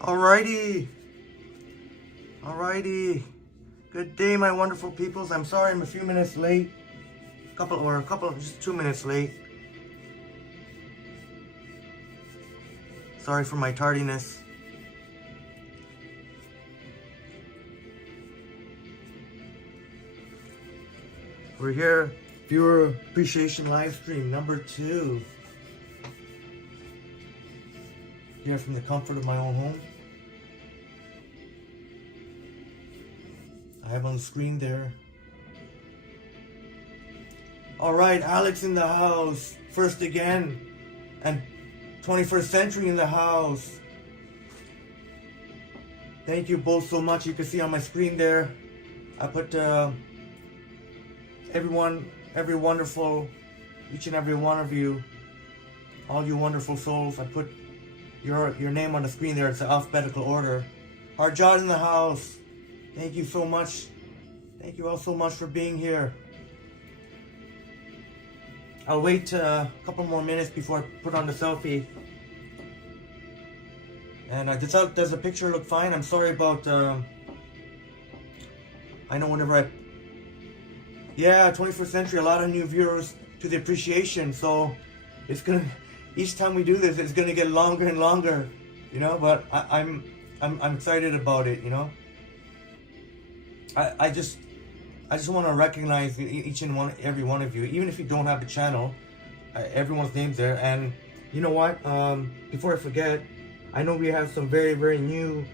Alrighty. Good day, my wonderful peoples. I'm sorry I'm a few minutes late. Just 2 minutes late. Sorry for my tardiness. We're here, viewer appreciation live stream number 2. Here from the comfort of my own home. I have on the screen there. Alright, Alex in the house. First again. And 21st Century in the house. Thank you both so much. You can see on my screen there, I put every wonderful, each and every one of you, all you wonderful souls, I put your name on the screen there. It's an alphabetical order. Harjad in the house. Thank you so much. Thank you all so much for being here. I'll wait a couple more minutes before I put on the selfie. And does the picture look fine? I'm sorry about, I know whenever yeah, 21st Century, a lot of new viewers to the appreciation. So it's gonna, each time we do this, it's gonna get longer and longer, you know. But I'm excited about it, you know. I just want to recognize each and every one of you, even if you don't have the channel. Everyone's name's there. And you know what? Before I forget, I know we have some very, very new,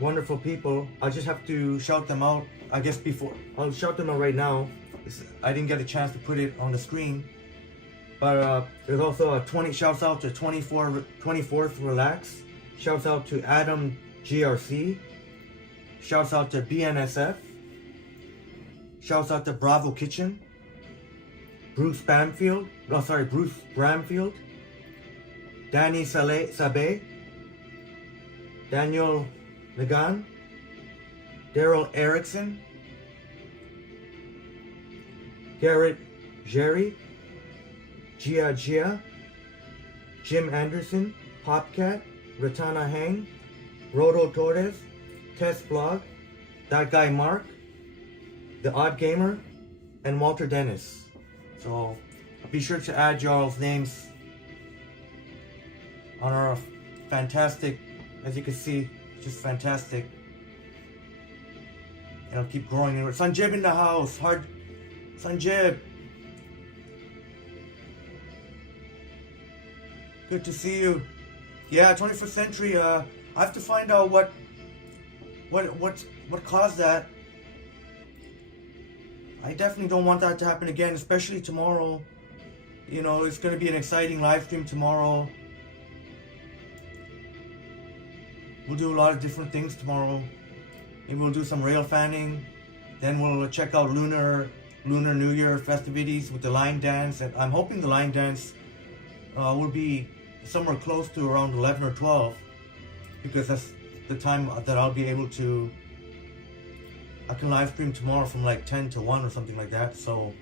wonderful people. I just have to shout them out. I guess I'll shout them out right now. I didn't get a chance to put it on the screen. But there's also shouts out to 24th Relax. Shouts out to Adam GRC. Shouts out to BNSF. Shouts out to Bravo Kitchen. Bruce Bramfield. Danny Sabe. Daniel Nagan. Daryl Erickson. Garrett Jerry. Gia. Jim Anderson. Popcat. Ratana Hang. Rodo Torres. Tess Blog. That Guy Mark. The Odd Gamer. And Walter Dennis. So be sure to add y'all's names on our fantastic, as you can see, just fantastic. And I'll keep growing. Sanjib in the house. Sanjib. Good to see you. Yeah, 21st Century. I have to find out what caused that. I definitely don't want that to happen again, especially tomorrow. You know, it's going to be an exciting live stream tomorrow. We'll do a lot of different things tomorrow. Maybe we'll do some rail fanning. Then we'll check out Lunar New Year festivities with the line dance. And I'm hoping the line dance will be somewhere close to around 11 or 12. Because that's the time that I'll be able to... I can live stream tomorrow from like 10 to 1 or something like that, so...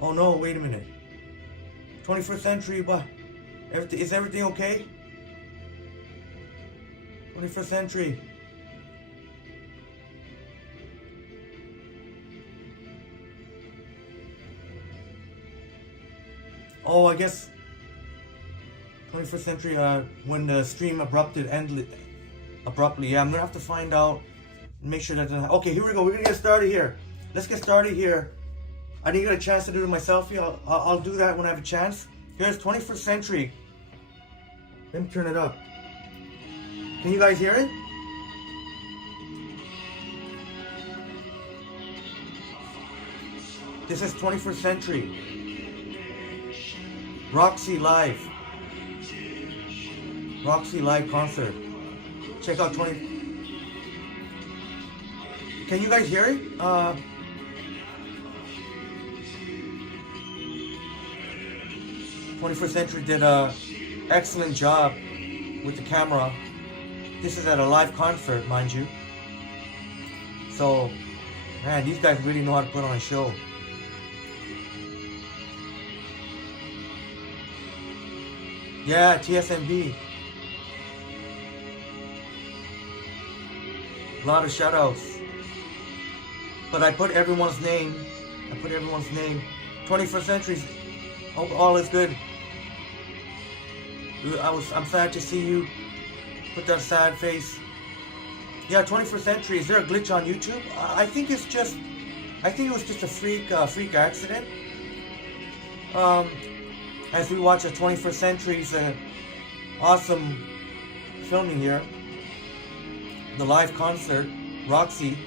Oh no, wait a minute. 21st Century, but... Is everything okay? 21st Century. Oh, I guess... 21st Century, when the stream abruptly, yeah, I'm gonna have to find out, make sure that doesn't happen. Okay, here we go, we're gonna get started here. Let's get started here. I didn't get a chance to do my selfie. I'll do that when I have a chance. Here's 21st Century. Let me turn it up. Can you guys hear it? This is 21st Century. Roxy Live concert. Check out Can you guys hear it? 21st Century did a excellent job with the camera. This is at a live concert, mind you. So, man, these guys really know how to put on a show. Yeah, TSMB. A lot of shout outs. But I put everyone's name. 21st century. Hope all is good. I'm sad to see you put that sad face. Yeah, 21st century. Is there a glitch on YouTube? I think it was just a freak accident. As we watch the 21st century's awesome filming here, the live concert, Roxy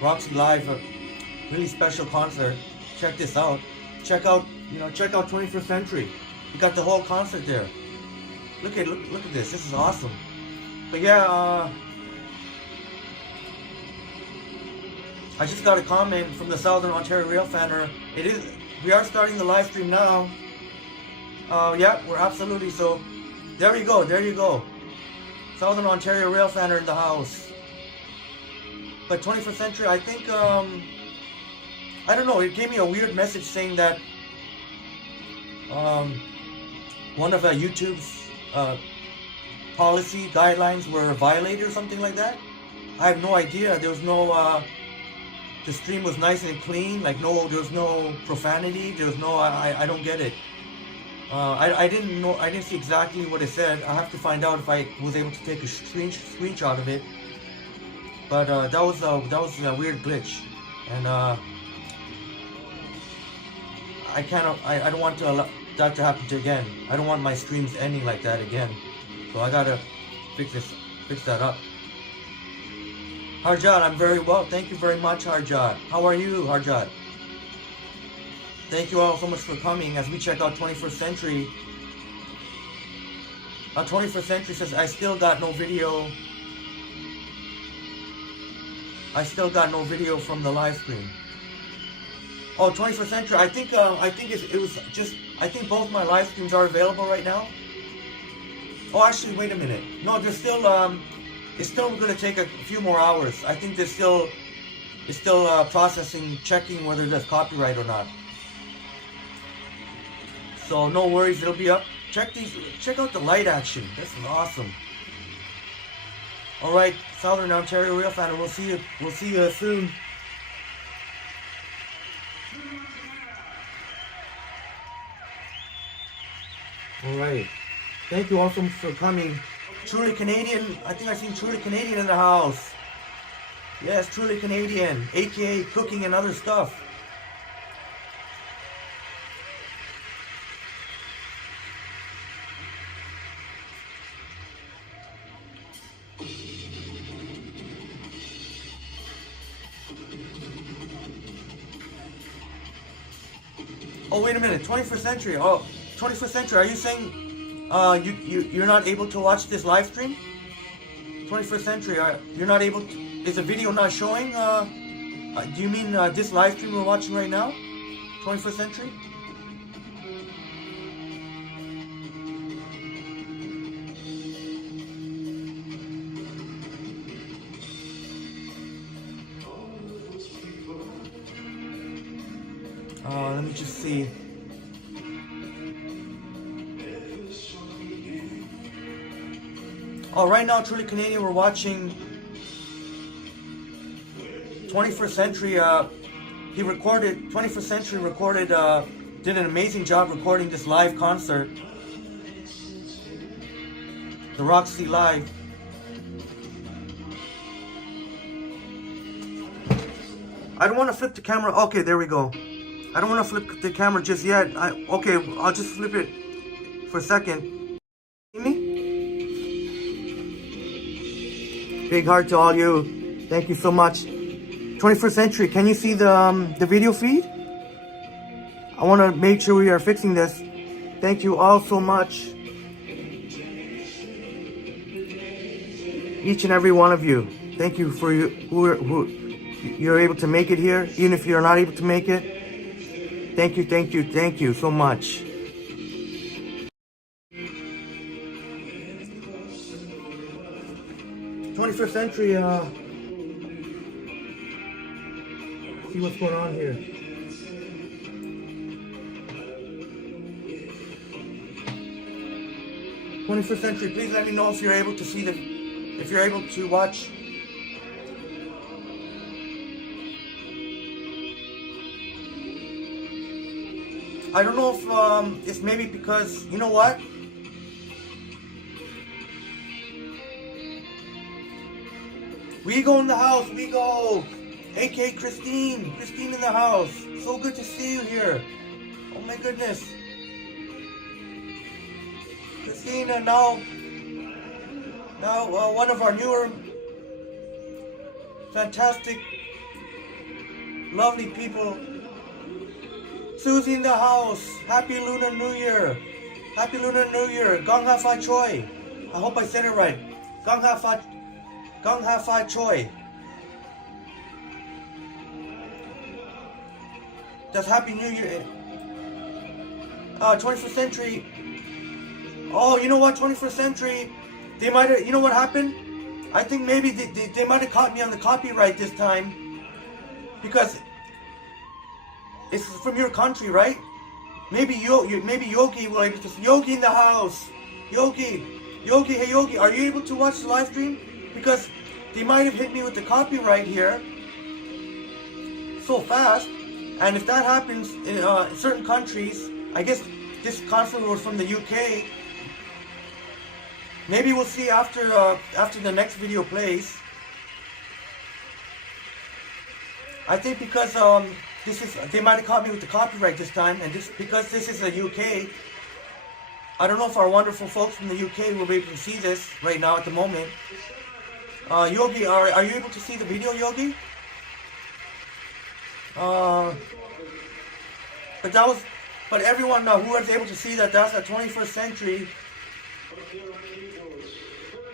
Live, a really special concert. Check this out. Check out 21st century. We got the whole concert there. Look at this. This is awesome. But yeah, I just got a comment from the Southern Ontario Rail Fanner. We are starting the live stream now. Yeah, we're absolutely, so there you go. Southern Ontario Rail Fanner in the house. But 21st century, I think, I don't know, it gave me a weird message saying that one of YouTube's policy guidelines were violated or something like that. I have no idea. There was no, the stream was nice and clean, like there was no profanity, there was no, I don't get it. I didn't see exactly what it said. I have to find out if I was able to take a screenshot of it. But that was a weird glitch, and I don't want that to happen again. I don't want my streams ending like that again. So I gotta fix that up. Harjad, I'm very well. Thank you very much, Harjad. How are you, Harjad? Thank you all so much for coming as we check out 21st century. 21st century says, I still got no video. From the live stream. Oh, 21st century. I think both my live streams are available right now. Oh, actually, wait a minute. No, there's still it's still going to take a few more hours. I think it's still processing, checking whether there's copyright or not. So no worries, it'll be up. Check out the light action. This is awesome. All right, Southern Ontario Rail Fan, we'll see you soon. All right, thank you all so much for coming. Truly Canadian, I think I've seen Truly Canadian in the house. Yes, Truly Canadian, aka cooking and other stuff. Oh, wait a minute, 21st century. Oh, 21st century, are you saying you're not able to watch this live stream? 21st century, you're not able to, is the video not showing? Do you mean this live stream we're watching right now? 21st century? Let me just see. Oh, right now, Truly Canadian, we're watching 21st Century. 21st Century recorded, did an amazing job recording this live concert. The Roxy Live. I don't want to flip the camera. Okay, there we go. I don't want to flip the camera just yet. Okay, I'll just flip it for a second. See me? Big heart to all you. Thank you so much. 21st Century, can you see the video feed? I want to make sure we are fixing this. Thank you all so much. Each and every one of you. Thank you for you who you're able to make it here, even if you're not able to make it. Thank you so much. '21st Century, see what's going on here. 21st century, please let me know if you're able to see if you're able to watch. I don't know if it's maybe because, you know what? We go in the house, we go. AK Christine in the house. So good to see you here. Oh my goodness. Christina, now one of our newer, fantastic, lovely people. Susie in the house. Happy Lunar New Year. Happy Lunar New Year. Gong Ha Fa Choi. I hope I said it right. Gong Ha Fa Choi. That's Happy New Year. 21st century. Oh, you know what? 21st century. They might have. You know what happened? I think maybe they might have caught me on the copyright this time, because it's from your country, right? Maybe Yogi will able to. Yogi in the house. Yogi, hey Yogi, are you able to watch the live stream? Because they might have hit me with the copyright here so fast. And if that happens in certain countries, I guess this conference was from the UK. Maybe we'll see after the next video plays. I think because they might have caught me with the copyright this time, and because this is the UK. I don't know if our wonderful folks from the UK will be able to see this right now at the moment. Yogi, are you able to see the video, Yogi? But everyone who was able to see that's the 21st century.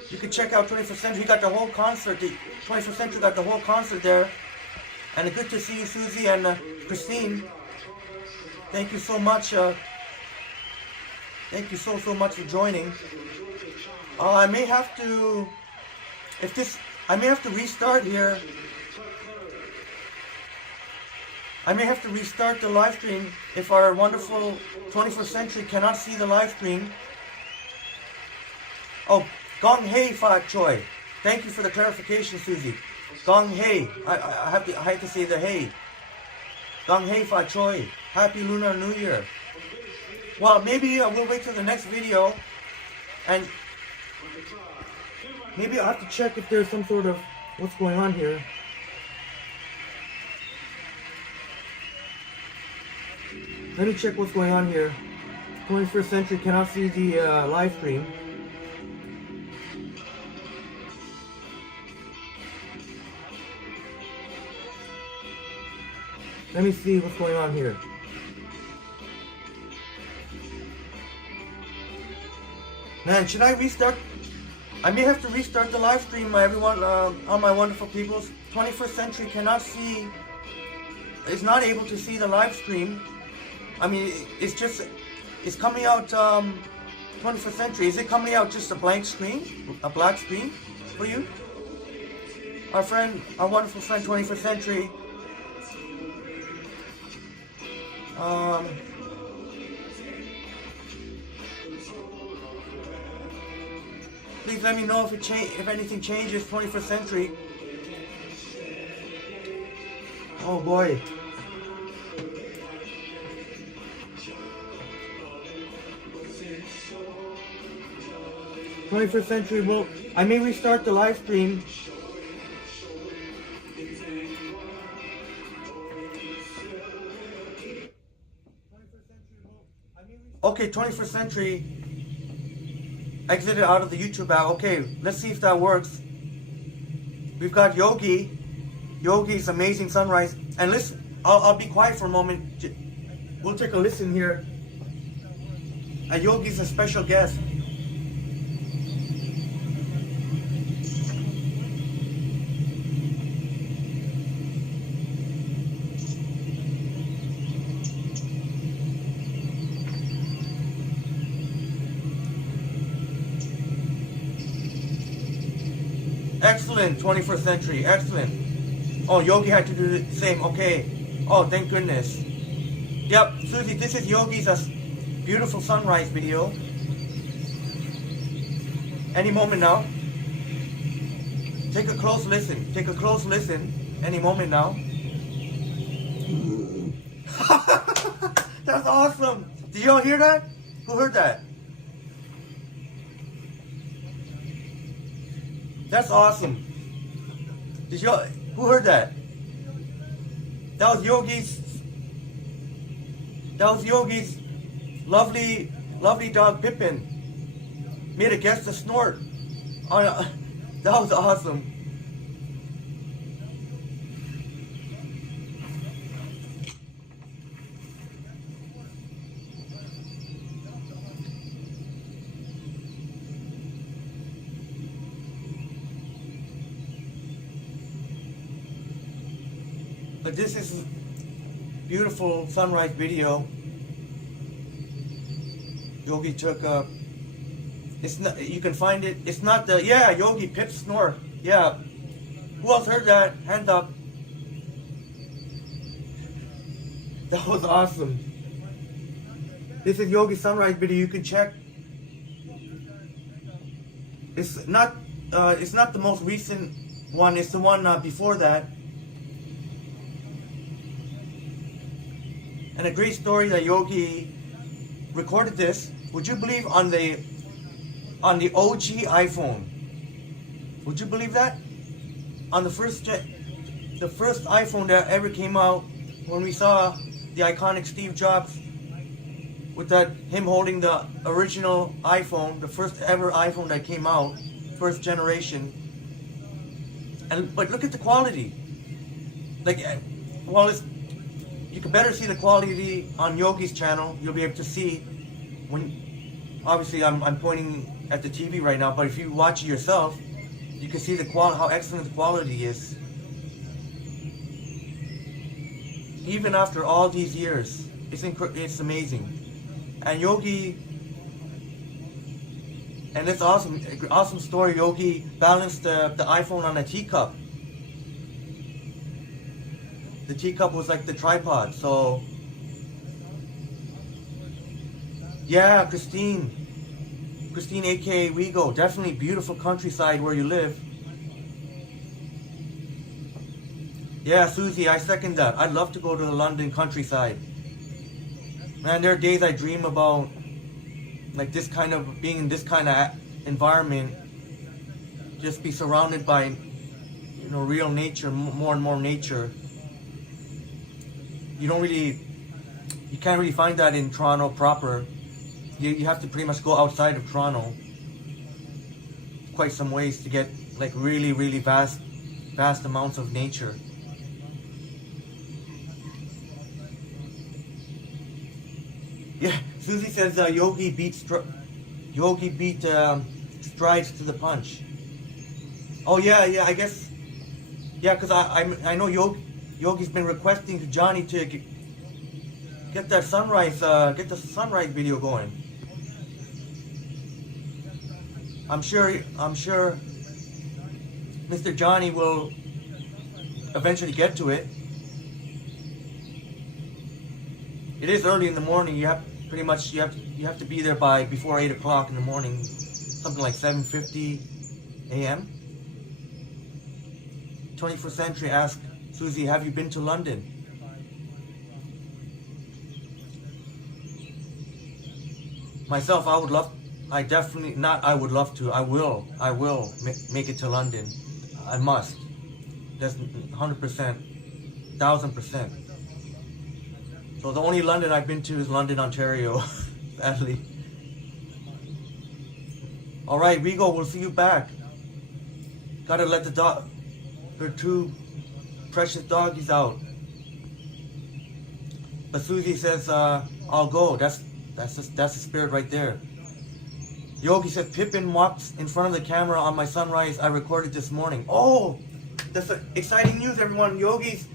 You can check out 21st century. He got the whole concert. The 21st century got the whole concert there. And good to see you, Susie and Christine. Thank you so much. Thank you so much for joining. I may have to restart here. I may have to restart the live stream if our wonderful 21st century cannot see the live stream. Oh, Gong Hei Fa Choi. Thank you for the clarification, Susie. Gong Hei. I have to say the hey. Gong Hei Fa Choi. Happy Lunar New Year. Well, maybe we'll wait till the next video, and maybe I'll have to check if there's some sort of what's going on here. Let me check what's going on here. 21st century cannot see the live stream. Let me see what's going on here. Man, should I restart? I may have to restart the live stream, everyone, all my wonderful peoples. 21st century cannot see, is not able to see the live stream. I mean, it's coming out, 21st century. Is it coming out just a blank screen? A black screen for you? Our wonderful friend, 21st century. Please let me know if anything changes, 21st century. Oh boy. '21st century, well, I may restart the live stream. Okay, 21st century exited out of the YouTube app. Okay, let's see if that works. We've got Yogi. Yogi's Amazing Sunrise. And listen, I'll be quiet for a moment. We'll take a listen here. And Yogi's a special guest. Excellent, 21st century, excellent. Oh, Yogi had to do the same, okay. Oh, thank goodness. Yep, Susie, this is Yogi's beautiful sunrise video. Any moment now. Take a close listen. Take a close listen. Any moment now. That's awesome. Did y'all hear that? Who heard that? That's awesome. Did y'all? Who heard that? That was Yogi's. That was Yogi's lovely dog Pippin. Made a guest to snort. Oh, that was awesome. But this is beautiful sunrise video. Yogi took a. It's not. You can find it. It's not the. Yeah, Yogi Pip snore. Yeah. Who else heard that? Hand up. That was awesome. This is Yogi sunrise video. You can check. It's not. It's not the most recent one. It's the one before that. And a great story that Yogi recorded this. Would you believe on the OG iPhone? Would you believe that? On the first iPhone that ever came out, when we saw the iconic Steve Jobs with that him holding the original iPhone, the first ever iPhone that came out, first generation. But look at the quality. Like, well, it's. You can better see the quality on Yogi's channel. You'll be able to see when, obviously I'm pointing at the TV right now, but if you watch it yourself, you can see the quality, how excellent the quality is. Even after all these years, it's amazing. And Yogi, and it's awesome story. Yogi balanced the iPhone on a teacup. The teacup was like the tripod, so yeah, Christine aka WeGo, definitely beautiful countryside where you live. Yeah, Susie, I second that. I'd love to go to the London countryside. Man, there are days I dream about like this kind of, being in this kind of environment, just be surrounded by, you know, real nature, more and more nature. You can't really find that in Toronto proper. You have to pretty much go outside of Toronto quite some ways to get like really vast amounts of nature. Yeah, Susie says Yogi beat strides to the punch. Oh yeah, I guess, yeah, because I know Yogi's been requesting to Johnny to get that sunrise, get the sunrise video going. I'm sure Mr. Johnny will eventually get to it. It is early in the morning. You have to be there before 8 o'clock in the morning, something like 7:50 a.m. 21st Century asks Susie, have you been to London? Myself, I will make it to London. I must. That's 100%, 1000%. So the only London I've been to is London, Ontario, sadly. All right, WeGo, we'll see you back. Gotta let her two precious doggies out. But Susie says, I'll go. That's the spirit right there. Yogi said, Pippin walks in front of the camera on my sunrise I recorded this morning. Oh, that's exciting news, everyone. Yogi's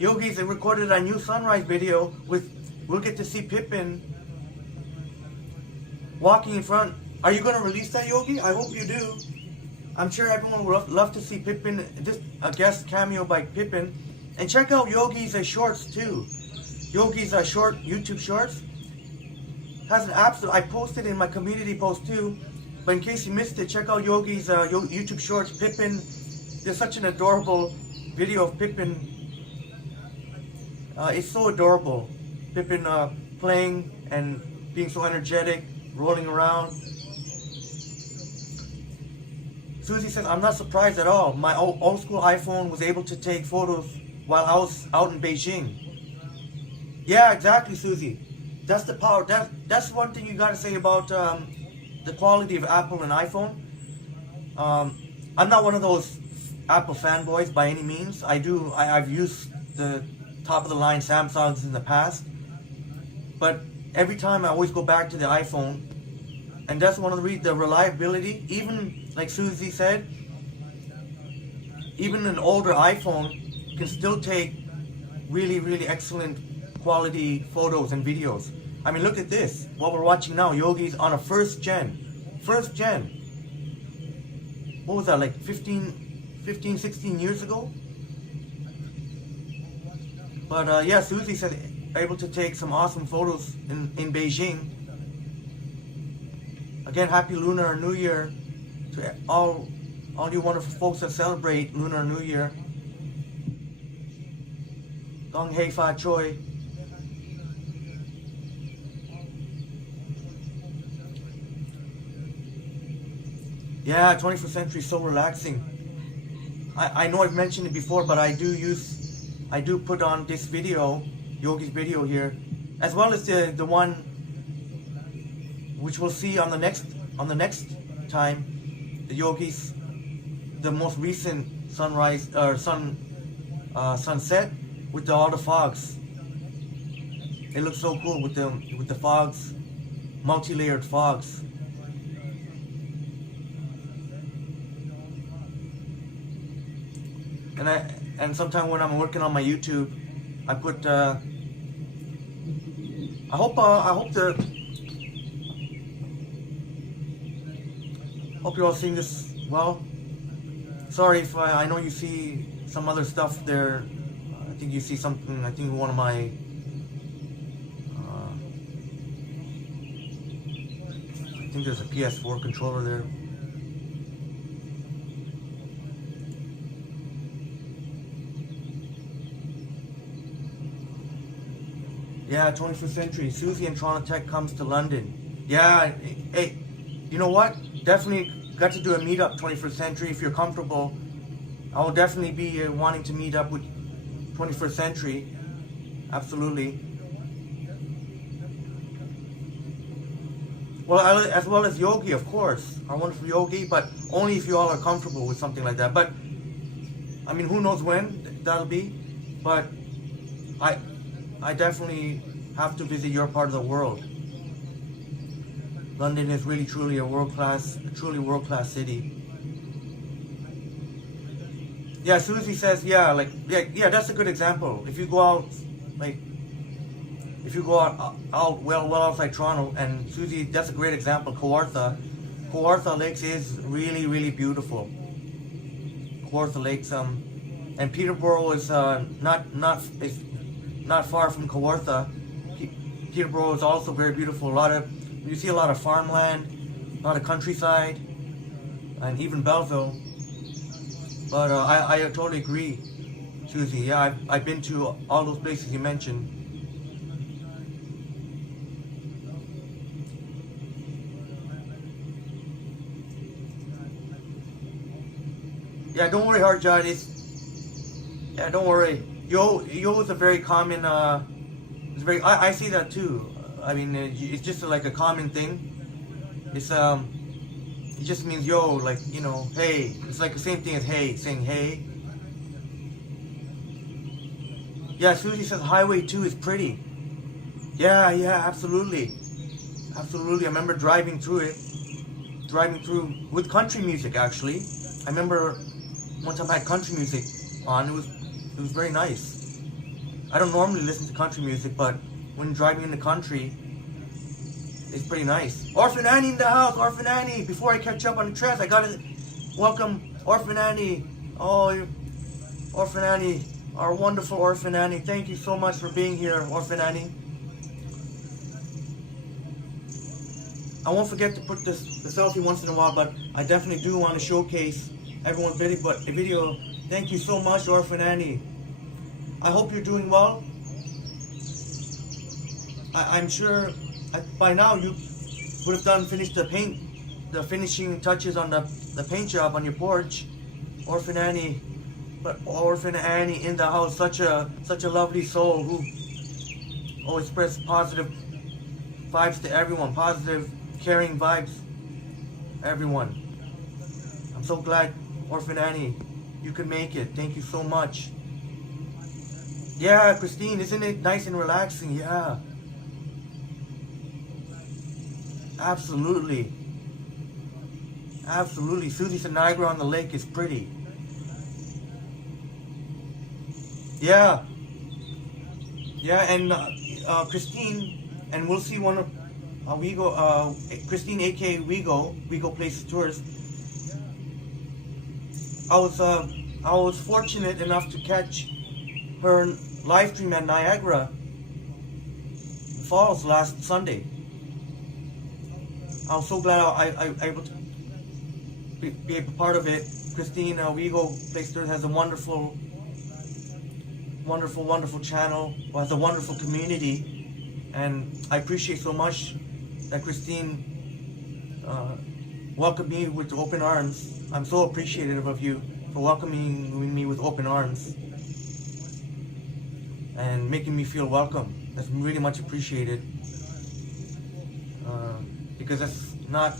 recorded a new sunrise video we'll get to see Pippin walking in front. Are you going to release that, Yogi? I hope you do. I'm sure everyone would love to see Pippin, a guest cameo by Pippin. And check out Yogi's shorts too. Yogi's short YouTube shorts has an absolute. I posted in my community post too. But in case you missed it, check out Yogi's YouTube Shorts. Pippin, there's such an adorable video of Pippin. It's so adorable. Pippin playing and being so energetic, rolling around. Susie says, I'm not surprised at all. My old school iPhone was able to take photos while I was out in Beijing. Yeah, exactly, Susie. That's the power. That's one thing you gotta say about the quality of Apple and iPhone. I'm not one of those Apple fanboys by any means. I've used the top of the line Samsungs in the past, but every time I always go back to the iPhone, and that's one of the reliability. Even like Susie said, even an older iPhone can still take really, really excellent quality photos and videos. I mean, look at this. What we're watching now, Yogi's on a first gen. What was that, like 15, 16 years ago? But yeah, Susie said able to take some awesome photos in Beijing. Again, happy Lunar New Year to all you wonderful folks that celebrate Lunar New Year. Gong Hei Fa Choi. Yeah, 21st century is so relaxing. I know I've mentioned it before, but I do put on this video, Yogi's video here, as well as the one which we'll see on the next time, the Yogi's, the most recent sunrise or sunset with all the fogs. It looks so cool with the fogs, multi-layered fogs. And sometimes when I'm working on my YouTube, I put I hope you're all seeing this well. Sorry if I know you see some other stuff there. I think you see something. I think one of my I think there's a PS4 controller there. Yeah, 21st century. Susie and Toronto Tech comes to London. Yeah, hey, you know what? Definitely got to do a meetup 21st century if you're comfortable. I will definitely be wanting to meet up with 21st century. Absolutely. Well, as well as Yogi, of course. Our wonderful Yogi, but only if you all are comfortable with something like that. But, I mean, who knows when that'll be. But I definitely have to visit your part of the world. London is really truly a truly world-class city. Yeah, Susie says, yeah, that's a good example. If you go out, well outside Toronto, and Susie, that's a great example. Kawartha Lakes is really, really beautiful. Kawartha Lakes, and Peterborough is not far from Kawartha. Peterborough is also very beautiful. You see a lot of farmland, a lot of countryside, and even Belleville. But I totally agree, Susie. Yeah, I've been to all those places you mentioned. Yeah, don't worry, Harjad. Yeah, don't worry. Yo is a very common. It's very. I see that too. I mean, it's just like a common thing. It's it just means yo, like, you know, hey. It's like the same thing as hey, saying hey. Yeah, Susie says Highway 2 is pretty. Yeah, absolutely. Absolutely. I remember driving through with country music, actually. I remember one time I had country music on. It was very nice. I don't normally listen to country music, but when driving in the country, it's pretty nice. Orphan Annie in the house, Orphan Annie. Before I catch up on the tracks, I gotta welcome Orphan Annie. Oh, Orphan Annie, our wonderful Orphan Annie. Thank you so much for being here, Orphan Annie. I won't forget to put the selfie once in a while, but I definitely do want to showcase everyone's video. Thank you so much, Orphan Annie. I hope you're doing well. I'm sure by now you would have finished the finishing touches on the paint job on your porch. Orphan Annie, but Orphan Annie in the house, such a lovely soul who always express positive vibes to everyone, positive, caring vibes, everyone. I'm so glad, Orphan Annie, you could make it. Thank you so much. Yeah, Christine, isn't it nice and relaxing? Yeah. Absolutely. Absolutely. Susie said Niagara on the lake is pretty. Yeah. Yeah, and Christine, and we'll see one of Christine, aka WeGoPlacesTours. I was fortunate enough to catch her live stream at Niagara Falls last Sunday. I was so glad I was able to be a part of it. Christine, WeGoPlacesTours has a wonderful channel, has a wonderful community, and I appreciate so much that Christine welcomed me with open arms. I'm so appreciative of you for welcoming me with open arms and making me feel welcome. That's really much appreciated, because that's not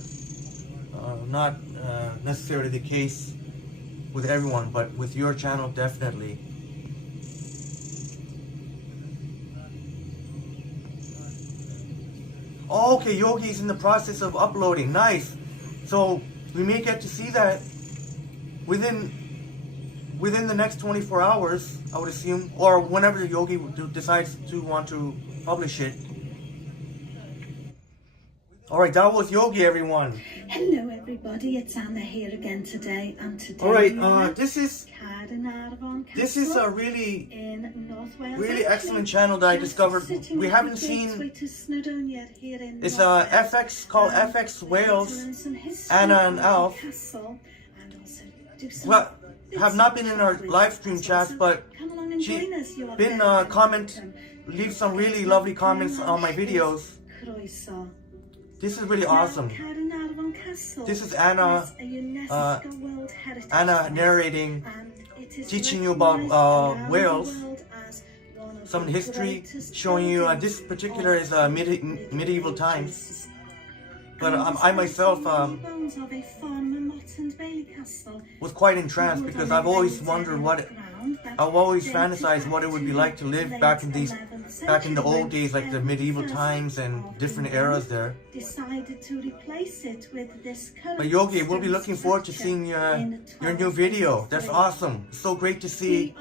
necessarily the case with everyone, but with your channel definitely. Oh, okay, Yogi's in the process of uploading. Nice. So we may get to see that within the next 24 hours, I would assume, or whenever Yogi decides to want to publish it. All right, that was Yogi, everyone. Hello, everybody. It's Anna here again today, and today. All right, this is a really excellent channel that I discovered. We haven't seen. It's FX called FXWalesAnnaAlf. Well, have not been in our live stream chats, but she's been leave some really lovely comments on my videos. This is really awesome. This is Anna narrating, teaching you about Wales, some history, showing you. This particular is medieval times. But I myself was quite entranced, because I've always wondered I've always fantasized what it would be like to live back in the old days, like the medieval times and different eras there. But Yogi, we'll be looking forward to seeing your new video. That's awesome. So great to see.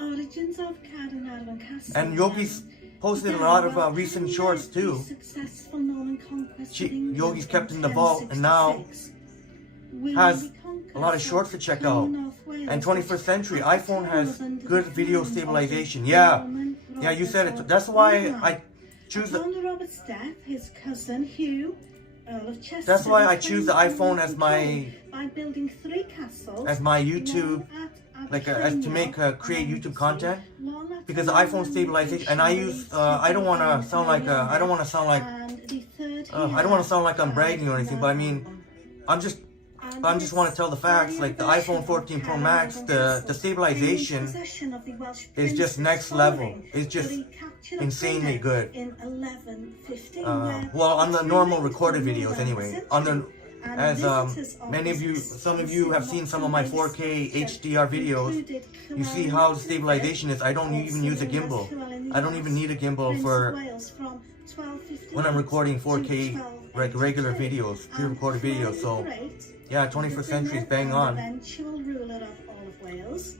And Yogi's posted a lot of recent shorts too. Yogi's kept in the vault and now has a lot of shorts to check out. And 21st century iPhone has good video stabilization. Yeah, you said it. That's why I choose That's why I choose the iPhone as my YouTube, to create YouTube content, because the iPhone stabilization. And I use I don't want to sound like I'm bragging or anything, but I mean, I just want to tell the facts. Like the iPhone 14 Pro Max, the stabilization is just next level. It's just insanely good. Well, on the normal recorded videos anyway. Some of you have seen some of my 4K HDR videos. You see how the stabilization is. I don't even use a gimbal. I don't even need a gimbal for when I'm recording 4K regular videos, pre-recorded videos. So yeah, 21st century is bang on. Eventual ruler of all of Wales,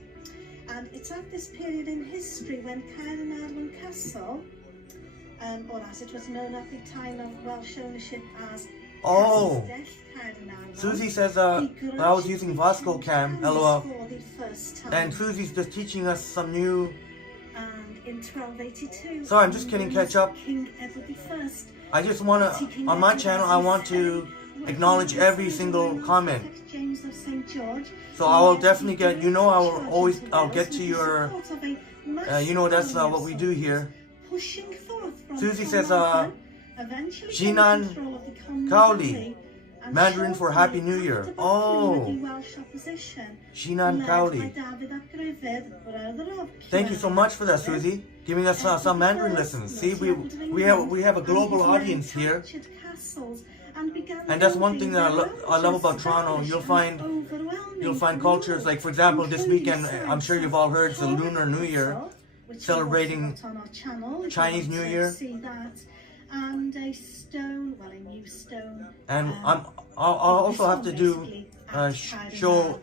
and it's at this period in history when Caernarfon Castle, or as it was known at the time of Welsh ownership as Susie says I was using Vasco Cam, lol. And Susie's just teaching us some new. And in 1282. Sorry, I'm just kidding. Catch up. King Edward I. I just want to, on my channel, I want to acknowledge every single comment. James of St. George. So I will definitely get, I'll get to your, that's what we do here. Susie says, Jinan Kauli, Mandarin for Happy New Year. Oh, Jinan Kauli. Thank you so much for that, Susie. Giving us some Mandarin lessons. See, we have a global audience here. And that's one thing that I love about Toronto. You'll find cultures, like for example this weekend, I'm sure you've all heard, it's the Lunar New Year, celebrating Chinese New Year. And a stone, well, a new stone. And I'll also have to do show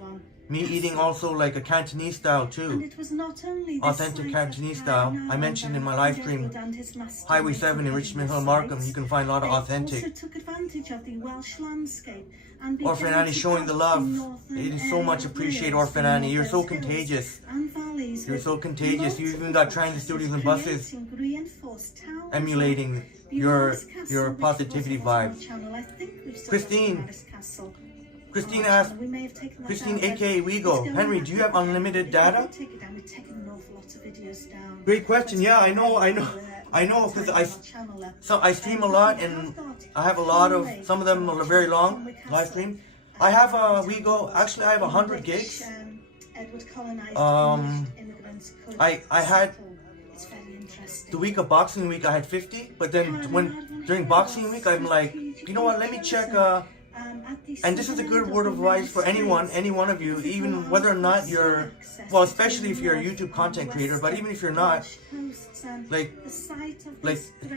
me eating also like a Cantonese style too. And it was not only authentic Cantonese style. I mentioned in my live stream, Highway 7 in Richmond Hill, Markham, you can find a lot of authentic. Also took advantage of the Welsh landscape. And Orphan Annie showing the love. It is so much appreciated, Orphan Annie. You're so contagious. You're so contagious. You even got transit studios and buses emulating your positivity vibes. Christine asked, Christine aka WeGo, Henry, do you have unlimited data? Great question. Yeah, I know, because I stream a lot and I have a lot of, some of them are very long live stream. I have a WeGo, actually I have 100 gigs. I had the week of Boxing Week I had 50, but then during Boxing Week I'm like, you know what, let me check and this is a good word of advice for any one of you, even whether or not you're, well, especially if you're a YouTube content creator, but even if you're not, like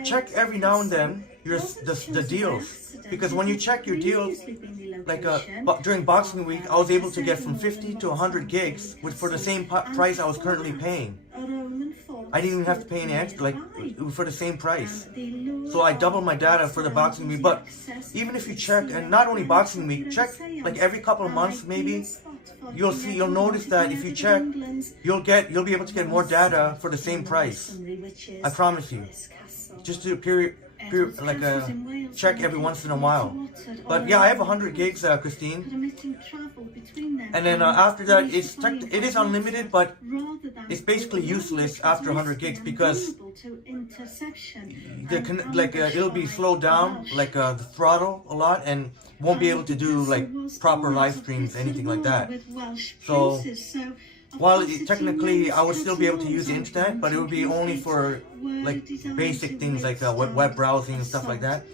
check every now and then the deals, because when you check your deals, like during Boxing Week, I was able to get from 50 to 100 gigs, which for the same price I was currently paying. I didn't even have to pay any extra, like for the same price. So I doubled my data for the Boxing Week. But even if you check, and not only Boxing Week, check like every couple of months maybe, you'll notice that if you check, you'll be able to get more data for the same price. I promise you. Just do a period like a check every once in a while. But yeah, I have 100 gigs, Christine. And then after that, it is unlimited, but it's basically useless after 100 gigs because it'll be slowed down, like the throttle a lot, and won't be able to do like proper live streams, anything like that. So while technically I would still be able to use the internet, but it would be only for like basic things like web browsing and stuff like that.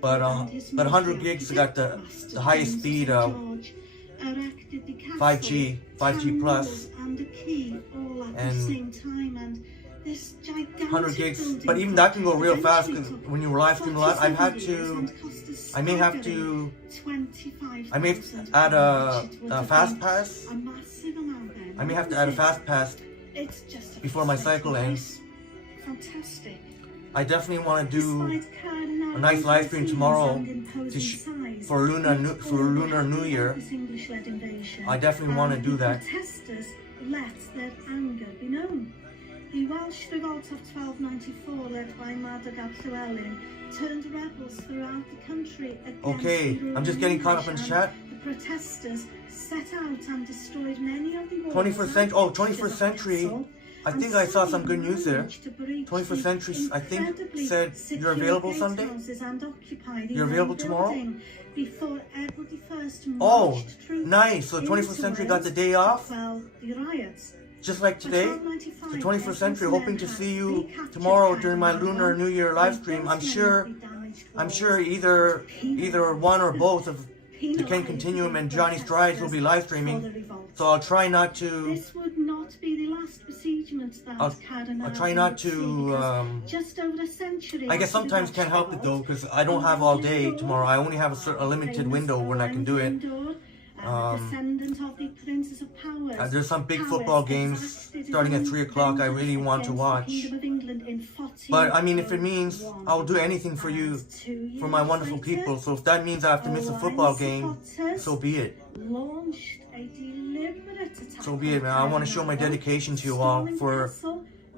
But 100 gigs got the highest speed 5G plus, and 100 gigs. But even that can go real fast because when you live stream a lot, I may add a fast pass. I may have to add a fast pass before my cycle ends. I definitely want to do a nice live stream tomorrow for Lunar New Year. I definitely want to do that. Let their anger be known. The Welsh revolt of 1294, led by Madog ap Llywelyn, turned rebels throughout the country against okay, I'm just getting caught up in chat. The protesters set out and destroyed many of the 21st century. Oh, 21st century. I think I saw some good news there. 21st century, I think, said you're available Sunday. You're available tomorrow. Oh, nice. So 21st century got the day off. Just like today, the 21st century, hoping to see you tomorrow during my Lunar New Year live stream. I'm sure either one or both of the Ken Continuum and Johnny Strides will be live streaming. So I'll try not to. This would not be the last besiegement that I'll try not to. Just over a century. I guess sometimes can't help it though, because I don't have all day tomorrow. I only have a limited window when I can do it. There's some big football games starting at 3 o'clock I really want to watch. But I mean, if it means I'll do anything for you, for my wonderful people. So if that means I have to miss a football game, so be it. So be it, man. I want to show my dedication to you all for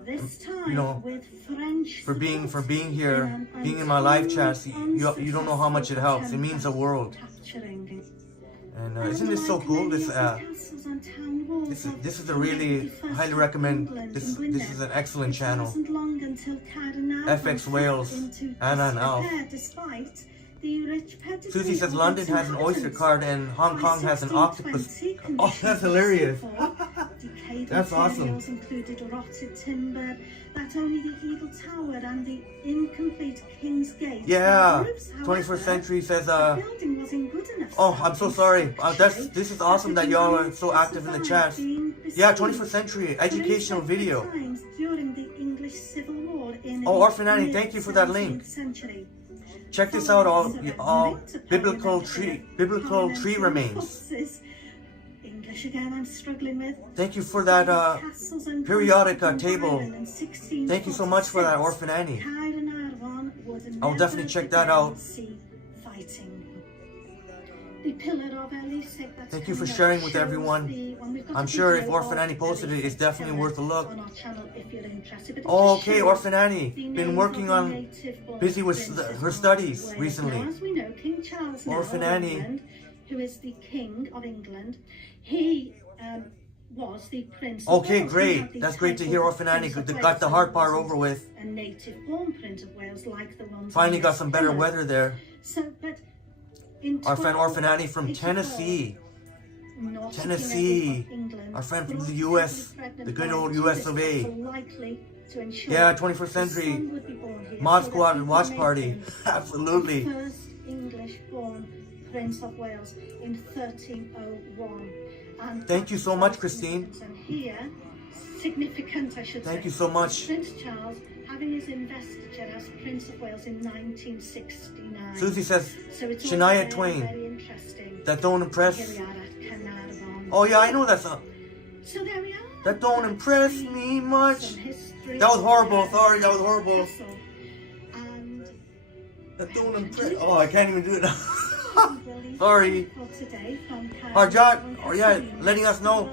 This time you know, with French for being here, in being in my live chats. You don't know how much it helps. It means the world. And isn't this so cool? This is a really highly recommend. This is an excellent channel. FX Wales, Anna and Alf. Susie says London has an Oyster card and Hong Kong has an octopus. Oh, that's hilarious. That's awesome. Included rotted timber, that only the Eagle Tower and the incomplete King's Gate. Yeah, 21st Century says the building wasn't good enough. Oh, I'm so sorry. This is awesome that y'all are so active in the chat. Yeah, 21st Century educational video. During the English Civil War in Oh, Orphan Annie, thank you for that link. Check this out, all biblical tree remains. English again, I'm struggling with. Thank you for that periodic table. Thank you so much for that, Orphan Annie. I'll definitely check that out. Thank you for sharing with everyone. I'm sure if Orphan Annie posted it, it's definitely worth a look. Oh, okay, Orphan Annie. Been working on, busy with her studies recently. Orphan Annie. Who is the King of England. He was the Prince of Okay, Wales. great. That's great to hear, Orphan Annie. Got the hard part over with. A native-born Prince of Wales, like the ones. Finally got some better weather there. So, but in our friend Orphan Annie from Tennessee. Tennessee. Our friend from the US. The good old US of A. Yeah, 21st Century. Mod Squad and Watch Party. Absolutely. First English-born Prince of Wales in 1301. And thank you so much, Christine. And here, significant, I should say. Thank you so much. Prince Charles having his investiture as Prince of Wales in 1969. Susie says, so it's Shania Twain. Very interesting. That don't impress. Here we are at Carnarvon. Oh yeah, I know that song. So there we are. That don't impress me much. That was horrible. Sorry, that was horrible. And that don't impress. Oh, I can't even do it now. Sorry. Harjat, oh yeah, letting us know.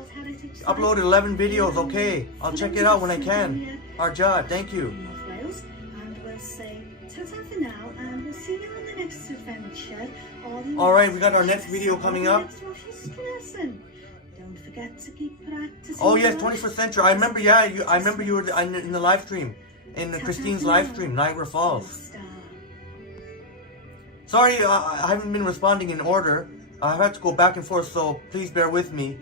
Uploaded 11 videos. Okay, I'll check it out when I can. Harjat, thank you. And we'll say ta-ta for now, and we'll see you on the next adventure. Alright, we got our next video coming up. Don't forget to keep practicing. Oh yes, 21st Century. I remember, yeah, I remember you were in the live stream. In Christine's live stream, Niagara Falls. Sorry, I haven't been responding in order. I've had to go back and forth, so please bear with me.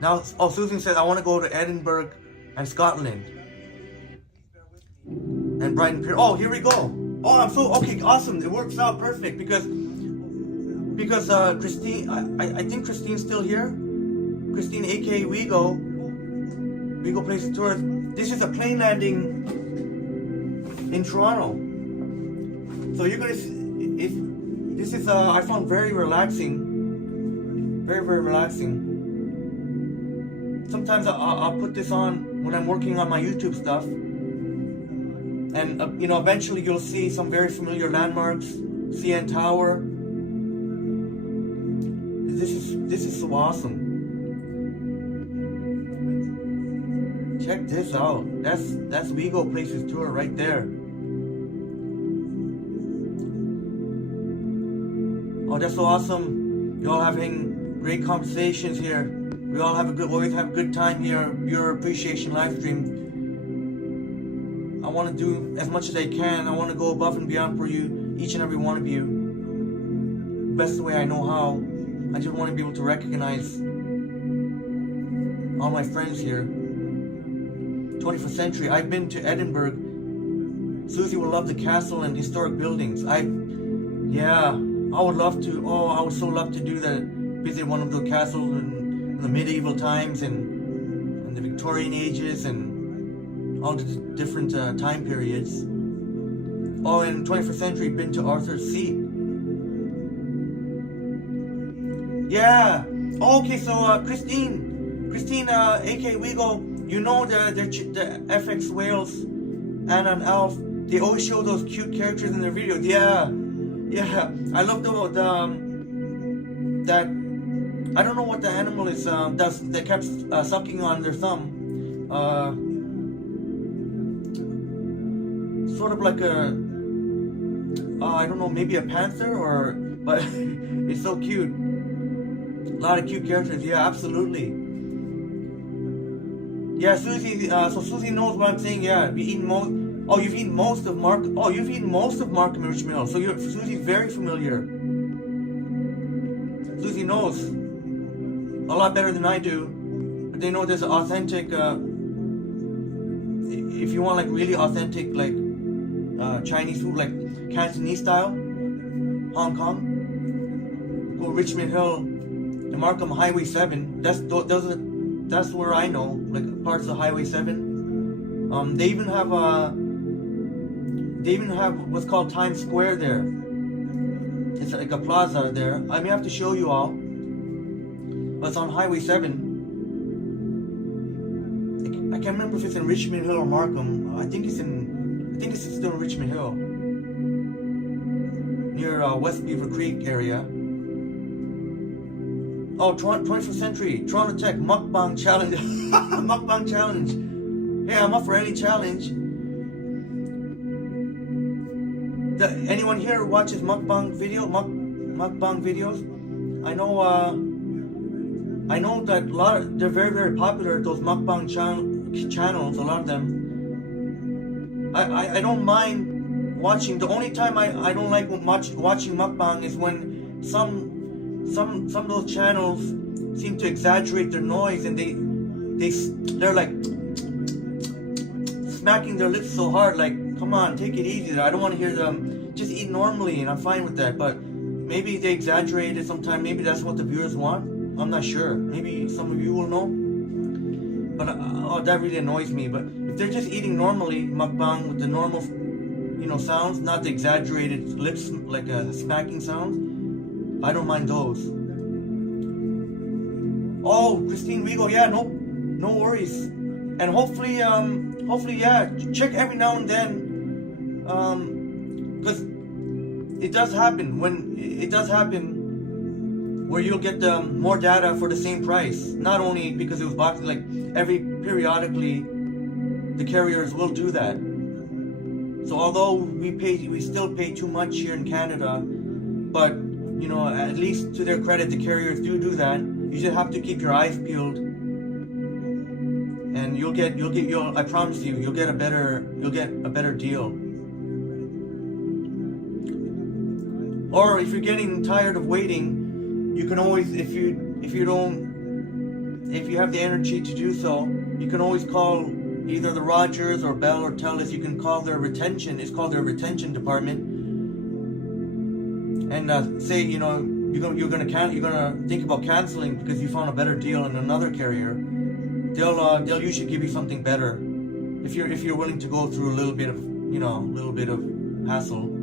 Now, oh, Susan said, I want to go to Edinburgh and Scotland. And Brighton Pier. Oh, here we go. Oh, I'm so, okay, awesome. It works out perfect because Christine, I think Christine's still here. Christine, aka WeGoPlacesTours. This is a plane landing in Toronto. So you're gonna see, this is I found very relaxing. Very, very relaxing. Sometimes I'll put this on when I'm working on my YouTube stuff. And you know, eventually you'll see some very familiar landmarks. CN Tower. This is so awesome. Check this out. That's WeGoPlacesTours right there. Oh, that's so awesome. You all having great conversations here. We all have always have a good time here. Your appreciation live stream. I want to do as much as I can. I want to go above and beyond for you, each and every one of you. Best way I know how. I just want to be able to recognize all my friends here. 21st Century. I've been to Edinburgh. Susie will love the castle and historic buildings. Yeah, I would love to. Oh, I would so love to do that. Visit one of the castles in the medieval times and the Victorian ages and all the different time periods. Oh, in 21st Century, been to Arthur's Seat. Yeah. Oh, okay, so Christine, aka WeGo, you know the FX Wales AnnaAlf. They always show those cute characters in their videos. Yeah. I love that I don't know what the animal is. They kept sucking on their thumb. Sort of like a, I don't know, maybe a panther or, but it's so cute. A lot of cute characters. Yeah, absolutely. Yeah, Susie. So Susie knows what I'm saying. Yeah, you've eaten most. Oh, you've eaten most of Mark. Oh, you've eaten most of Markham and Richmond Hill. So Susie's very familiar. Susie knows a lot better than I do. But they know there's authentic. If you want like really authentic like Chinese food, like Cantonese style, Hong Kong, go Richmond Hill and Markham Highway 7. That's where I know, like parts of Highway 7. They even have what's called Times Square there. It's like a plaza there. I may have to show you all. But it's on Highway 7. I can't remember if it's in Richmond Hill or Markham. I think it's still in Richmond Hill, near West Beaver Creek area. Oh, 21st Century, Toronto Tech, Mukbang Challenge. Mukbang Challenge. Hey, I'm up for any challenge. Anyone here watches mukbang videos? I know that they're very, very popular, those mukbang channels, a lot of them. I don't mind watching. The only time I don't like watching mukbang is when some of those channels seem to exaggerate their noise, and they're like smacking their lips so hard, like, come on, take it easy. I don't want to hear them. Just eat normally, and I'm fine with that. But maybe they exaggerate it sometimes. Maybe that's what the viewers want. I'm not sure. Maybe some of you will know. But that really annoys me. But if they're just eating normally, mukbang with the normal, sounds, not the exaggerated lips, like smacking sounds, I don't mind those. Oh, Christine Rigo, yeah, no worries. And hopefully, yeah, check every now and then, because it does happen where you'll get more data for the same price. Not only because it was boxed, like periodically, the carriers will do that. So although we still pay too much here in Canada, but at least to their credit, the carriers do that. You just have to keep your eyes peeled, and I promise you'll get a better deal. Or if you're getting tired of waiting, you can always, if you have the energy to do so, you can always call either the Rogers or Bell or Telus. You can call their retention. It's called their retention department, and say you're gonna think about canceling because you found a better deal in another carrier. They'll usually give you something better if you're willing to go through a little bit of hassle.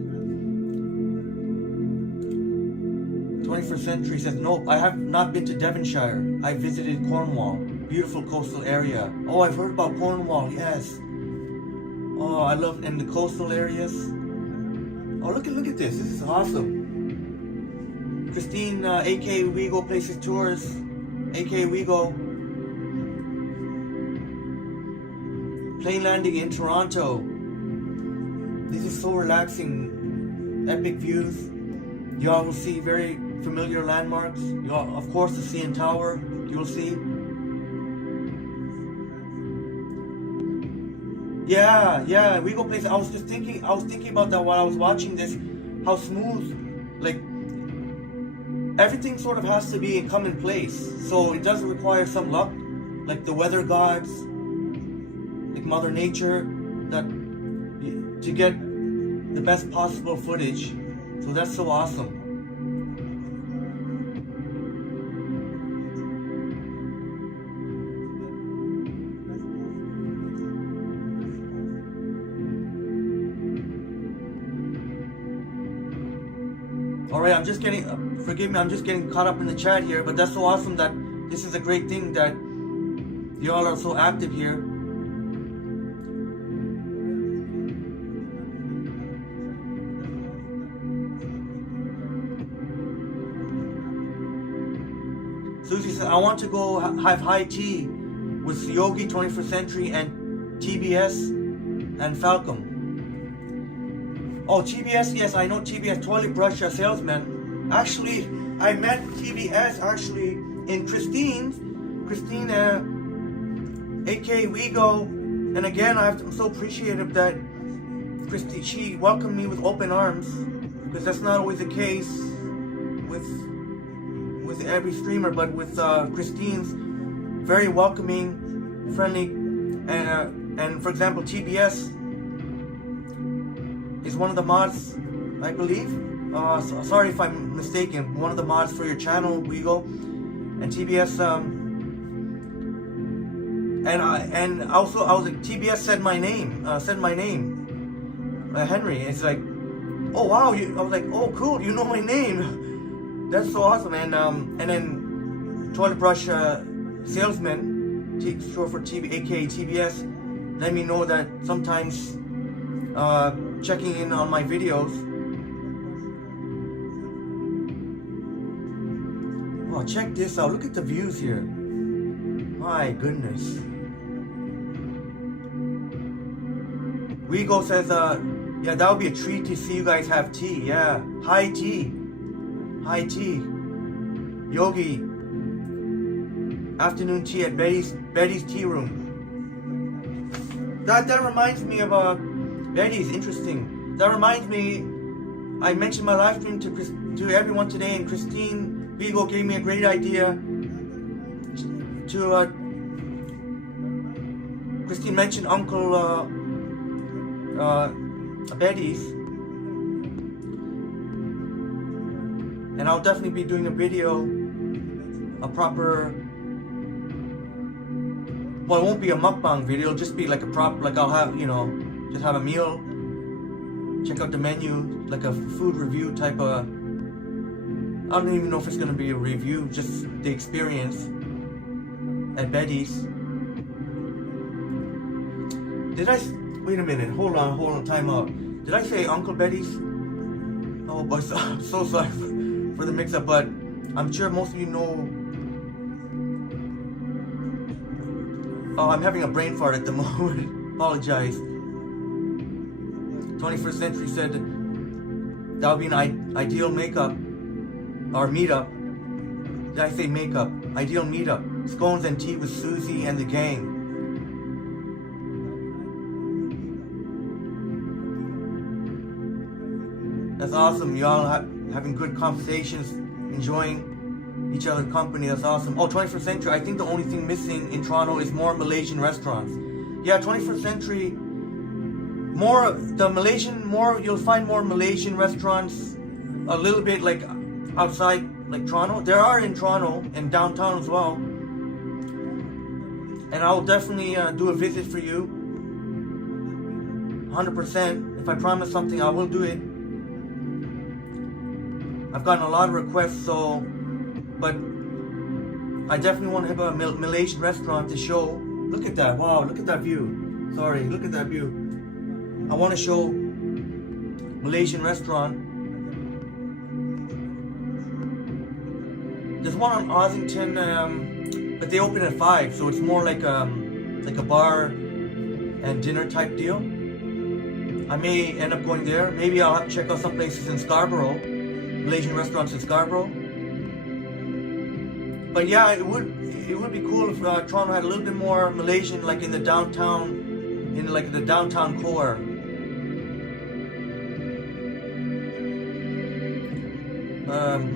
21st Century says, nope, I have not been to Devonshire. I visited Cornwall. Beautiful coastal area. Oh, I've heard about Cornwall, yes. Oh, I love the coastal areas. Oh, look at this. This is awesome. Christine, aka WeGoPlacesTours, aka WeGo. Plane landing in Toronto. This is so relaxing. Epic views. Y'all will see very familiar landmarks. Of course, the CN Tower. You'll see. Yeah. We go places. I was thinking about that while I was watching this. How smooth, like everything sort of has to come in place. So it does require some luck, like the weather gods, like Mother Nature, to get the best possible footage. So that's so awesome. Alright, forgive me, I'm just getting caught up in the chat here, but that's so awesome that this is a great thing that you all are so active here. Susie says, I want to go have high tea with Yogi, 21st Century, and TBS and Falcom. Oh, TBS, yes, I know TBS, Toilet Brush Salesman. Actually, I met TBS actually in Christine, aka WeGo. And again, I'm so appreciative that Christine, she welcomed me with open arms, because that's not always the case with every streamer, but with Christine's very welcoming, friendly, and for example, TBS is one of the mods, I believe. Sorry if I'm mistaken. One of the mods for your channel, WeGo, and TBS. And also I was like, TBS said my name. Henry. It's like, oh wow. I was like, oh cool. You know my name. That's so awesome. And then Toilet Brush Salesman, short for aka TBS, let me know that sometimes checking in on my videos. Oh, check this out. Look at the views here. My goodness. WeGo says, yeah, that would be a treat to see you guys have tea. Yeah, high tea. High tea. Yogi. Afternoon tea at Betty's Tea Room. That reminds me of Betty's. Interesting. That reminds me, I mentioned my live stream to everyone today, and Christine WeGo gave me a great idea to Christine mentioned Uncle Betty's, and I'll definitely be doing a video, a proper, well, it won't be a mukbang video, it'll just be like a like I'll have, just have a meal, check out the menu, like a food review type of, I don't even know if it's gonna be a review, just the experience at Betty's. Wait a minute, hold on, time out. Did I say Uncle Betty's? Oh boy, I'm so sorry for the mix-up, but I'm sure most of you know. Oh, I'm having a brain fart at the moment. Apologize. 21st Century said that would be an ideal makeup or meetup. Did I say makeup? Ideal meetup. Scones and tea with Susie and the gang. That's awesome. Y'all having good conversations, enjoying each other's company. That's awesome. Oh, 21st Century. I think the only thing missing in Toronto is more Malaysian restaurants. Yeah, 21st Century. You'll find more Malaysian restaurants a little bit like outside like Toronto. There are in Toronto and downtown as well. And I will definitely do a visit for you. 100%. If I promise something, I will do it. I've gotten a lot of requests, but I definitely want to have a Malaysian restaurant to show. Look at that, wow, look at that view. Sorry, look at that view. I want to show Malaysian restaurant. There's one on Ossington, but they open at 5, so it's more like a bar and dinner type deal. I may end up going there. Maybe I'll have to check out some places in Scarborough. Malaysian restaurants in Scarborough. But yeah, it would be cool if Toronto had a little bit more Malaysian, like in the downtown, core.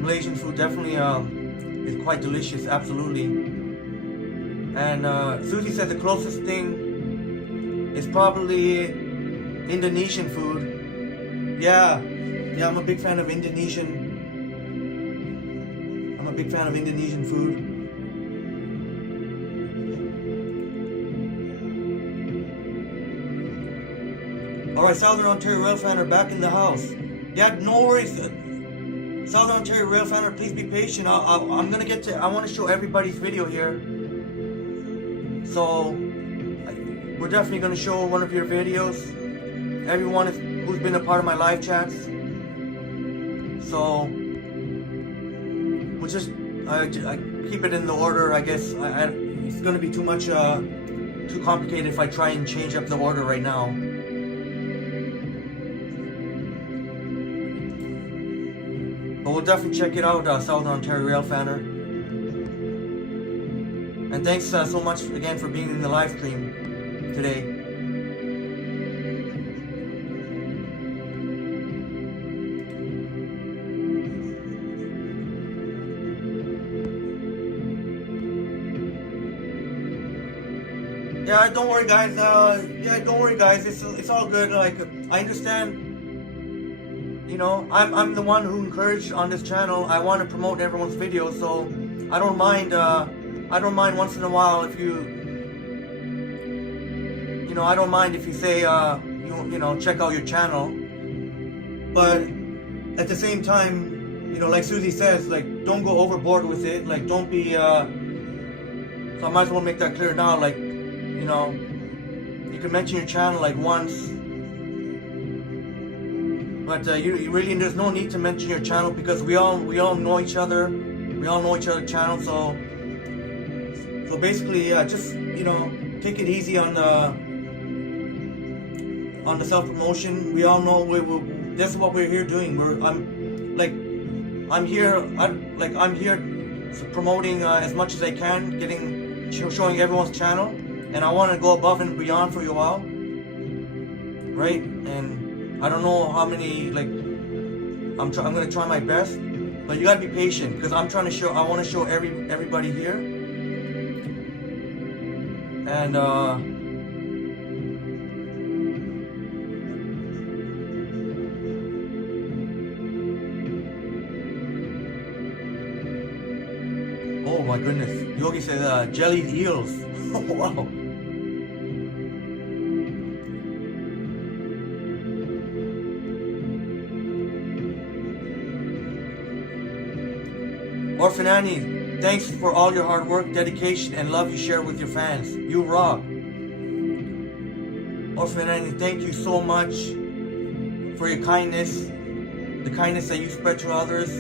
Malaysian food definitely is quite delicious, absolutely. And Susie said the closest thing is probably Indonesian food. Yeah, I'm a big fan of Indonesian food. Alright, Southern Ontario Railfanner are back in the house. Yeah, no worries. Southern Ontario Railfanner, please be patient. I want to show everybody's video here. So, we're definitely going to show one of your videos. Everyone who's been a part of my live chats. So, keep it in the order. I guess it's gonna be too much, too complicated if I try and change up the order right now. But we'll definitely check it out, Southern Ontario Rail Fanner. And thanks so much again for being in the live stream today. Yeah, don't worry, guys. Don't worry, guys. It's all good. Like, I understand. You know, I'm the one who encouraged on this channel. I want to promote everyone's videos, so I don't mind. I don't mind once in a while if you know, I don't mind if you say you know, check out your channel. But at the same time, you know, like Susie says, like, don't go overboard with it. Like, don't be. So I might as well make that clear now. Like, you know, you can mention your channel like once, but you really, there's no need to mention your channel because we all know each other. We all know each other's channel, so basically, just, you know, take it easy on the self promotion. We all know this is what we're here doing. I'm here promoting as much as I can, showing everyone's channel. And I want to go above and beyond for you all, right? And I don't know how many, like, I'm going to try my best, but you got to be patient because I want to show everybody here. And oh my goodness, Yogi said jellied eels. Oh wow. Orphan Annie, thanks for all your hard work, dedication, and love you share with your fans. You rock. Orphan Annie, thank you so much for your kindness, the kindness that you spread to others.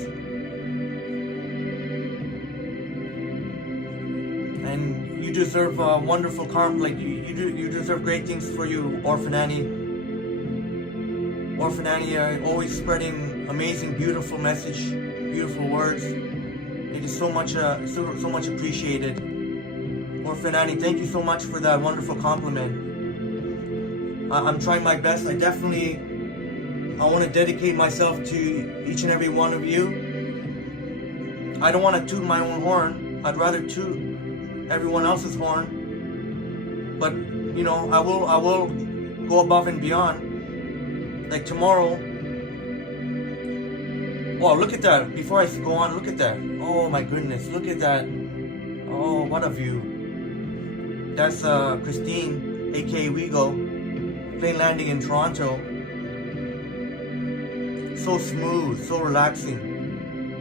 And you deserve wonderful karma. Like you deserve great things for you, Orphan Annie. Orphan Annie, always spreading amazing, beautiful message, beautiful words. It is so much appreciated. Orphan Annie, thank you so much for that wonderful compliment. I'm trying my best. I want to dedicate myself to each and every one of you. I don't want to toot my own horn. I'd rather toot everyone else's horn. But you know, I will go above and beyond. Like tomorrow. Wow, look at that. Before I go on, look at that. Oh my goodness, look at that. Oh, what a view. That's Christine, aka WeGo, plane landing in Toronto. So smooth, so relaxing.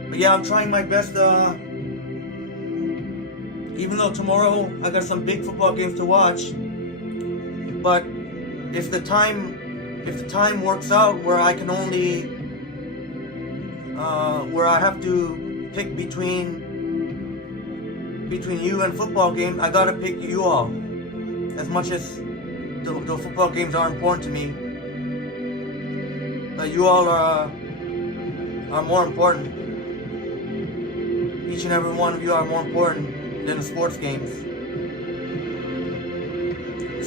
But yeah, I'm trying my best. Even though tomorrow I got some big football games to watch, but if the time works out where I can only where I have to pick between you and football game, I gotta pick you all. As much as the football games are important to me, but you all are more important. Each and every one of you are more important than the sports games.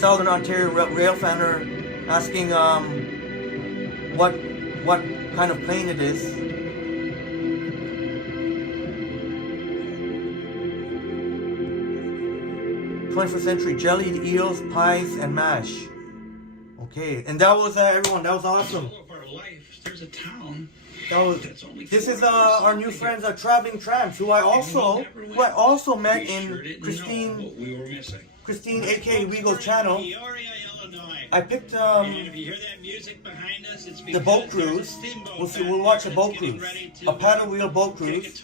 Southern Ontario Rail Fanner asking what kind of plane it is. 21st century jellied eels, pies, and mash. Okay, and that was everyone. That was awesome. There's a town. This is our new friends, Traveling Tramps, who I also met in Christine, aka WeGo's channel. I picked the boat cruise. We'll watch a boat cruise, a paddle wheel boat cruise.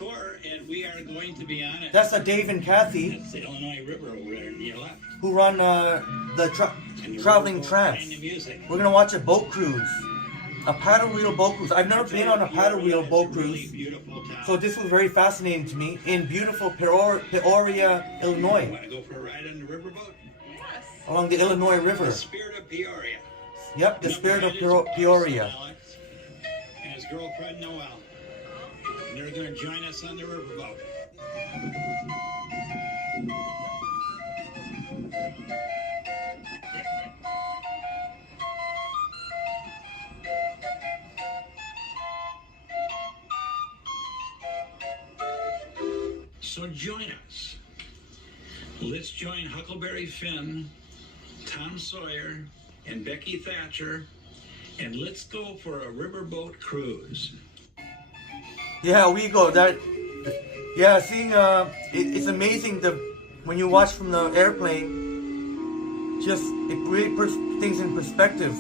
That's Dave and Kathy. That's the Illinois River over there to your left. Who run the Traveling Tramps. We're gonna watch a boat cruise. a paddle wheel boat cruise. I've never been on a paddle wheel boat cruise, so this was very fascinating to me. In beautiful Peoria, Illinois. Want to go for a ride on the riverboat? Yes. Along the Illinois River. The Spirit of Peoria. Yep, the Spirit of Peoria. Alex and his girlfriend Noelle. And they're going to join us on the riverboat. So join us. Let's join Huckleberry Finn, Tom Sawyer, and Becky Thatcher, and let's go for a riverboat cruise. Yeah, we go. Yeah, seeing it's amazing when you watch from the airplane. Just it really puts things in perspective.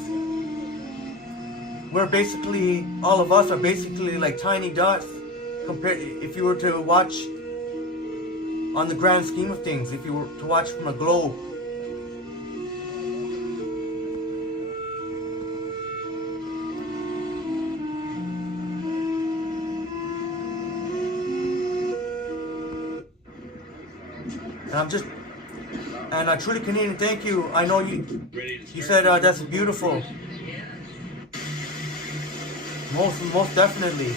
We're basically, all of us are basically like tiny dots compared. If you were to watch on the grand scheme of things, if you were to watch from a globe. And truly Canadian, thank you. I know you said that's beautiful. Most definitely.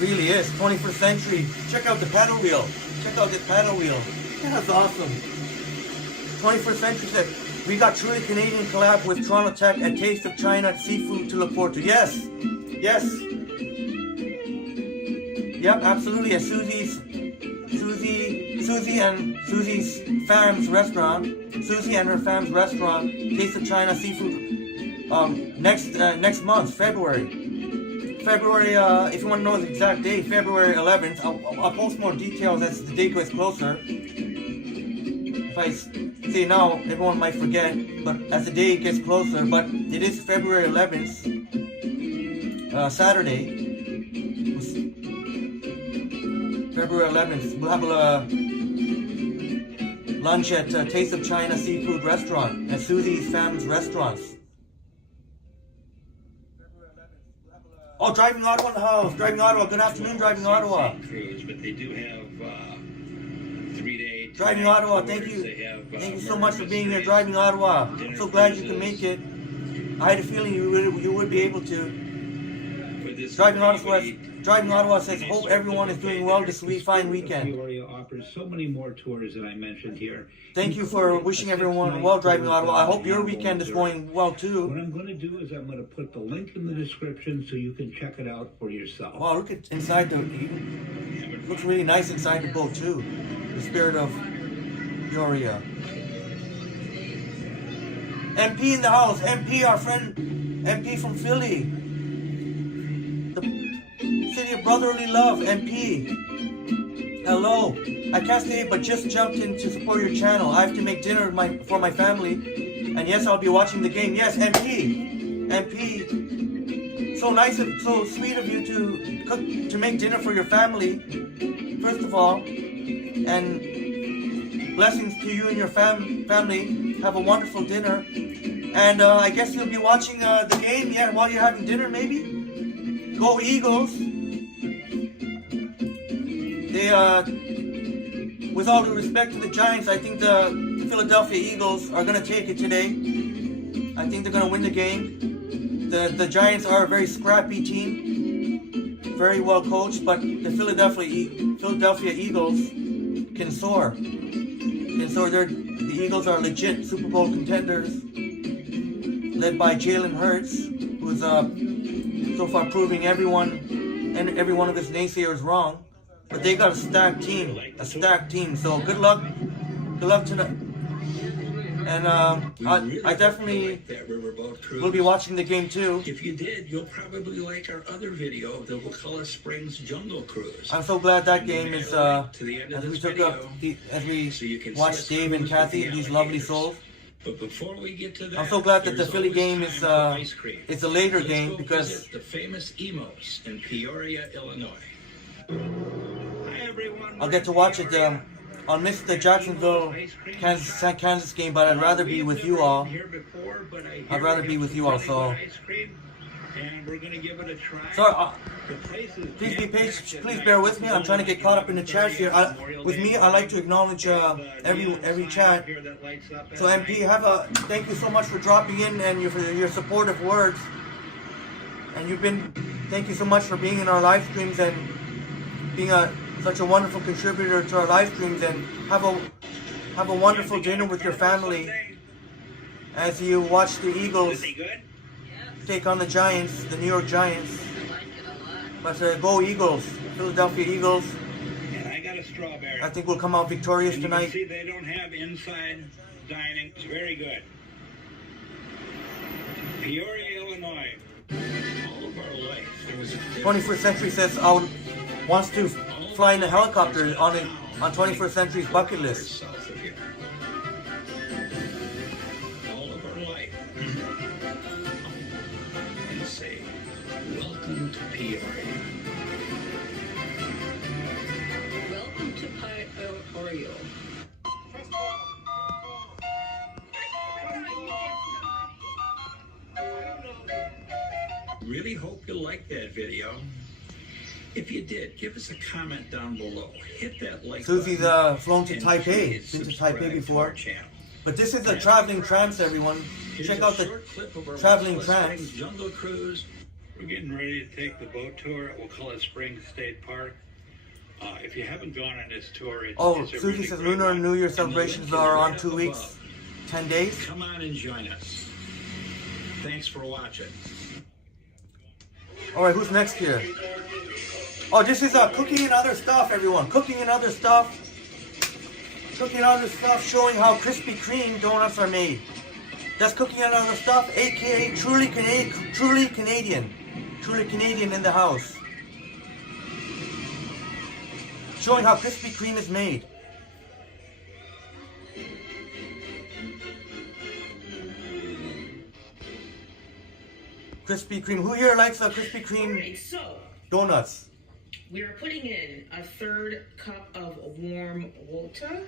Really is 21st century. Check out the paddle wheel. Check out the paddle wheel. That's awesome. 21st century said we got truly Canadian collab with Toronto Tech and Taste of China seafood to look forward to. Yes, yes. Yep, absolutely. And Susie and Susie's fam's restaurant. Susie and her fam's restaurant. Taste of China seafood. Next month, February. If you want to know the exact date, February 11th. I'll post more details as the date gets closer. If I say now, everyone might forget, but as the date gets closer, but it is February 11th, Saturday. February 11th, we'll have a lunch at Taste of China Seafood Restaurant at Susie's Fam's Restaurants. Oh, Driving Ottawa in the house. Driving Ottawa. Good afternoon, Driving Ottawa. Cruise, but they do have 3-day. Driving Ottawa. Thank you. Thank you so much for being here, Driving Ottawa. I'm so glad you can make it. I had a feeling you would be able to. Driving Ottawa says, hope everyone is doing well this fine weekend. Peoria offers so many more tours that I mentioned here. Thank you for wishing everyone well, Driving Ottawa. I hope your weekend is going well too. What I'm going to do is I'm going to put the link in the description so you can check it out for yourself. Wow, look at inside the. Looks really nice inside the boat too. The Spirit of Peoria. MP in the house. MP, our friend. MP from Philly. City of Brotherly Love, MP. Hello. I can't stay, but just jumped in to support your channel. I have to make dinner for my family. And yes, I'll be watching the game. Yes, MP. MP. So nice, so sweet of you to make dinner for your family. First of all. And blessings to you and your family. Have a wonderful dinner. And I guess you'll be watching the game, yeah, while you're having dinner, maybe? Go Eagles. They, with all due respect to the Giants, I think the Philadelphia Eagles are going to take it today. I think they're going to win the game. The Giants are a very scrappy team, very well coached, but the Philadelphia Eagles can soar. The Eagles are legit Super Bowl contenders, led by Jalen Hurts, who's so far proving every one of his naysayers wrong. But they got a stacked team. So good luck tonight. And I definitely will be watching the game too. If you did, you'll probably like our other video of the Wakulla Springs Jungle Cruise. I'm so glad that game is as we watch Dave and Kathy, these lovely souls. But before we get to that, I'm so glad that the Philly game is it's a later game because the famous Emos in Peoria, Illinois. Hi everyone. I'll get to watch it I'll miss the Jacksonville, Kansas game, but I'd rather be with you all. I'd rather be with you all, so. And we're gonna give it a try. So, please be patient. Please bear with me. I'm trying to get caught up in the chat here. With me, I like to acknowledge every chat. So, MP, thank you so much for dropping in and for your supportive words. And thank you so much for being in our live streams and being such a wonderful contributor to our live streams. And have a wonderful dinner with your family as you watch the Eagles take on the Giants, the New York Giants. But go Eagles, Philadelphia Eagles. And I got a strawberry. I think we'll come out victorious tonight. You can see they don't have inside dining. It's very good. Peoria, Illinois. All of our life, there was a 21st Century says wants to fly in a helicopter on 21st Century's bucket list. south of here. All of our life. And say, welcome to Peoria. Welcome to Peoria. Really hope you liked that video. If you did, give us a comment down below. Hit that like Susie's button. flown to And Taipei. please Been to subscribe Taipei to before. our channel. But this is the Traveling Tramps, everyone. Here's Check a out the short clip of our Traveling West Tramps. Springs Jungle Cruise. We're getting ready to take the boat tour. We'll call it Springs State Park. If you haven't gone on this tour, it's a Susie really says great Lunar one. New Year And the celebrations link is are on right 2 up weeks, above. 10 days. Come on and join us. Thanks for watching. Alright, who's next here? Oh, this is cooking and other stuff, everyone. Cooking and other stuff. Cooking and other stuff showing how Krispy Kreme donuts are made. That's cooking and other stuff, aka truly Canadian. Truly Canadian in the house. Showing how Krispy Kreme is made. Krispy Kreme. Who here likes Krispy Kreme Alright, so donuts? we are putting in a 1/3 cup of warm water.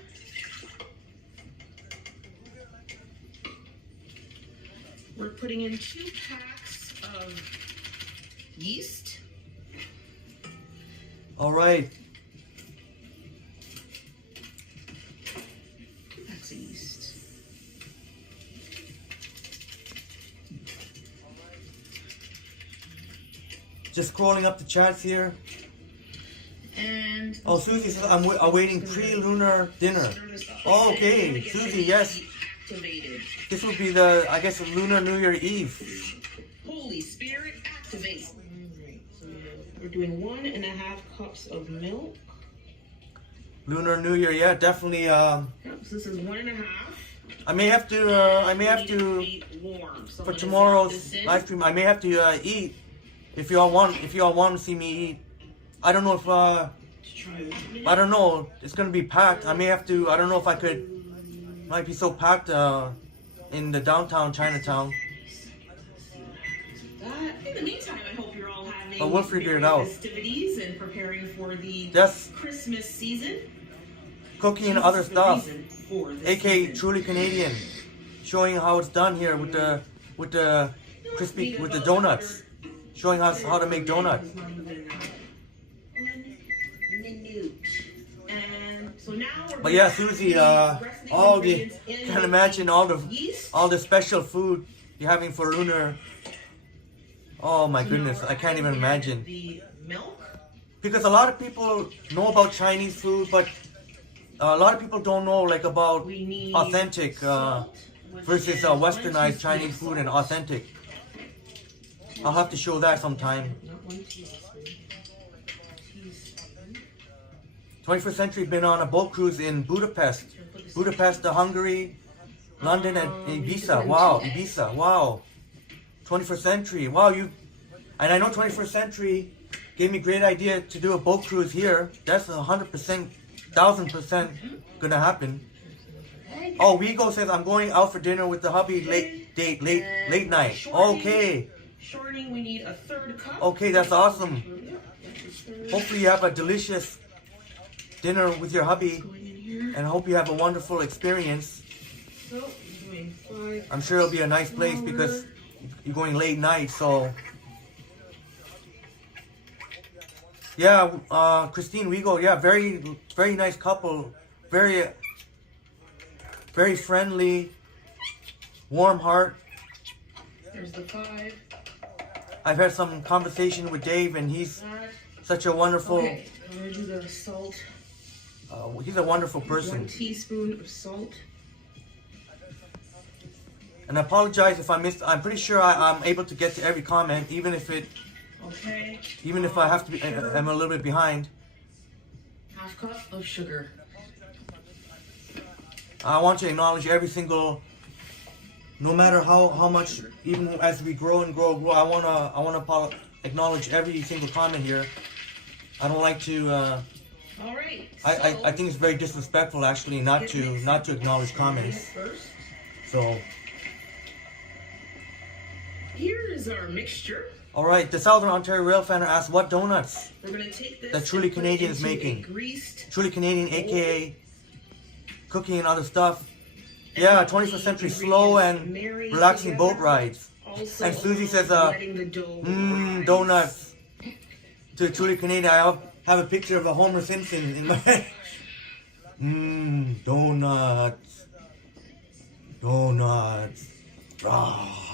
We're putting in 2 packs of yeast. Alright. 2 packs of yeast. Just scrolling up the chats here. And Oh, Susie says I'm awaiting pre-lunar dinner. stir this up. Oh, And okay, it gets Susie, ready to yes. be activated. This would be the, I guess, Lunar New Year Eve. Holy Spirit, activate. Alright, so we're doing 1.5 cups of milk. Lunar New Year, yeah, definitely. Yep, so this is 1.5. I may have to, Warm. So for I'm gonna tomorrow's zap this in. live stream, I may have to eat. If y'all want to see me eat. I don't know if, I don't know. It's gonna be packed. I may have to. I don't know if I could. Might be so packed in the downtown Chinatown. In the meantime, I hope you're all having But we'll figure it merry out. festivities and preparing for the That's Christmas season. cooking and other Jesus is the stuff. reason for this AK season. Truly Canadian, showing how it's done here with the crispy with the donuts, showing us how to make donuts. It's not even, 1 minute. And so now we're But yeah, gonna Susie, add the rest of all the ingredients in can't imagine all the yeast. special food you're having for Lunar. Oh my So now goodness, we're I can't even adding imagine. The milk. Because a lot of people know about Chinese food, but a lot of people don't know like about We need authentic salt, which versus is westernized 1 teaspoon Chinese of food salt. and authentic. I'll have to show that sometime. Not 1 teaspoon. Teaspoon. 21st Century been on a boat cruise in Budapest, Hungary, London, and Ibiza. Wow, Ibiza. Wow. 21st Century. Wow, and I know 21st Century gave me a great idea to do a boat cruise here. That's 100%, 1000% gonna happen. Oh, Wego says I'm going out for dinner with the hubby late night. Okay. Shortening, we need a 1/3 cup. Okay, that's awesome. Yep, that's a 1/3. Hopefully you have a delicious dinner with your hubby. Going in here. and I hope you have a wonderful experience. So, doing 5. I'm sure it'll be a nice place because you're going late night, so. Yeah, Christine Wego, yeah, very, very nice couple. Very friendly, warm heart. There's the 5. I've had some conversation with Dave, and he's such a wonderful. Okay, I'm gonna do the salt. He's a wonderful person. 1 teaspoon of salt. And I apologize if I missed. I'm pretty sure I'm able to get to every comment, even if I have to be. I'm a little bit behind. 1/2 cup of sugar. I want to acknowledge every single. No matter how much, even as we grow and grow, I wanna acknowledge every single comment here. I don't like to. All right. I think it's very disrespectful actually not to acknowledge comments. So. Here is our mixture. All right, the Southern Ontario Rail Fanner asks what donuts We're gonna take this that Truly and put Canadian it is into a making. greased Truly Canadian, aka cooking and other stuff. Yeah, 21st century slow and relaxing boat rides. Also, And Susie says, letting the dough rise. donuts. To Truly Canadian, I have a picture of a Homer Simpson in my head. Donuts. Donuts. Ah.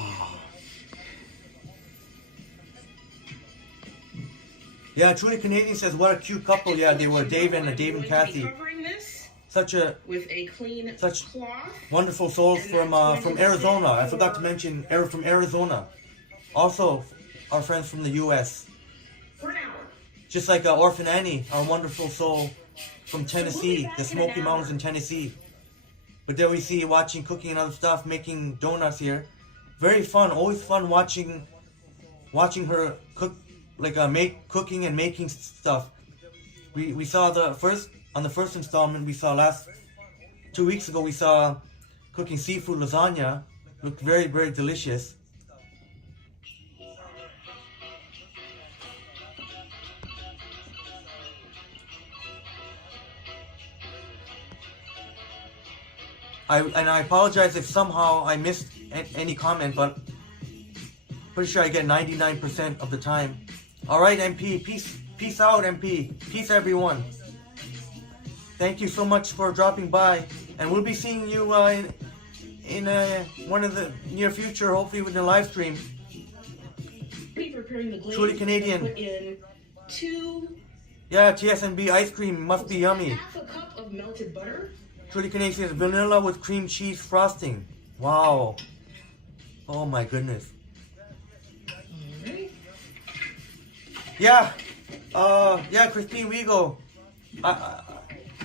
Yeah, Truly Canadian says, what a cute couple. Yeah, they were Dave and Kathy. Covering this Such with a clean Such cloth. wonderful souls from Arizona. I forgot to mention from Arizona. Also, our friends from the U.S. For an hour. Just like Orphan Annie, our wonderful soul from Tennessee, the Smoky Mountains in Tennessee. But there we see you watching cooking and other stuff, making donuts here. Very fun. Always fun watching her cook, like make cooking and making stuff. We saw on the first installment we saw 2 weeks ago, we saw cooking seafood lasagna. Looked very, very delicious. I apologize if somehow I missed any comment, but pretty sure I get 99% of the time. Alright, MP. Peace out, MP. Peace, everyone. Thank you so much for dropping by, and we'll be seeing you in one of the near future, hopefully with the live stream. Preparing the glaze. Truly Canadian. Put in 2. Yeah, TSNB ice cream must be yummy. 1/2 cup of melted butter. Truly Canadian says vanilla with cream cheese frosting. Wow. Oh my goodness. Alright. Yeah. Yeah, Christine Wego. I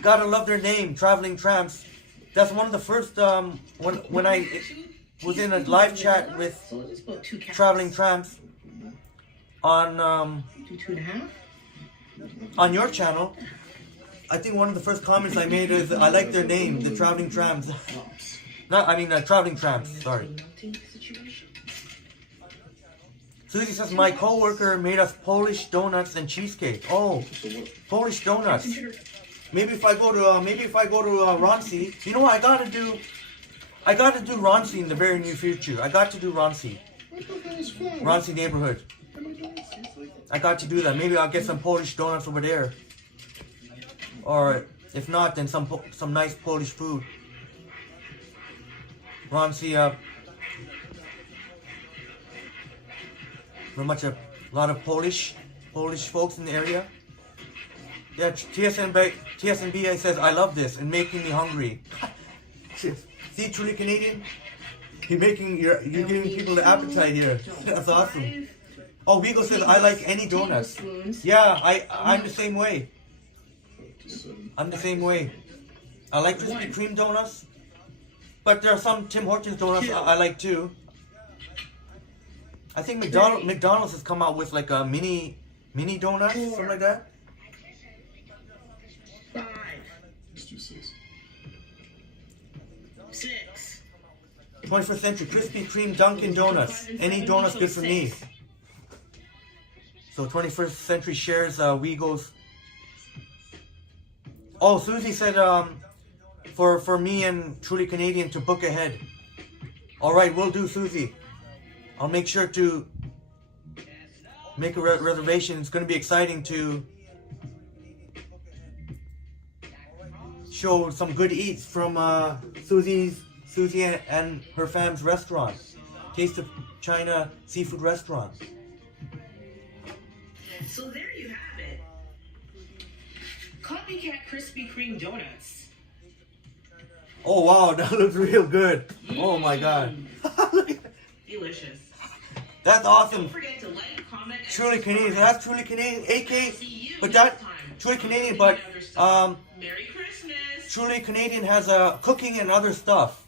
gotta love their name, Traveling Tramps. That's one of the first when I was in a live chat with Traveling Tramps on 2.5. on your channel. I think one of the first comments I made is I like their name, the Traveling Tramps. Traveling Tramps. Sorry. Susie says my coworker made us Polish donuts and cheesecake. Oh, Polish donuts. Maybe if I go to Ronsi, you know what I gotta do Ronsi in the very near future. I got to do Ronsi neighborhood. I got to do that. Maybe I'll get some Polish donuts over there, or if not, then some nice Polish food. Ronsi, very much a lot of Polish folks in the area. Yeah, TSNB says, I love this and making me hungry. See, Truly Canadian? You're giving people the appetite here. That's awesome. Oh, Wego says, I like any donuts. Yeah, I'm the same way. I'm the same way. I like Krispy Kreme donuts. But there are some Tim Hortons donuts I like too. I think McDonald's has come out with like a mini donuts, something like that. 5. Let's do 6. 21st century Krispy Kreme Dunkin' Donuts. Any donuts good for me. So 21st century shares Wego's. Oh, Susie said for me and Truly Canadian to book ahead. All right, will do, Susie. I'll make sure to make a reservation. It's going to be exciting to show some good eats from Susie and her fam's restaurant, Taste of China Seafood Restaurant. So there you have it. Copycat Krispy Kreme donuts. Oh wow, that looks real good. Oh my god. Delicious. That's awesome. Don't forget to like, comment, and Truly Canadian. So that's Truly Canadian, AK. see you But next that time. Truly Canadian, but Merry Christmas. Truly Canadian has cooking and other stuff.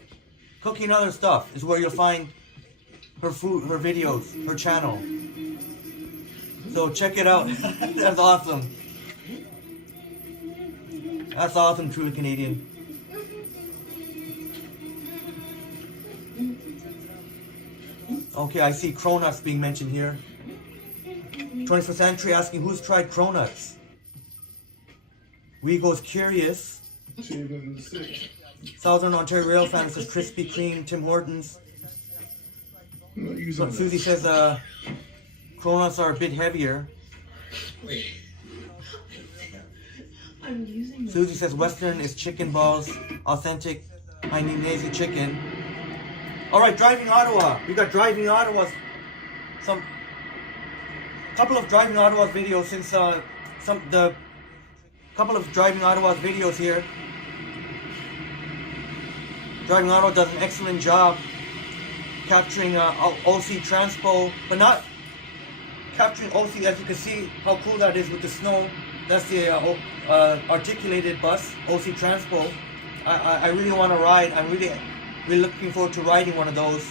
Cooking and other stuff is where you'll find her food, her videos, her channel. So check it out. That's awesome. That's awesome, Truly Canadian. Okay, I see cronuts being mentioned here. 21st Century asking who's tried cronuts. We goes curious. Southern Ontario Rail fan says Krispy Kreme, Tim Hortons. So Susie says cronuts are a bit heavier. I'm using Susie says Western is chicken balls, authentic Hainanese chicken. Alright, Driving Ottawa. We got Driving Ottawa. Couple of Driving Ottawa videos since couple of Driving Ottawa videos here. Driving Ottawa does an excellent job capturing OC Transpo, but not capturing OC. As you can see how cool that is with the snow. That's the articulated bus, OC Transpo. I really want to ride. I'm really looking forward to riding one of those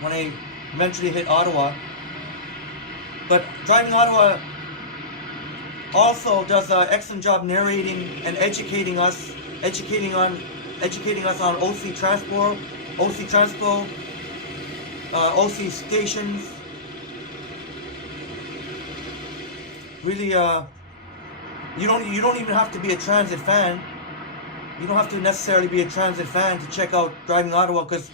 when I eventually hit Ottawa. But Driving Ottawa also does an excellent job narrating and educating us on OC Transpo, OC stations. Really, you don't even have to be a transit fan. You don't have to necessarily be a transit fan to check out Driving Ottawa, because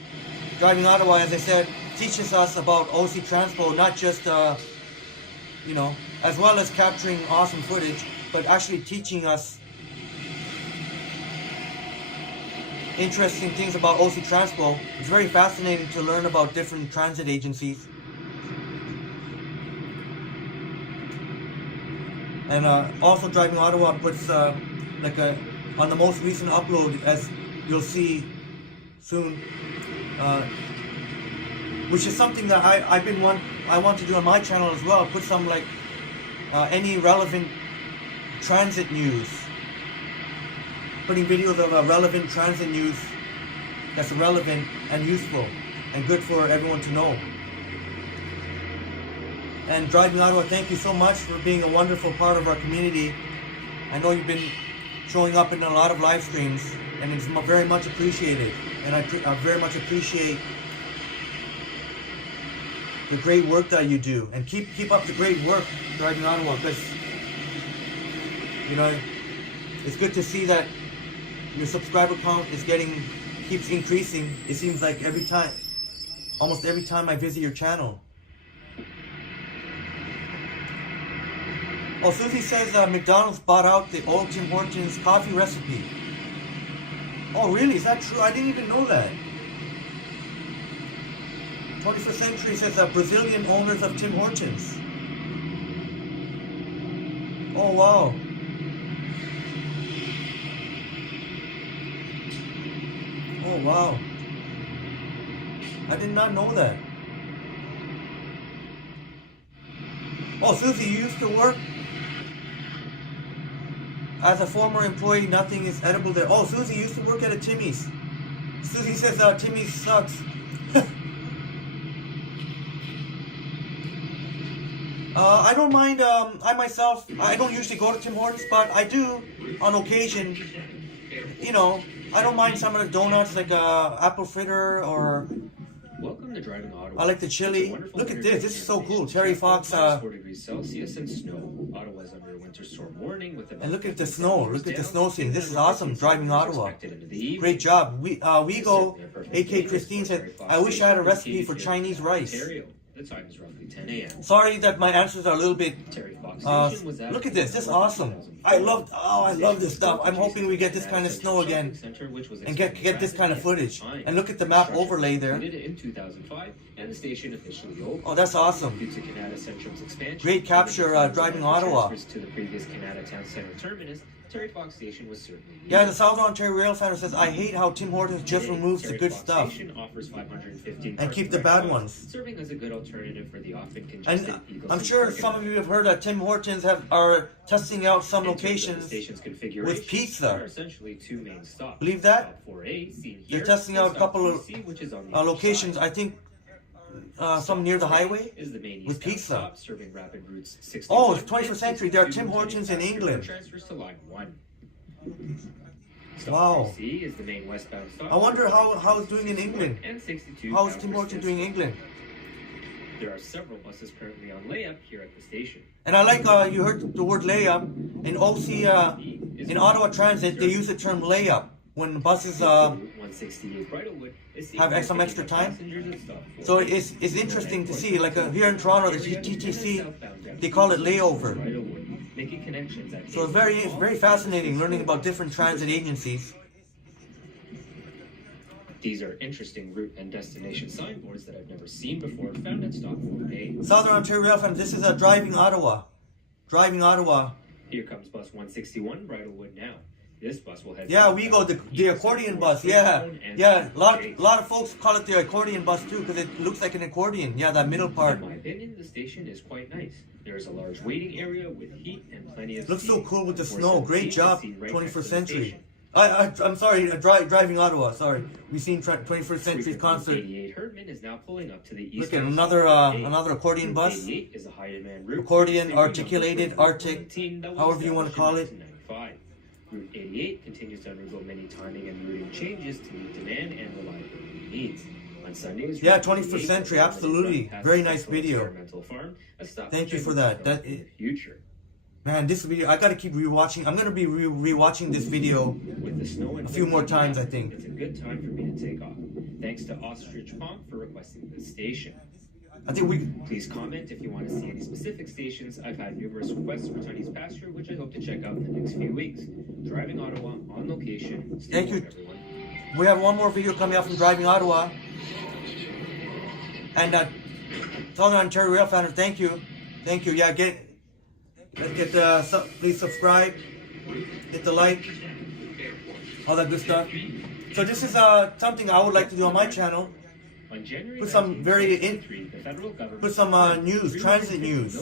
Driving Ottawa, as I said, teaches us about OC Transpo, not just as well as capturing awesome footage, but actually teaching us interesting things about OC Transpo. It's very fascinating to learn about different transit agencies. And also Driving Ottawa puts on the most recent upload, as you'll see soon, which is something that I want to do on my channel as well. Put some any relevant transit news. Putting videos of relevant transit news that's relevant and useful and good for everyone to know. And Driving Ottawa, thank you so much for being a wonderful part of our community. I know you've been showing up in a lot of live streams, and it's very much appreciated. And I very much appreciate the great work that you do, and keep up the great work, Driving Ottawa, because it's good to see that your subscriber count keeps increasing. It seems like almost every time I visit your channel. Oh, Susie says McDonald's bought out the old Tim Hortons coffee recipe. Oh, really? Is that true? I didn't even know that. 21st Century says Brazilian owners of Tim Hortons. Oh, wow. Oh, wow. I did not know that. Oh, Susie, you used to work as a former employee. Nothing is edible there. Oh, Susie used to work at a Timmy's. Susie says Timmy's sucks. I don't mind. I myself, I don't usually go to Tim Hortons, but I do on occasion. I don't mind some of the donuts, like apple fritter, or Welcome to Driving Ottawa. I like the chili. Look at this. This is so cool. Terry Fox. 4 degrees Celsius and snow. Ottawa's under a winter storm warning. morning with And look at the snow. Look at the snow scene. This is awesome. Driving Ottawa. Great job. WeGo, aka Christine, said, I wish I had a recipe for Chinese rice. The time is roughly 10 a.m. Sorry that my answers are a little bit. Look at this. This is awesome. I love this stuff. I'm hoping we get this kind of snow again and get this kind of footage. And look at the map overlay there. In 2005, and the station officially opened. Oh, that's awesome. Due to Canada Centrum's expansion, Great capture, driving Ottawa. To the previous Canada Town Centre terminus, Terry Fox Station was certainly needed. Yeah, the Southern Ontario Rail Fanner says, I hate how Tim Hortons just removes the good stuff Offers 515 and keep the bad ones. Serving as a good alternative for the often congested And Eagles I'm sure some of you have heard that Tim Hortons are testing out some locations with pizza. There are essentially two main stops. Believe that? Stop 4A, seen They're here, testing out a couple of C, which is on the other locations, side. I think some near the highway Is the main with eastbound pizza. stop, serving rapid routes 61 Oh, it's 21st and century. There are 62 Tim Hortons in England. Transfers to line 1. Wow. C is the main westbound stop. I wonder how it's doing in England. And 62 How is Tim Hortons doing in England? There are several buses currently on layup here at the station. And I like you heard the word layup in OC in Ottawa Transit. They use the term layup when buses have some extra time. So it's interesting to see. Like here in Toronto, the TTC, they call it layover. So it's very fascinating learning about different transit agencies. These are interesting route and destination signboards that I've never seen before, found at Stop 4A. Southern Ontario FM, this is Driving Ottawa. Driving Ottawa. Here comes bus 161, Bridlewood now. This bus will head. Yeah, we go the accordion bus. Yeah. A lot of folks call it the accordion bus too because it looks like an accordion. Yeah, that middle part. In my opinion, the station is quite nice. There is a large waiting area with heat and plenty of. Looks so cool with the snow. Great job, 21st century. I'm sorry, Driving Ottawa. Sorry, we've seen 21st Century's concert. 88 Herdman is now pulling up to the east. Look at another accordion bus. 88 is a high demand route. Accordion, articulated, Arctic, however you want to call it. Route 88 continues to undergo many timing and routing changes to meet demand and reliability needs. On Sundays, yeah, 21st Century, absolutely. Very nice video. Thank you for that. Man, this video, I gotta keep rewatching. I'm gonna be rewatching this video a few more times, I think. It's a good time for me to take off. Thanks to Ostrich Pond for requesting this station. I think we. Please comment if you want to see any specific stations. I've had numerous requests for Chinese pasture, which I hope to check out in the next few weeks. Driving Ottawa on location. Stay Thank warm, you. everyone. We have one more video coming out from Driving Ottawa. And Southern Ontario Rail Fanner, thank you. Yeah, please subscribe, hit the like, all that good stuff. So this is something I would like to do on my channel. Put some put some news, transit news,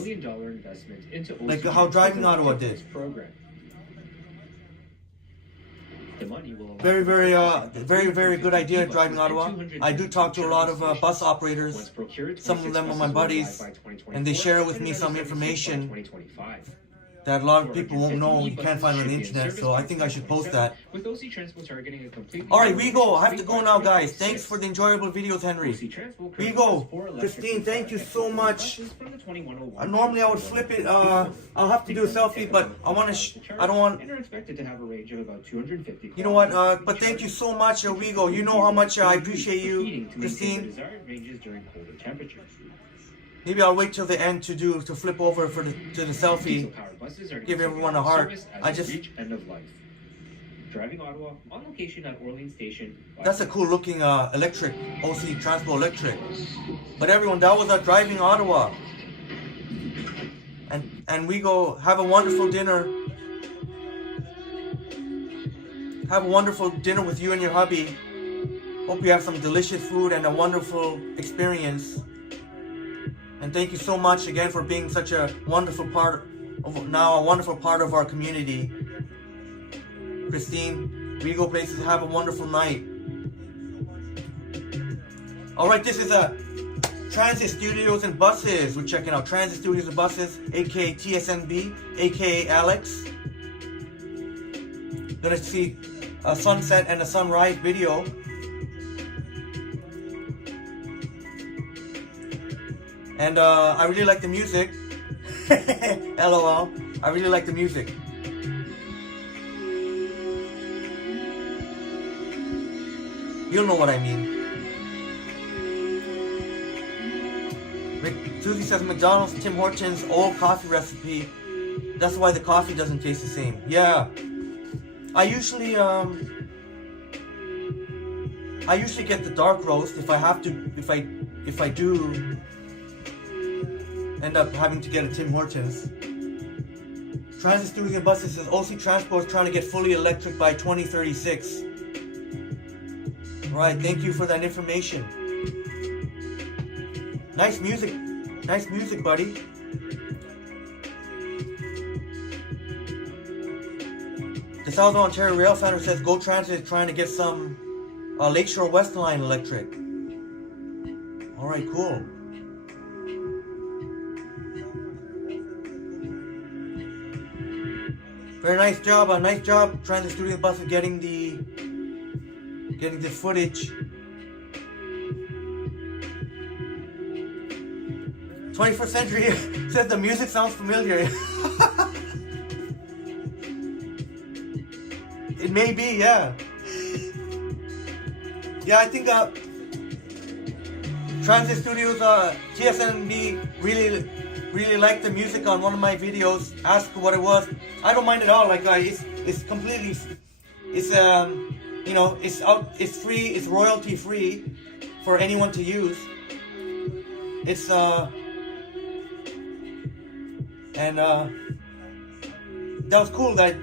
like how Driving Ottawa did. Very good idea, Driving Ottawa. I do talk to a lot of bus operators. Some of them are my buddies, and they share with me some information that a lot of people won't know. You can't find on the internet, so I think I should post that. Alright, WeGo, I have to go now, guys. Thanks for the enjoyable videos, Henry. WeGo, Christine, thank you so much. Normally I would flip it. I'll have to do a selfie, but I want to. I don't want. You know what? But thank you so much, WeGo. You know how much I appreciate you, Christine. Maybe I'll wait till the end to flip over to the selfie. Give everyone a heart. Driving Ottawa on location at Orleans Station. That's a cool looking electric OC Transpo electric. But everyone, that was Driving Ottawa. And we go have a wonderful dinner. Have a wonderful dinner with you and your hubby. Hope you have some delicious food and a wonderful experience. And thank you so much again for being such a wonderful part of our community. Christine, WeGo Places, have a wonderful night. Alright, this is Transit Studios and Buses. We're checking out Transit Studios and Buses, aka TSNB, aka Alex. Gonna see a sunset and a sunrise video. And I really like the music. LOL. I really like the music. You'll know what I mean. Susie says McDonald's, Tim Hortons, old coffee recipe. That's why the coffee doesn't taste the same. Yeah. I usually get the dark roast if I have to, if I do end up having to get a Tim Hortons. Transit Studios and Buses says OC Transpo is trying to get fully electric by 2036. Right, thank you for that information. Nice music. Nice music, buddy. The South Ontario Rail Fanner says Go Transit is trying to get some Lakeshore West Line electric. Alright, cool. Very nice job, Transit Studio Bus of getting the footage. 21st Century says the music sounds familiar. It may be, yeah. Yeah, I think Transit Studios, TSNB really liked the music on one of my videos. Asked what it was. I don't mind at all. Like it's completely, it's you know, it's out, it's free, it's royalty free for anyone to use. It's and that was cool that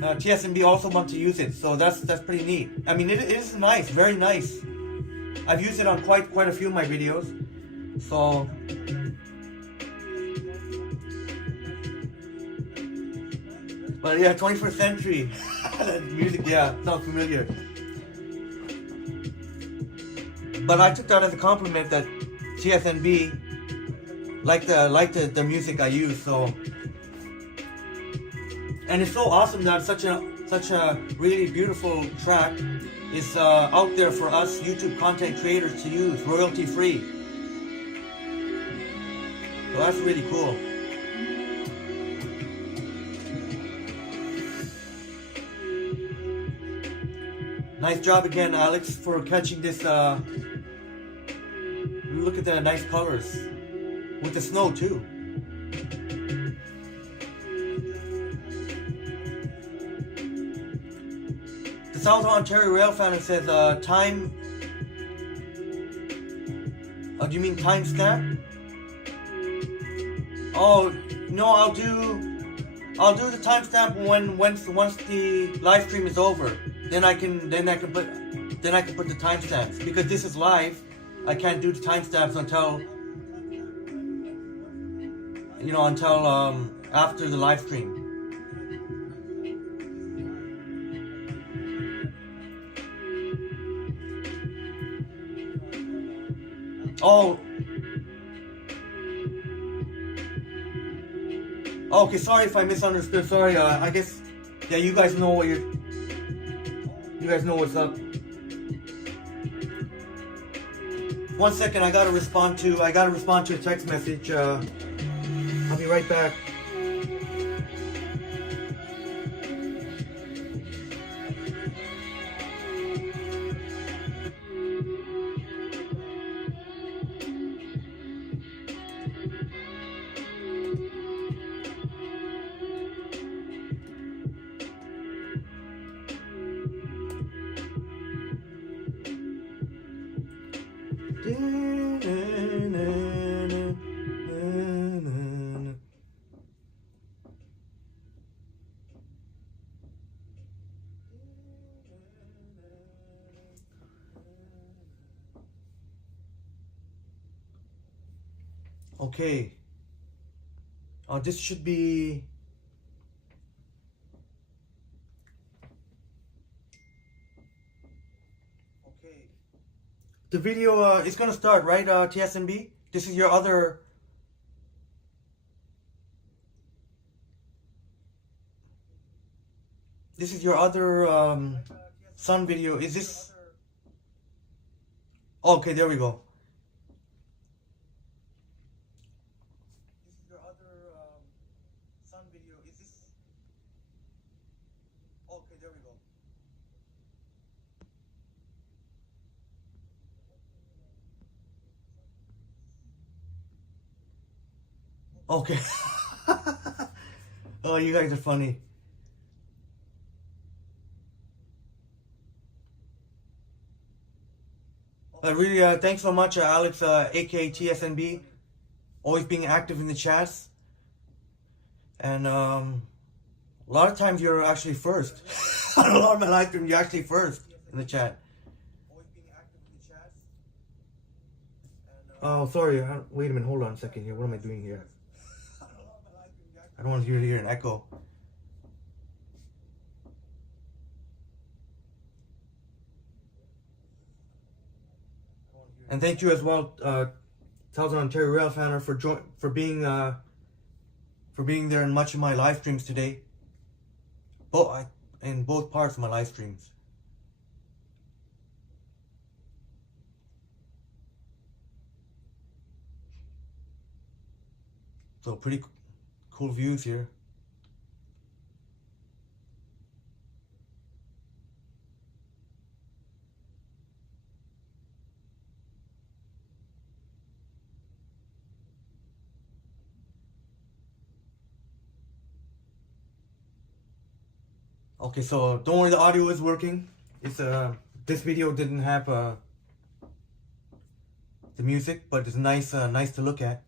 TSNB also want to use it. So that's pretty neat. I mean, it is nice, very nice. I've used it on quite a few of my videos. So. But yeah, 21st Century music, yeah, sounds familiar. But I took that as a compliment that TSNB liked the music I use. So, and it's so awesome that such a really beautiful track is out there for us YouTube content creators to use, royalty free. So that's really cool. Nice job again, Alex, for catching this. Look at the nice colors with the snow too. The South Ontario Rail Fanner says time. Oh, do you mean timestamp? Oh no, I'll do the timestamp once the live stream is over. Then I can put the timestamps, because this is live. I can't do the timestamps until after the live stream. Oh. Okay, sorry if I misunderstood. Sorry. I guess, yeah, you guys know what's up. 1 second, I gotta respond to a text message. I'll be right back. Okay. This should be. Okay. The video is gonna start, right, TSNB? This is your other. This is your other sun video. Is this? Okay, there we go. Okay. Oh, you guys are funny. Really, thanks so much, Alex, aka TSNB, always being active in the chats. And a lot of times you're actually first. On a lot of my live stream, you're actually first in the chat. Oh, sorry. Wait a minute. Hold on a second here. What am I doing here? I don't want to hear an echo. And thank you as well, Southern Ontario Rail Fanner, for being there in much of my live streams today. In both parts of my live streams. So pretty cool views here. Okay, so don't worry, the audio is working. It's this video didn't have the music, but it's nice nice to look at.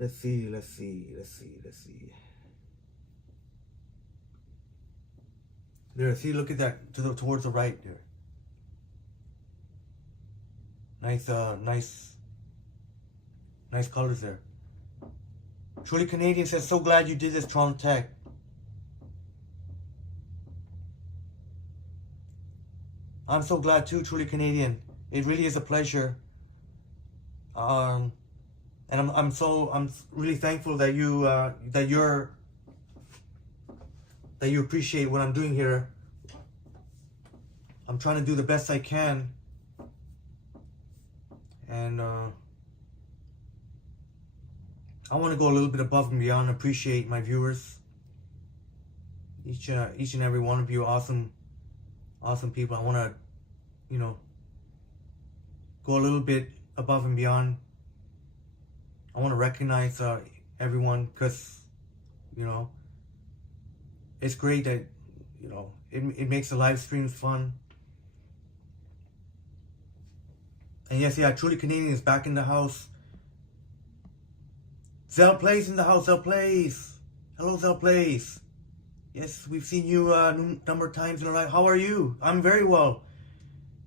Let's see. There, see, look at that towards the right there. Nice colors there. Truly Canadian says, so glad you did this, Toronto Tech. I'm so glad too, Truly Canadian. It really is a pleasure. And I'm really thankful that you appreciate what I'm doing here. I'm trying to do the best I can, and I want to go a little bit above and beyond. Appreciate my viewers, each and every one of you, awesome people. I want to, go a little bit above and beyond. I want to recognize everyone, because it's great that it makes the live streams fun. And yes, yeah, Truly Canadian is back in the house. Zell Plays in the house. Zell Plays. Hello, Zell Plays. Yes, we've seen you a number of times in our life. How are you? I'm very well.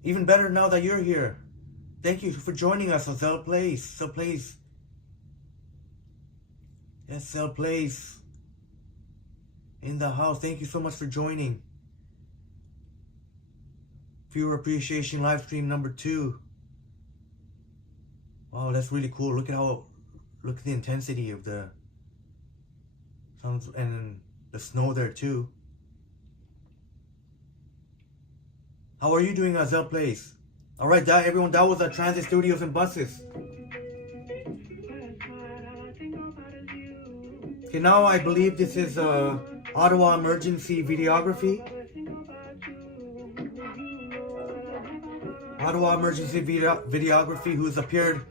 Even better now that you're here. Thank you for joining us on Zell Plays. Zell Plays. Yes, Zell Plays in the house. Thank you so much for joining. Viewer Appreciation live stream number 2. Wow, that's really cool. Look at the intensity of the sounds and the snow there too. How are you doing, Zell Plays? All right, everyone, that was Transit Studios and Buses. Okay, now I believe this is Ottawa Emergency Videography. Ottawa Emergency Videography, who's appeared.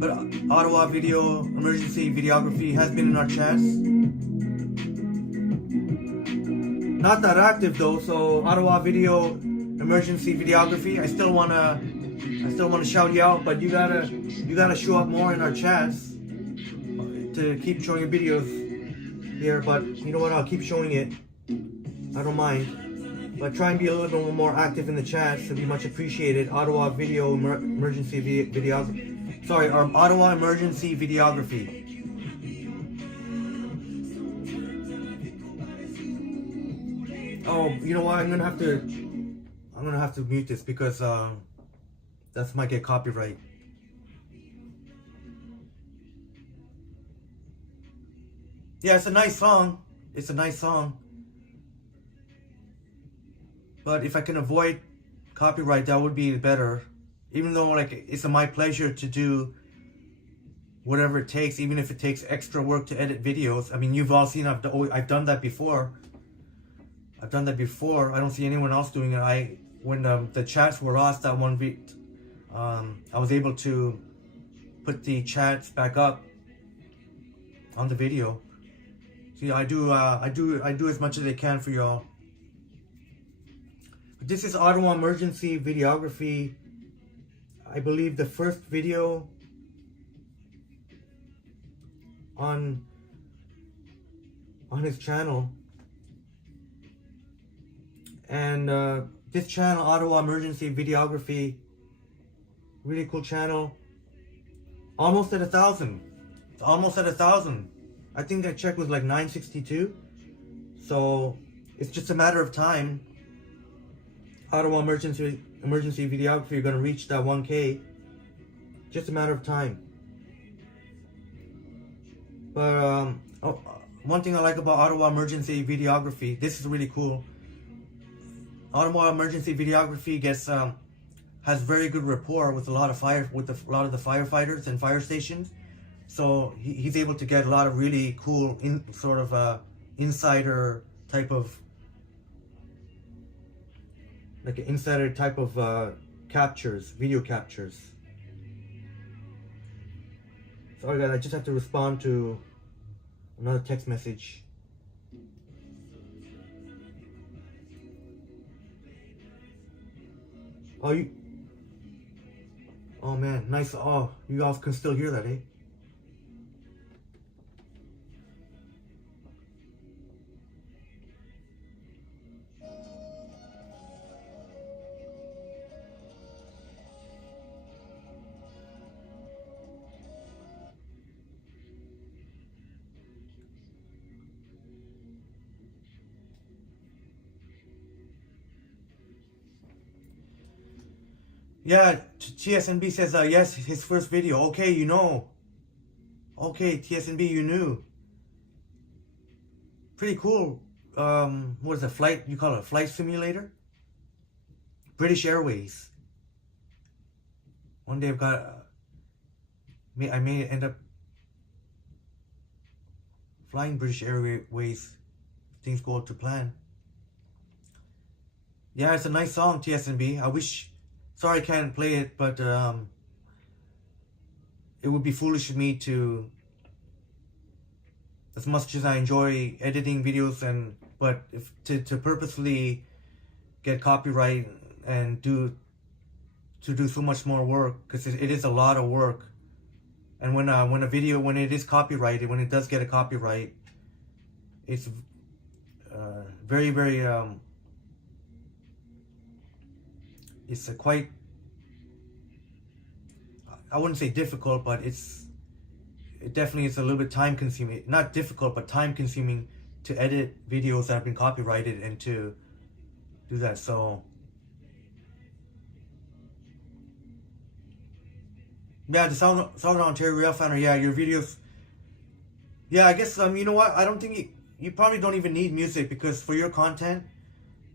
But Ottawa Emergency Videography has been in our chats. Not that active though, so Ottawa Emergency Videography, I still wanna shout you out, but you gotta show up more in our chats to keep showing your videos here. But you know what, I'll keep showing it. I don't mind. But try and be a little bit more active in the chats to be much appreciated. Ottawa Emergency Videography. Sorry, our Ottawa Emergency Videography. Oh, you know what? I'm gonna have to mute this because that might get copyright. Yeah, it's a nice song. It's a nice song. But if I can avoid copyright, that would be better. Even though like it's my pleasure to do whatever it takes, even if it takes extra work to edit videos. I mean, you've all seen I've done that before. I've done that before. I don't see anyone else doing it. When the chats were lost that one week, I was able to put the chats back up on the video. See, I do as much as I can for y'all. This is Ottawa emergency videography. I believe the first video on his channel. And this channel, Ottawa Emergency Videography, really cool channel. Almost at 1,000. It's almost at 1,000. I think that check was like 962. So it's just a matter of time. Ottawa Emergency Videography, you're gonna reach that 1K. Just a matter of time. But one thing I like about Ottawa Emergency Videography, this is really cool. Ottawa Emergency Videography has very good rapport with a lot of the firefighters and fire stations. So he's able to get a lot of really cool insider type of captures, video captures. Sorry guys, I just have to respond to another text message. Oh man, nice. Oh, you guys can still hear that, eh? Yeah, TSNB says, yes, his first video. Okay, you know. Okay, TSNB, you knew. Pretty cool. What is it, flight? You call it a flight simulator? British Airways. One day I may end up flying British Airways if things go to plan. Yeah, it's a nice song, TSNB. I wish... Sorry I can't play it, but it would be foolish of me to, as much as I enjoy editing videos to purposely get copyright and do so much more work, because it is a lot of work. And when it is copyrighted, when it does get a copyright, it's very, very it's quite, I wouldn't say difficult, but it definitely is a little bit time consuming. Not difficult, but time consuming to edit videos that have been copyrighted and to do that. So yeah, the Southern Ontario railfanner. Yeah, your videos. Yeah, I guess you know what? I don't think you probably don't even need music, because for your content,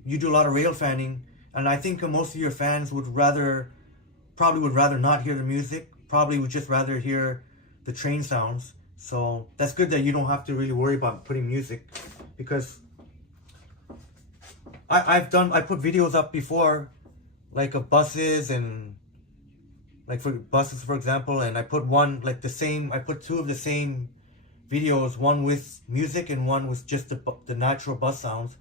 you do a lot of rail fanning. And I think most of your fans would probably would rather not hear the music. Probably would just rather hear the train sounds. So that's good that you don't have to really worry about putting music, because I put videos up before, like of buses and like for buses, for example, and I put I put two of the same videos, one with music and one with just the natural bus sounds,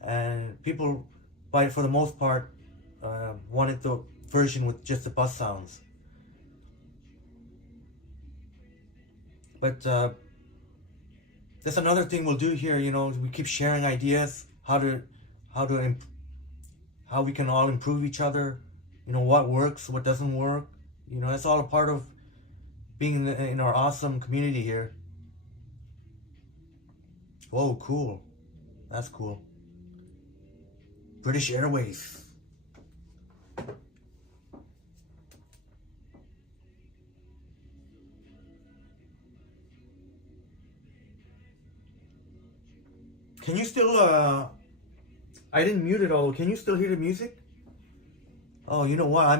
and people, for the most part, wanted the version with just the bus sounds. But that's another thing we'll do here. You know, we keep sharing ideas how we can all improve each other. You know, what works, what doesn't work. You know, that's all a part of being in our awesome community here. Whoa, cool. That's cool. British Airways. Can you still I didn't mute it all. Can you still hear the music? Oh, you know what? I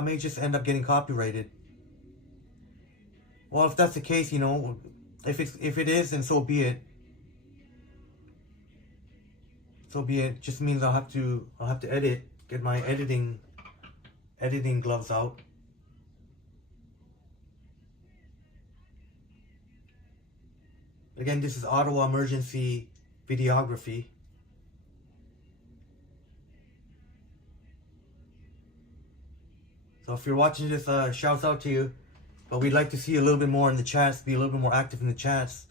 may just end up getting copyrighted. Well, if that's the case, you know, if it is, then so be it. So be it. Just means I'll have to edit, get my editing gloves out. Again, this is Ottawa Emergency Videography. So if you're watching this, shouts out to you. But we'd like to see you a little bit more in the chats, be a little bit more active in the chats.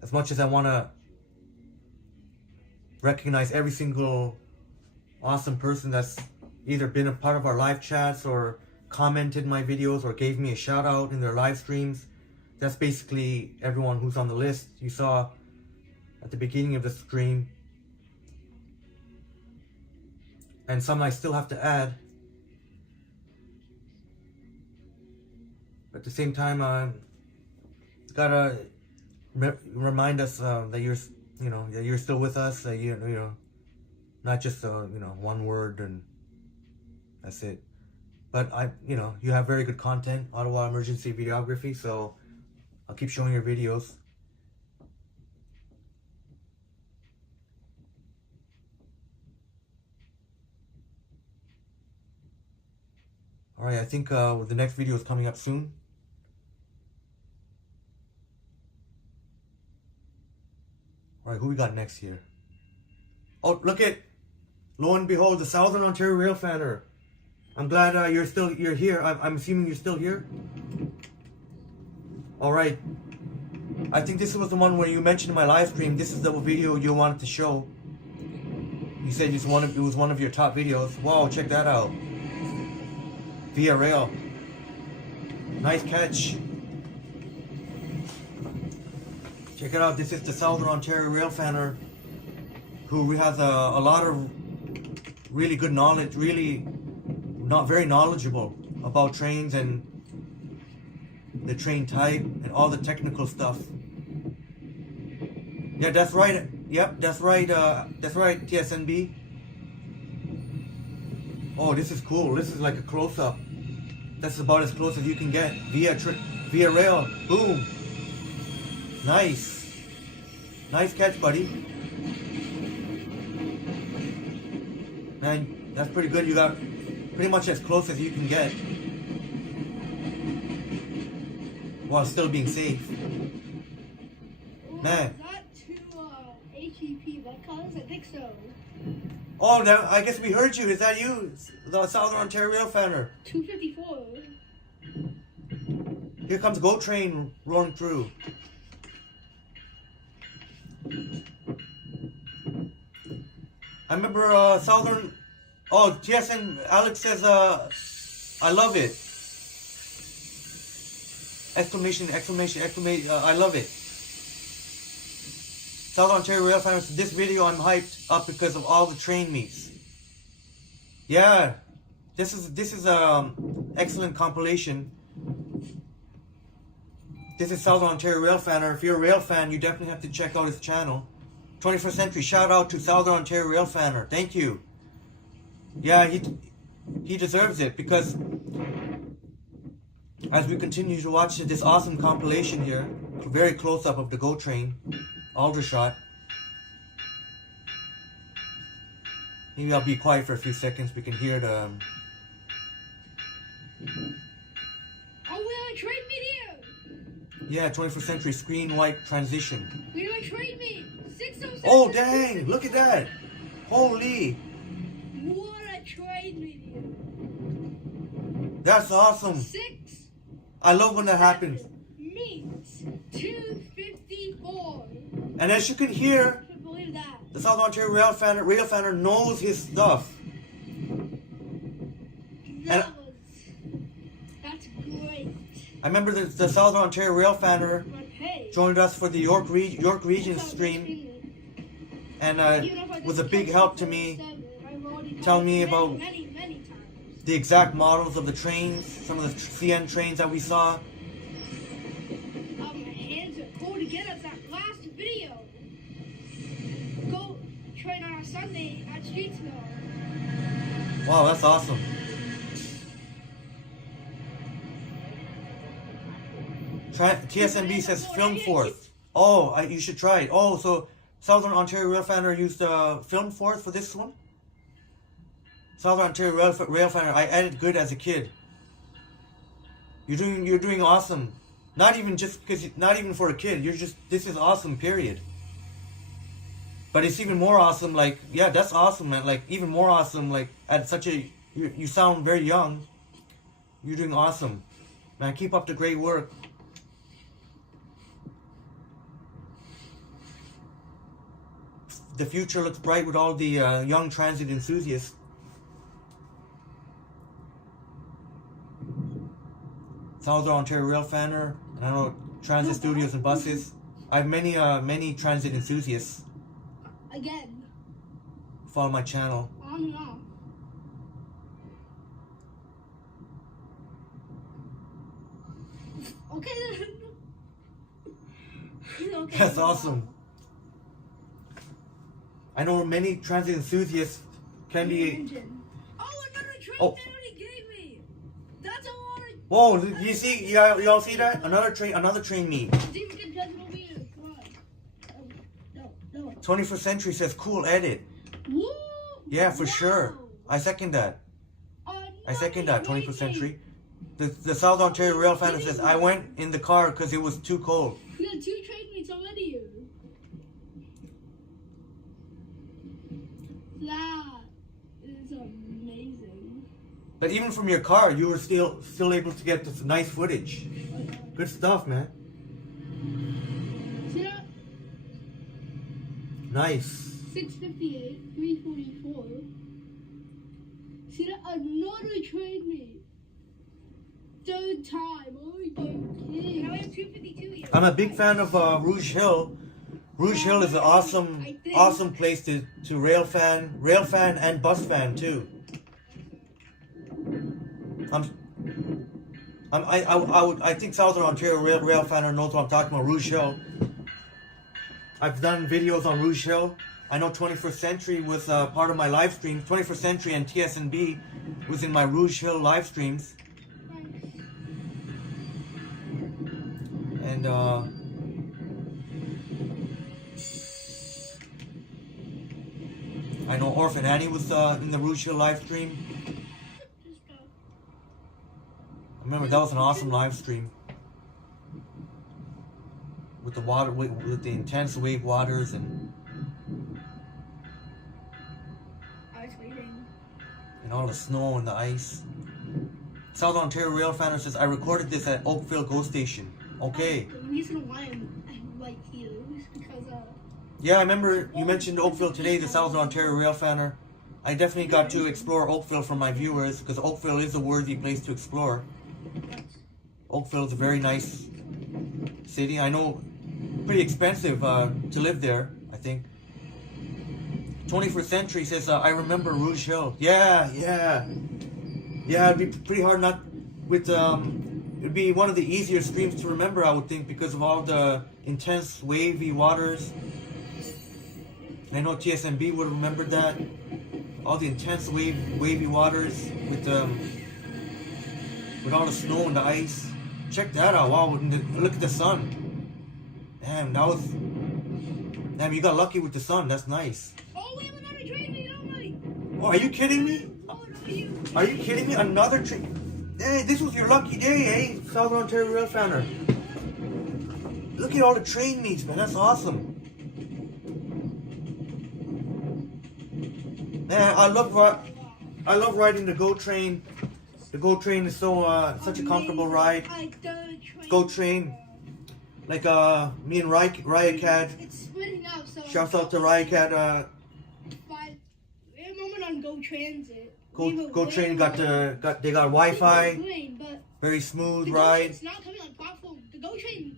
As much as I want to recognize every single awesome person that's either been a part of our live chats or commented my videos or gave me a shout out in their live streams, that's basically everyone who's on the list you saw at the beginning of the stream. And some I still have to add. But at the same time, gotta remind us that you're still with us. That you know, not just one word and that's it. But you have very good content, Ottawa Emergency Videography. So I'll keep showing your videos. Alright, I think the next video is coming up soon. Alright, who we got next here? Oh, look at, lo and behold, the Southern Ontario Railfanner. I'm glad you're here. I'm assuming you're still here. Alright. I think this was the one where you mentioned in my live stream, this is the video you wanted to show. You said it was one of your top videos. Wow, check that out. Via rail. Nice catch. Check it out. This is the Southern Ontario Railfanner, who has a lot of really good knowledge, really not very knowledgeable about trains and the train type and all the technical stuff. Yeah, that's right. Yep, that's right. That's right, TSNB. Oh, this is cool. This is like a close-up. That's about as close as you can get. Via rail. Boom. Nice. Nice catch, buddy. Man, that's pretty good. You got pretty much as close as you can get, while still being safe. Man. Is that two HEP vet cars? I think so. Oh, now I guess we heard you. Is that you? The Southern Ontario Railfanner. 254. Here comes GO Train rolling through. I remember Southern. Oh, TSN Alex says, I love it. Exclamation, exclamation, exclamation. I love it. Southern Ontario Railfanner says, this video I'm hyped up because of all the train meets. Yeah, this is excellent compilation. This is Southern Ontario Railfanner. If you're a rail fan, you definitely have to check out his channel. 21st Century, shout out to Southern Ontario Railfanner. Thank you. Yeah, he deserves it, because as we continue to watch this awesome compilation here, very close up of the GO Train, Aldershot. Maybe I'll be quiet for a few seconds. We can hear the. Oh, we're on a train meet here. Yeah, 21st Century screen white transition. We're on a train meet. 607. Oh dang! Look at that! Holy! What a train meet here. That's awesome. 6. I love when that happens. Meets 254. And as you can hear, I can't believe that. the Southern Ontario Railfanner knows his stuff. That's great. I remember the Southern Ontario Railfanner But hey, joined us for the York Region stream, and was a big help to me, telling me about many times. the exact models of the trains, some of the CN trains that we saw. My hands streets now. Wow, that's awesome. TSMB says film forth. Oh, you should try it. Oh, so Southern Ontario Railfanner used film forth for this one? Southern Ontario Railfanner, I edited good as a kid. You're doing awesome. Not even for a kid. This is awesome, period. But it's even more awesome, like, yeah, that's awesome, man. Like, even more awesome, like, at such a, you sound very young. You're doing awesome. Man, keep up the great work. The future looks bright with all the young transit enthusiasts. Southern Ontario Railfanner, I don't know, transit studios and buses. I have many transit enthusiasts Again. follow my channel. On and off. Okay then. Okay, That's awesome. I know many transit enthusiasts can be. Engine. Oh, another train Oh. they already gave me. That's a lot of. Whoa! You see? Y'all see that? Another train meet. See if we can judge it over here. Come on. No. 21st Century says cool edit. Woo! Yeah, for sure. Wow. I second that. I second that. Another 21st train Century. The South Ontario Railfanner says I went in the car because it was too cold. meet. We got 2 train meets already. That is amazing. But even from your car, you were still able to get this nice footage. Good stuff, man. See that? Nice. 658, 344. See that? Another train meet. 3rd time. Oh my god. Now we have 252 here. I'm a big fan of Rouge Hill. Rouge Hill is an awesome place to railfan and bus fan too. I think Southern Ontario Railfanner knows what I'm talking about. Rouge Hill. I've done videos on Rouge Hill. I know 21st Century was part of my live stream. 21st Century and TSNB was in my Rouge Hill live streams. And I know Orphan Annie was in the Rouge Hill live stream. I remember that was an awesome live stream. With the water, with the intense wave waters and all the snow and the ice. South Ontario Railfanner says, I recorded this at Oakville GO Station. Okay. The reason why I'm like here is because yeah, I remember you mentioned Oakville today, the Southern Ontario Railfanner. I definitely got to explore Oakville for my viewers because Oakville is a worthy place to explore. Oakville is a very nice city. I know, pretty expensive to live there, I think. 21st Century says, I remember Rouge Hill. Yeah, it'd be pretty hard not with, it'd be one of the easier streams to remember, I would think, because of all the intense wavy waters. And I know TSMB would have remembered that. All the intense wavy waters with all the snow and the ice. Check that out. Wow, look at the sun. Damn, damn, you got lucky with the sun. That's nice. oh, we have another train meet. Oh my. Oh, are you kidding me? Oh no, you. Are you kidding me? Another train. Hey, this was your lucky day, eh? Southern Ontario Railfanner. Look at all the train meets, man. That's awesome. Man, I love riding the GO train. The GO train is such a comfortable ride. GO train. Like me and Ryacat. It's splitting up, so. Shouts out to Ryacat. But we're a moment on GO Transit. GO train they got Wi-Fi. But very smooth the ride. It's not coming on platform. The GO train,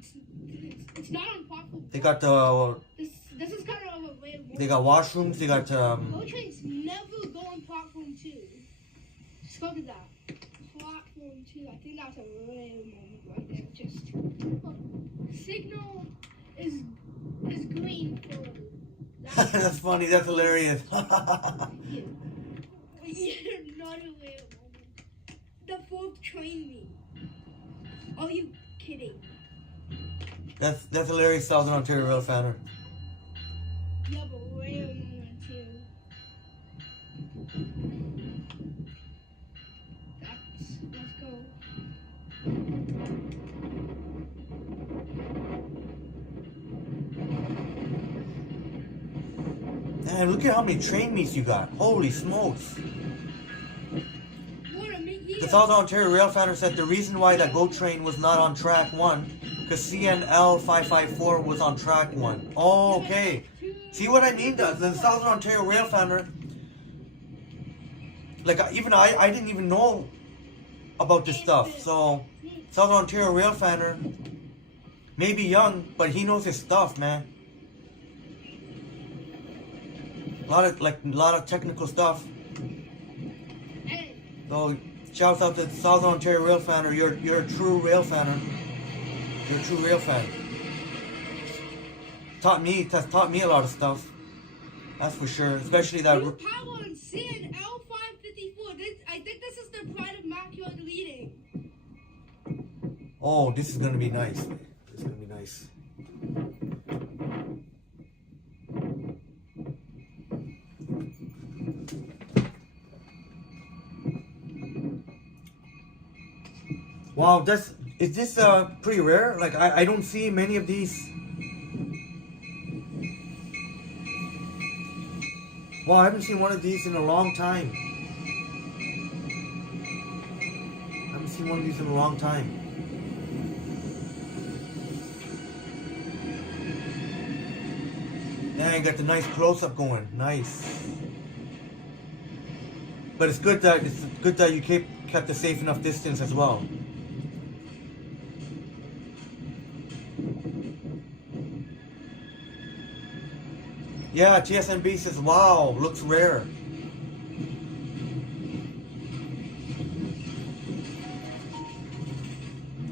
it's not on platform. They got This is kind of a way of. They got washrooms. They got GO trains never go on platform 2. Just look at that. Platform 2. I think that's a rare moment right there. Just signal is green for that That's funny. That's hilarious. You're not a whale woman. The fourth trained me. Are you kidding? That's hilarious, Southern Ontario rail fanner. Yeah, but whale woman too. Let's go. Man, look at how many train meets you got. Holy smokes. The Southern Ontario rail fanner said the reason why that GO train was not on track 1 because CNL 554 was on track 1. Oh, okay. See what I mean? The Southern Ontario rail fanner, like even I didn't even know about this stuff. So Southern Ontario rail fanner may be young, but he knows his stuff, man. A lot of technical stuff. So shouts out to Southern Ontario rail fanner. You're a true rail fanner. You're a true rail fan. Taught me a lot of stuff. That's for sure. Especially that. New power on CNL 554. I think this is the pride of Macchio deleting. Oh, this is gonna be nice. This is gonna be nice. Wow, is this pretty rare? Like I don't see many of these. Wow, I haven't seen one of these in a long time. I haven't seen one of these in a long time. Yeah, you got the nice close-up going. Nice. But it's good that you kept a safe enough distance as well. Yeah, TSMB says, wow, looks rare.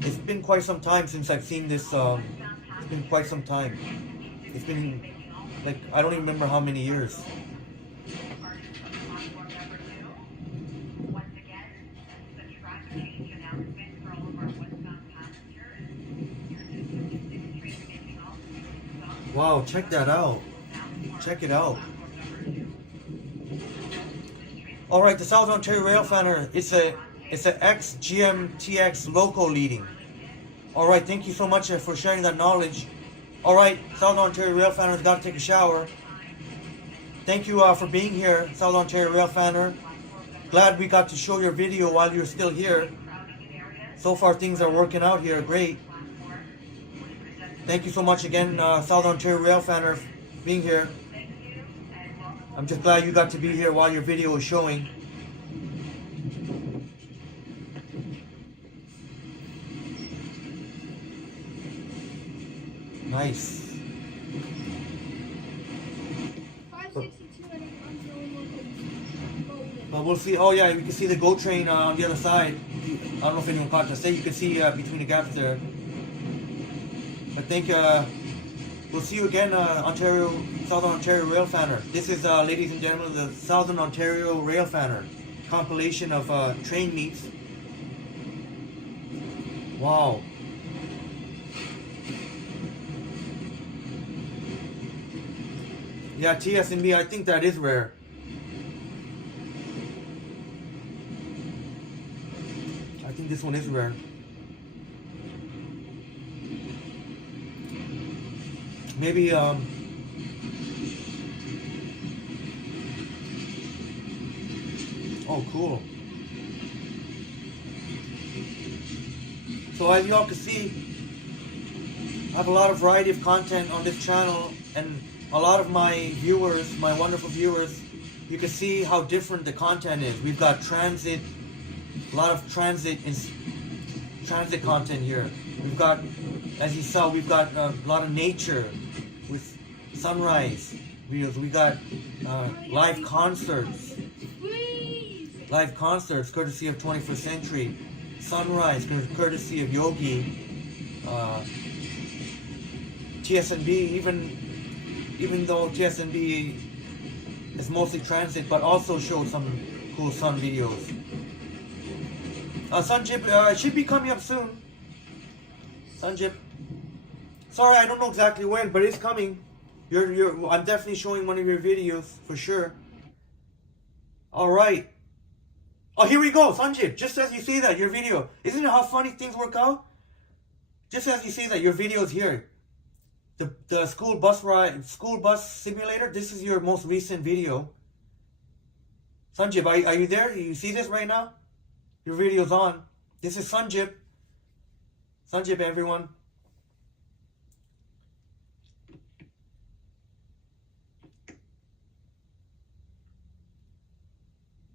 It's been quite some time since I've seen this, it's been quite some time. It's been, like, I don't even remember how many years. Wow, check that out. Check it out. Alright, the Southern Ontario rail fanner, it's a XGMTX loco leading. Alright, thank you so much for sharing that knowledge. Alright, Southern Ontario rail fanner's got to take a shower. Thank you for being here, Southern Ontario rail fanner. Glad we got to show your video while you're still here. So far things are working out here, great. Thank you so much again, Southern Ontario rail fanner, being here. I'm just glad you got to be here while your video is showing. Nice. 562 and I'm going with But we'll see. Oh yeah, you can see the GO train on the other side. I don't know if anyone caught that. Say you can see between the gaps there. I think we'll see you again, Southern Ontario rail fanner. This is, ladies and gentlemen, the Southern Ontario rail fanner compilation of train meets. Wow. Yeah, TSMB, I think that is rare. I think this one is rare. Maybe, oh, cool. So as y'all can see, I have a lot of variety of content on this channel, and a lot of my viewers, my wonderful viewers, you can see how different the content is. We've got transit, a lot of transit content here. We've got, as you saw, we've got a lot of nature with sunrise videos. We got live concerts. Live concerts, courtesy of 21st Century. Sunrise, courtesy of Yogi. TSNB, even even though TSNB is mostly transit, but also showed some cool sun videos. Sunjip should be coming up soon. Sunjip. Sorry, I don't know exactly when, but it's coming. I'm definitely showing one of your videos for sure. All right. Oh, here we go, Sanjit. Just as you see that, your video. Isn't it how funny things work out? Just as you see that, your video is here. The school bus simulator. This is your most recent video. Sanjit, are you there? You see this right now? Your video's on. This is Sanjit. Sanjit, everyone.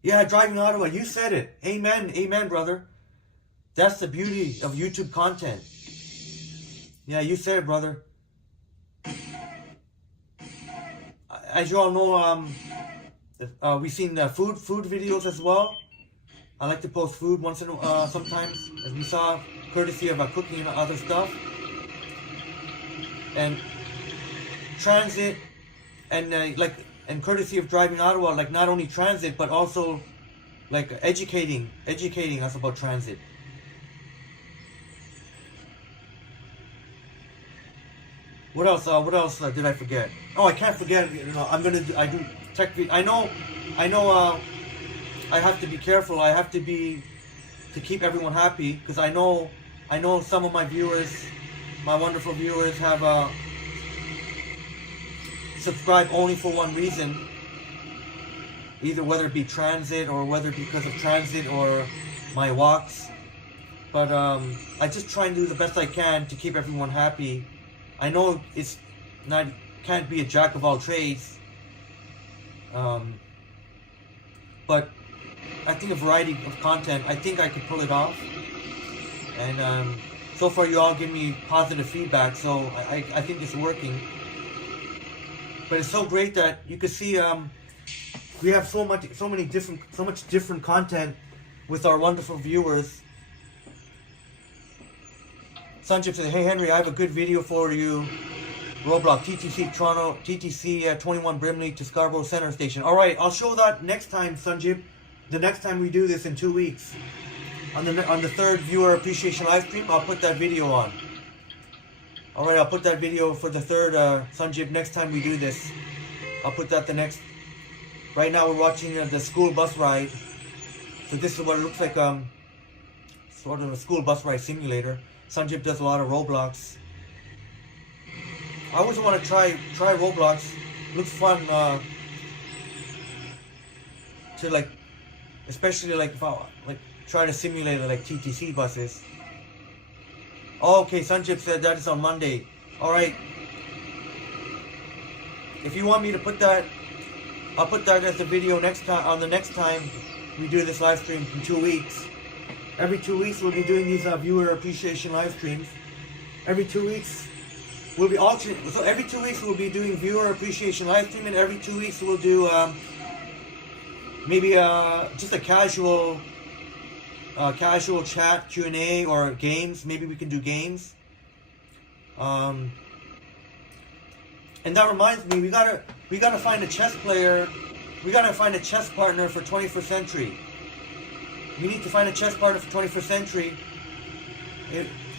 Yeah, driving Ottawa. You said it. Amen. Amen, brother. That's the beauty of YouTube content. Yeah, you said it, brother. As you all know, we've seen food videos as well. I like to post food once in sometimes, as we saw, courtesy of cooking and other stuff. And transit, and and courtesy of driving Ottawa, like not only transit, but also like educating us about transit. What else did I forget? Oh, I can't forget, you know, I do tech, I know, I have to be careful, to keep everyone happy, because I know some of my viewers, my wonderful viewers have, subscribe only for one reason, either whether it be transit or whether because of transit or my walks, but I just try and do the best I can to keep everyone happy. I know it's not, can't be a jack of all trades, but I think a variety of content, I think I could pull it off, and so far you all give me positive feedback, so I think it's working. But it's so great that you can see we have so much different content with our wonderful viewers. Sanjip said, "Hey Henry, I have a good video for you. Roblox TTC Toronto, TTC 21 Brimley to Scarborough Centre Station." All right, I'll show that next time, Sanjip. The next time we do this in 2 weeks, on the third viewer appreciation live stream, I'll put that video on. All right, I'll put that video for the third, Sanjip, next time we do this. I'll put that the next... Right now we're watching the school bus ride. So this is what it looks like, sort of a school bus ride simulator. Sanjip does a lot of Roblox. I always want to try Roblox. Looks fun, to like, especially like if I try to simulate like TTC buses. Oh, okay, Sanjip said that is on Monday. Alright. If you want me to put that, I'll put that as a video next time, on the next time we do this live stream in 2 weeks. Every 2 weeks we'll be doing these viewer appreciation live streams. Every 2 weeks we'll be alternate. So every 2 weeks we'll be doing viewer appreciation live stream, and every 2 weeks we'll do maybe just a casual chat, Q&A, or games. Maybe we can do games. And that reminds me, we gotta find a chess player. We gotta find a chess partner for 21st century. We need to find a chess partner for 21st century.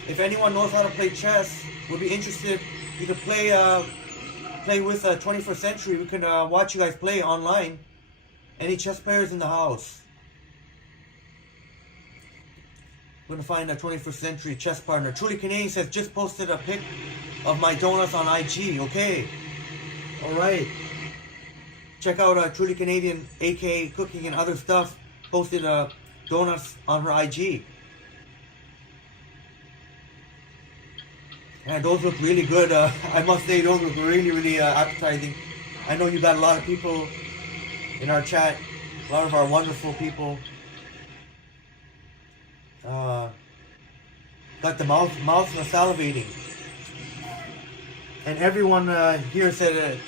If anyone knows how to play chess, would be interested. You could play with 21st century. We can watch you guys play online. Any chess players in the house? I'm gonna find a 21st century chess partner. Truly Canadian says, just posted a pic of my donuts on IG. Okay. Alright. Check out Truly Canadian, aka Cooking and Other Stuff. Posted donuts on her IG. And those look really good. I must say, those look really, really appetizing. I know you got a lot of people in our chat. A lot of our wonderful people. Got the mouth salivating, and everyone here said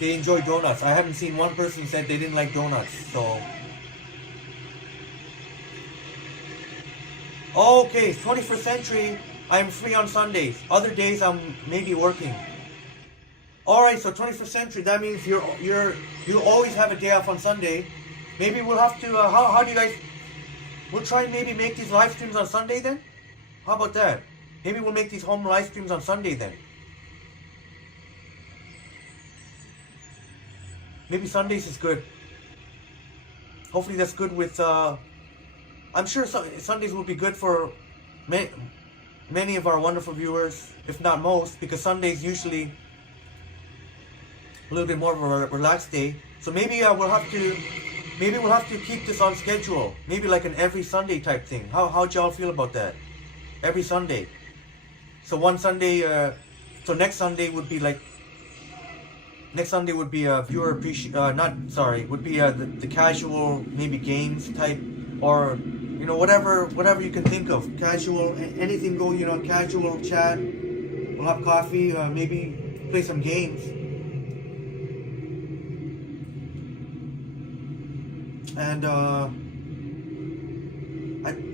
they enjoy donuts. I haven't seen one person said they didn't like donuts. So, okay, 21st century. I'm free on Sundays. Other days I'm maybe working. All right, so 21st century. That means you always have a day off on Sunday. Maybe we'll have to. How do you guys? We'll try and maybe make these live streams on Sunday then. How about that? Maybe we'll make these home live streams on Sunday then. Maybe Sundays is good. Hopefully that's good with. I'm sure Sundays will be good for many of our wonderful viewers, if not most, because Sundays usually a little bit more of a relaxed day. So maybe we'll have to keep this on schedule. Maybe like an every Sunday type thing. How'd y'all feel about that? Every Sunday. So one Sunday. So next Sunday would be like. Next Sunday would be a viewer would be the casual, maybe games type, or whatever you can think of, casual, anything go, casual chat. We'll have coffee, maybe play some games, and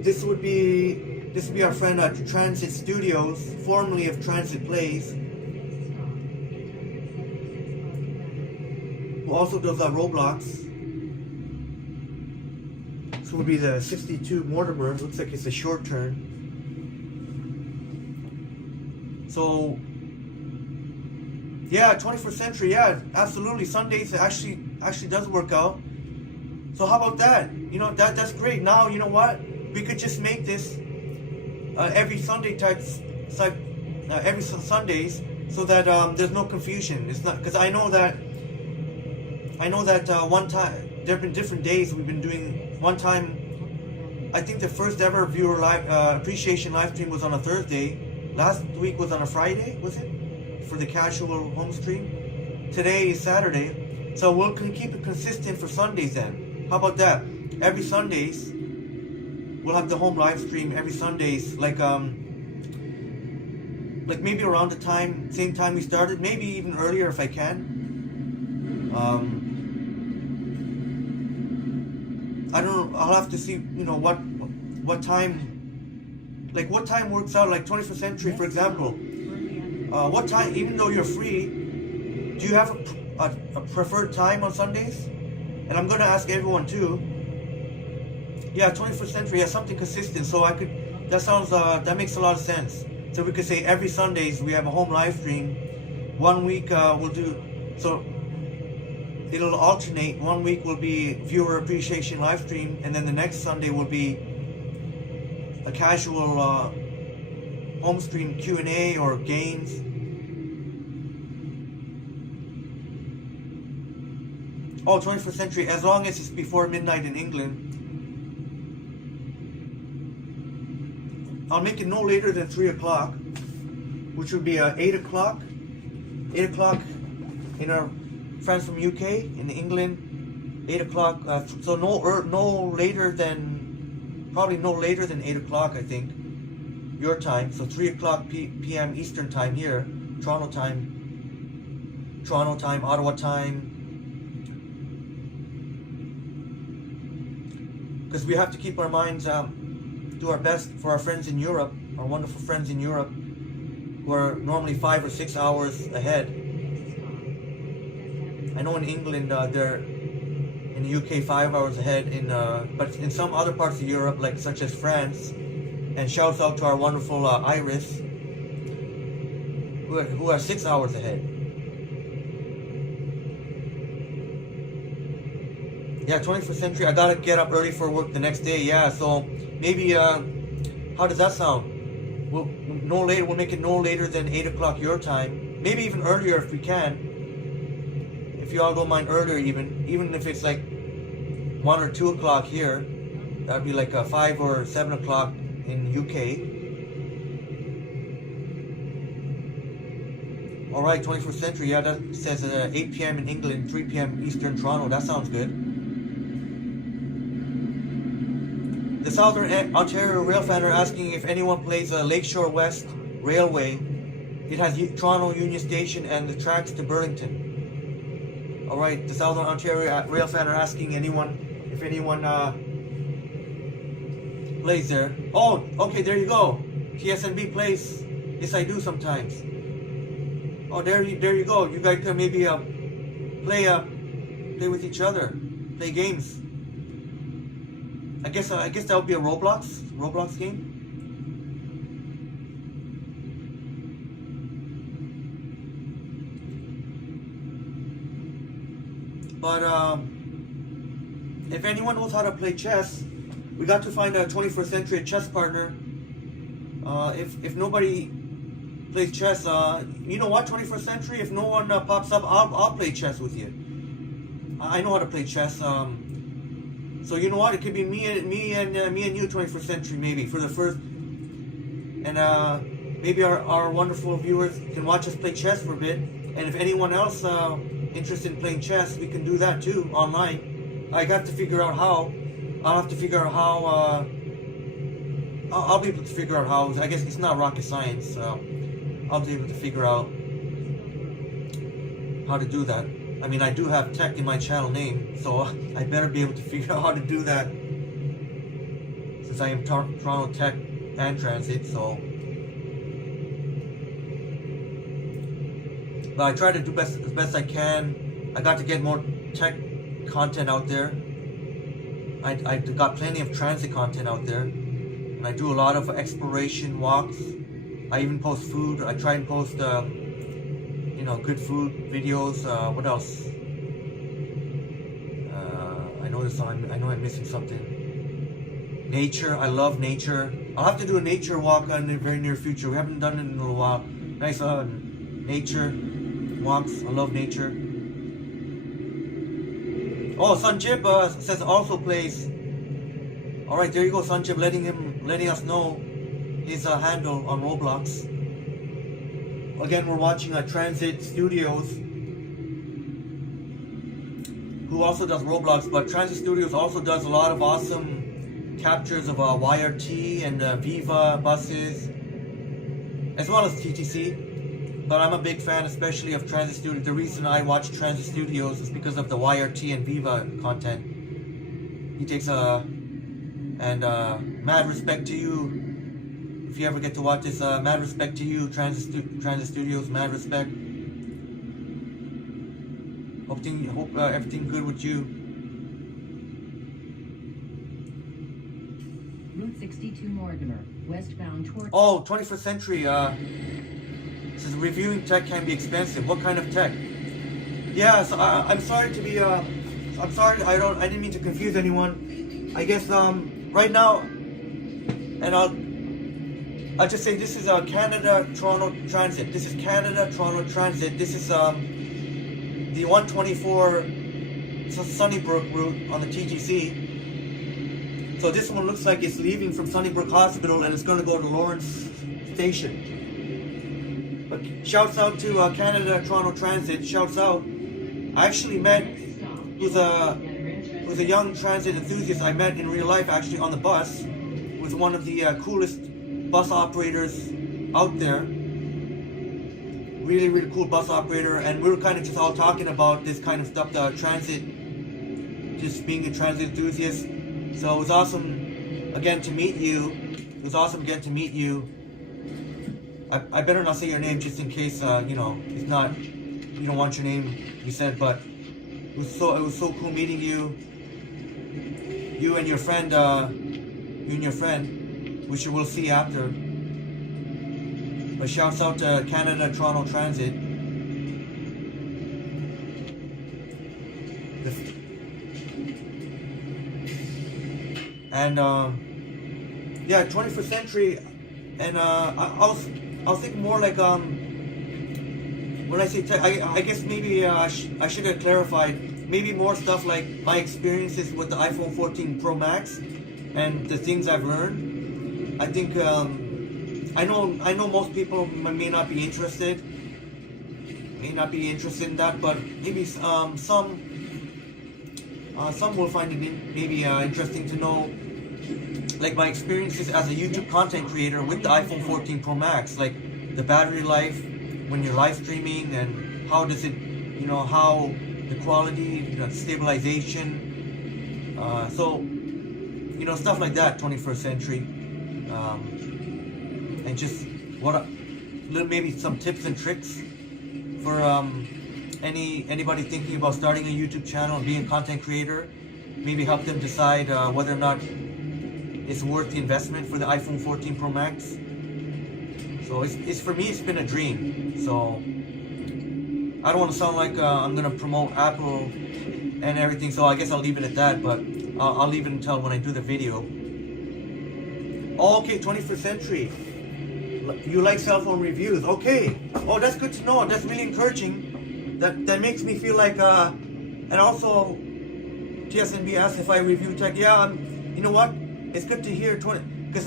this would be our friend at Transit Studios, formerly of Transit Plays, who also does Roblox. This would be the 62 Mortimer. Looks like it's a short turn. So, yeah, 21st century. Yeah, absolutely. Sundays actually does work out. So how about that? That's great. Now you know what? We could just make this every Sunday every Sundays, so that there's no confusion. It's not, because I know that one time there have been different days we've been doing. One time, I think the first ever viewer live appreciation live stream was on a Thursday. Last week was on a Friday, was it? For the casual home stream. Today is Saturday, so we'll keep it consistent for Sundays then. How about that? Every Sundays we'll have the home live stream. Every Sundays, like maybe around the same time we started, maybe even earlier if I can. I don't know. I'll have to see. What time. Like what time works out. Like 21st century, for example. What time? Even though you're free, do you have a preferred time on Sundays? And I'm gonna ask everyone too. Yeah, 21st century. Yeah, something consistent. So I could. That makes a lot of sense. So we could say every Sundays we have a home live stream. 1 week we'll do. So. It'll alternate. 1 week will be viewer appreciation live stream, and then the next Sunday will be a casual home stream Q&A or games. Oh, 21st century, as long as it's before midnight in England. I'll make it no later than 3 o'clock, which would be 8 o'clock. 8 o'clock in our friends from UK, in England, 8 o'clock. So no later than 8 o'clock, I think, your time. So 3 o'clock p.m. Eastern time here, Toronto time, Ottawa time. Because we have to keep our minds, do our best for our friends in Europe, our wonderful friends in Europe, who are normally 5 or 6 hours ahead. I know in England they're in the UK 5 hours ahead. But in some other parts of Europe, like such as France, and shouts out to our wonderful Iris, who are 6 hours ahead. Yeah, 21st century. I gotta get up early for work the next day. Yeah, so maybe how does that sound? We'll make it no later than 8 o'clock your time. Maybe even earlier if we can. If you all don't mind earlier, even if it's like 1 or 2 o'clock here, that'd be like 5 or 7 o'clock in UK. All right, 21st century. Yeah, that says 8 p.m. in England, 3 p.m. Eastern Toronto. That sounds good. The Southern Ontario Railfanner are asking if anyone plays Lakeshore West Railway. It has Toronto Union Station and the tracks to Burlington. All right, the Southern Ontario Railfanner are asking if anyone plays there. Oh, okay, there you go. TSNB plays. Yes, I do sometimes. Oh, there you go. You guys can maybe play with each other, play games. I guess that would be a Roblox game. But if anyone knows how to play chess, we got to find a 21st century chess partner. If nobody plays chess, you know what, 21st century, if no one pops up, I'll play chess with you. I know how to play chess. So you know what, it could be me and you, 21st century, maybe for the first, and maybe our wonderful viewers can watch us play chess for a bit. And if anyone else interested in playing chess, we can do that too online. I got to figure out how. I'll have to figure out how. I'll be able to figure out how. I guess it's not rocket science. I'll be able to figure out how to do that. I mean, I do have tech in my channel name, so I better be able to figure out how to do that. Since I am Toronto Tech and Transit, so. But I try to do as best I can. I got to get more tech content out there. I got plenty of transit content out there. And I do a lot of exploration walks. I even post food. I try and post, good food videos. What else? I know I'm missing something. Nature. I love nature. I'll have to do a nature walk in the very near future. We haven't done it in a little while. Nice nature walks. I love nature. Oh, Sanjib says also plays. All right, there you go, Sanjib, letting us know his handle on Roblox. Again, we're watching Transit Studios, who also does Roblox, but Transit Studios also does a lot of awesome captures of YRT and Viva buses, as well as TTC. But I'm a big fan, especially of Transit Studios. The reason I watch Transit Studios is because of the YRT and Viva content. He takes mad respect to you. If you ever get to watch this, mad respect to you, Transit Studios, mad respect. Hope everything good with you. Route 62 Mortimer, westbound toward... Oh, 21st century, says reviewing tech can be expensive. What kind of tech? Yeah, so I'm sorry to be, I'm sorry, I didn't mean to confuse anyone. I guess, right now, and I'll just say this is Canada Toronto Transit. This is Canada Toronto Transit. This is the 124 Sunnybrook route on the TTC. So this one looks like it's leaving from Sunnybrook Hospital and it's going to go to Lawrence Station. But shouts out to Canada Toronto Transit. Shouts out. I actually met who's a young transit enthusiast I met in real life, actually on the bus, with one of the coolest bus operators out there. Really, really cool bus operator, and we were kind of just all talking about this kind of stuff, the transit, just being a transit enthusiast. So it was awesome again to meet you. It was awesome again to meet you. I better not say your name just in case it's not, you don't want your name to be said, but it was so cool meeting you. You and your friend, which you will see after. But shouts out to Canada Toronto Transit. And yeah, 21st century, and I was thinking more like when I say tech, I guess maybe I should have clarified. Maybe more stuff like my experiences with the iPhone 14 Pro Max and the things I've learned. I think I know most people may not be interested in that, but maybe some will find it maybe interesting to know, like my experiences as a YouTube content creator with the iPhone 14 Pro Max, like the battery life when you're live streaming, and how does it, how the quality, the stabilization, so stuff like that, 21st century, and just maybe some tips and tricks for anybody thinking about starting a YouTube channel and being a content creator. Maybe help them decide whether or not it's worth the investment for the iPhone 14 Pro Max. So it's for me, it's been a dream. So I don't want to sound like I'm gonna promote Apple and everything. So I guess I'll leave it at that. But I'll leave it until when I do the video. Oh, okay, 21st century. You like cell phone reviews? Okay. Oh, that's good to know. That's really encouraging. That makes me feel like. And also, TSNB asked if I review tech. Yeah, you know what? It's good to hear. Because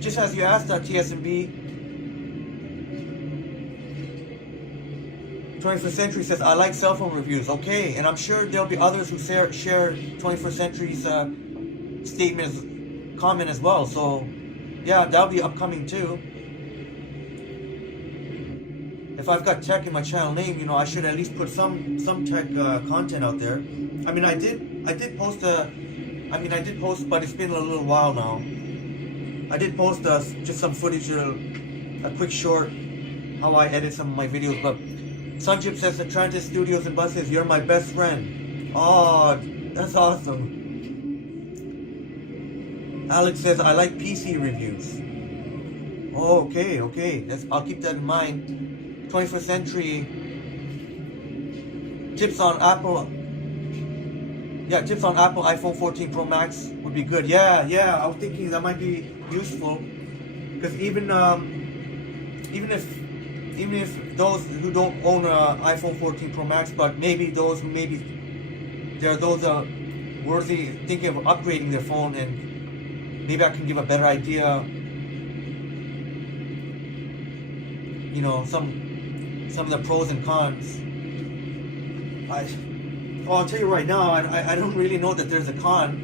just as you asked TSNB, 21st Century says, I like cell phone reviews. Okay, and I'm sure there'll be others who share 21st Century's comment as well. So, yeah, that'll be upcoming too. If I've got tech in my channel name, you know, I should at least put some tech content out there. I mean, I did post, but it's been a little while now. I did post just some footage, a quick short, how I edit some of my videos. But Sunjip says, the Transit Studios and Buses, you're my best friend. Oh, that's awesome. Alex says, I like PC reviews. Oh, okay. I'll keep that in mind. 21st Century tips on Apple. Yeah, tips on Apple iPhone 14 Pro Max would be good. Yeah. I was thinking that might be useful because even if those who don't own an iPhone 14 Pro Max, but maybe those who there are those worthy thinking of upgrading their phone, and maybe I can give a better idea. You know, some of the pros and cons. I'll tell you right now, I don't really know that there's a con.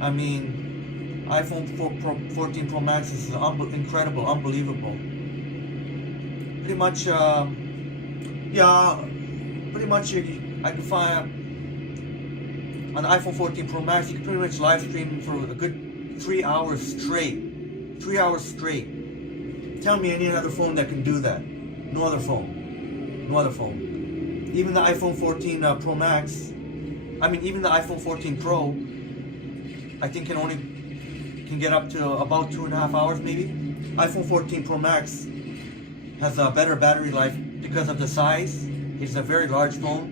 I mean, iPhone 14 Pro Max is incredible, unbelievable. Pretty much, I can find on the iPhone 14 Pro Max, you can pretty much live stream for a good 3 hours straight. 3 hours straight. Tell me any other phone that can do that. No other phone. Even the iPhone 14 Pro Max, even the iPhone 14 Pro, I think can get up to about 2.5 hours maybe. iPhone 14 Pro Max has a better battery life because of the size. It's a very large phone,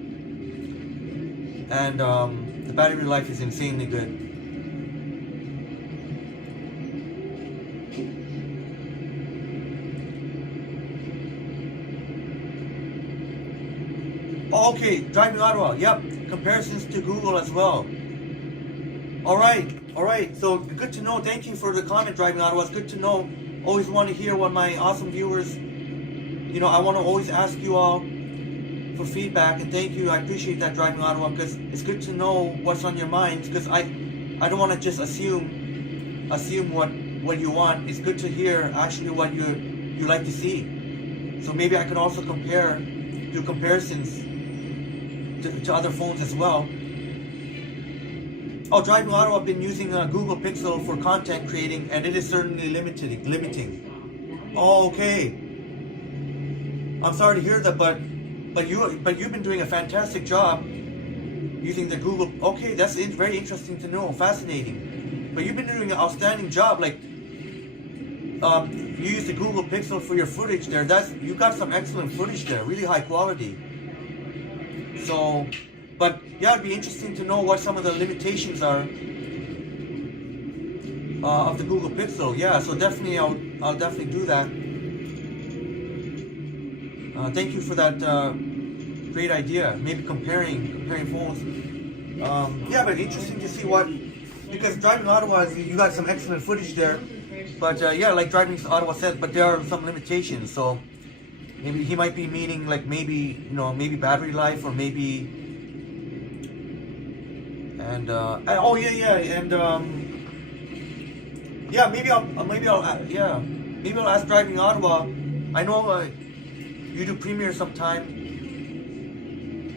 and the battery life is insanely good. Okay, Driving Ottawa. Yep, comparisons to Google as well. All right. So good to know. Thank you for the comment, Driving Ottawa. It's good to know. Always want to hear what my awesome viewers. You know, I want to always ask you all for feedback, and thank you. I appreciate that, Driving Ottawa, because it's good to know what's on your minds. Because I don't want to just assume what you want. It's good to hear actually what you like to see. So maybe I can also do comparisons to other phones as well. Oh, Driving Ottawa, I've been using Google Pixel for content creating, and it is certainly limiting. Oh, okay. I'm sorry to hear that, but you've been doing a fantastic job using the Google. Okay, that's very interesting to know, fascinating. But you've been doing an outstanding job. Like, you use the Google Pixel for your footage there. You got some excellent footage there, really high quality. So, but yeah, it'd be interesting to know what some of the limitations are of the Google Pixel. Yeah, so definitely, I'll definitely do that. Thank you for that great idea. Maybe comparing phones. Yeah, but interesting to see because Driving Ottawa, you got some excellent footage there. But yeah, like Driving Ottawa says, but there are some limitations. So maybe he might be meaning like maybe battery life, or maybe maybe I'll ask Driving Ottawa. I know you do Premiere sometime,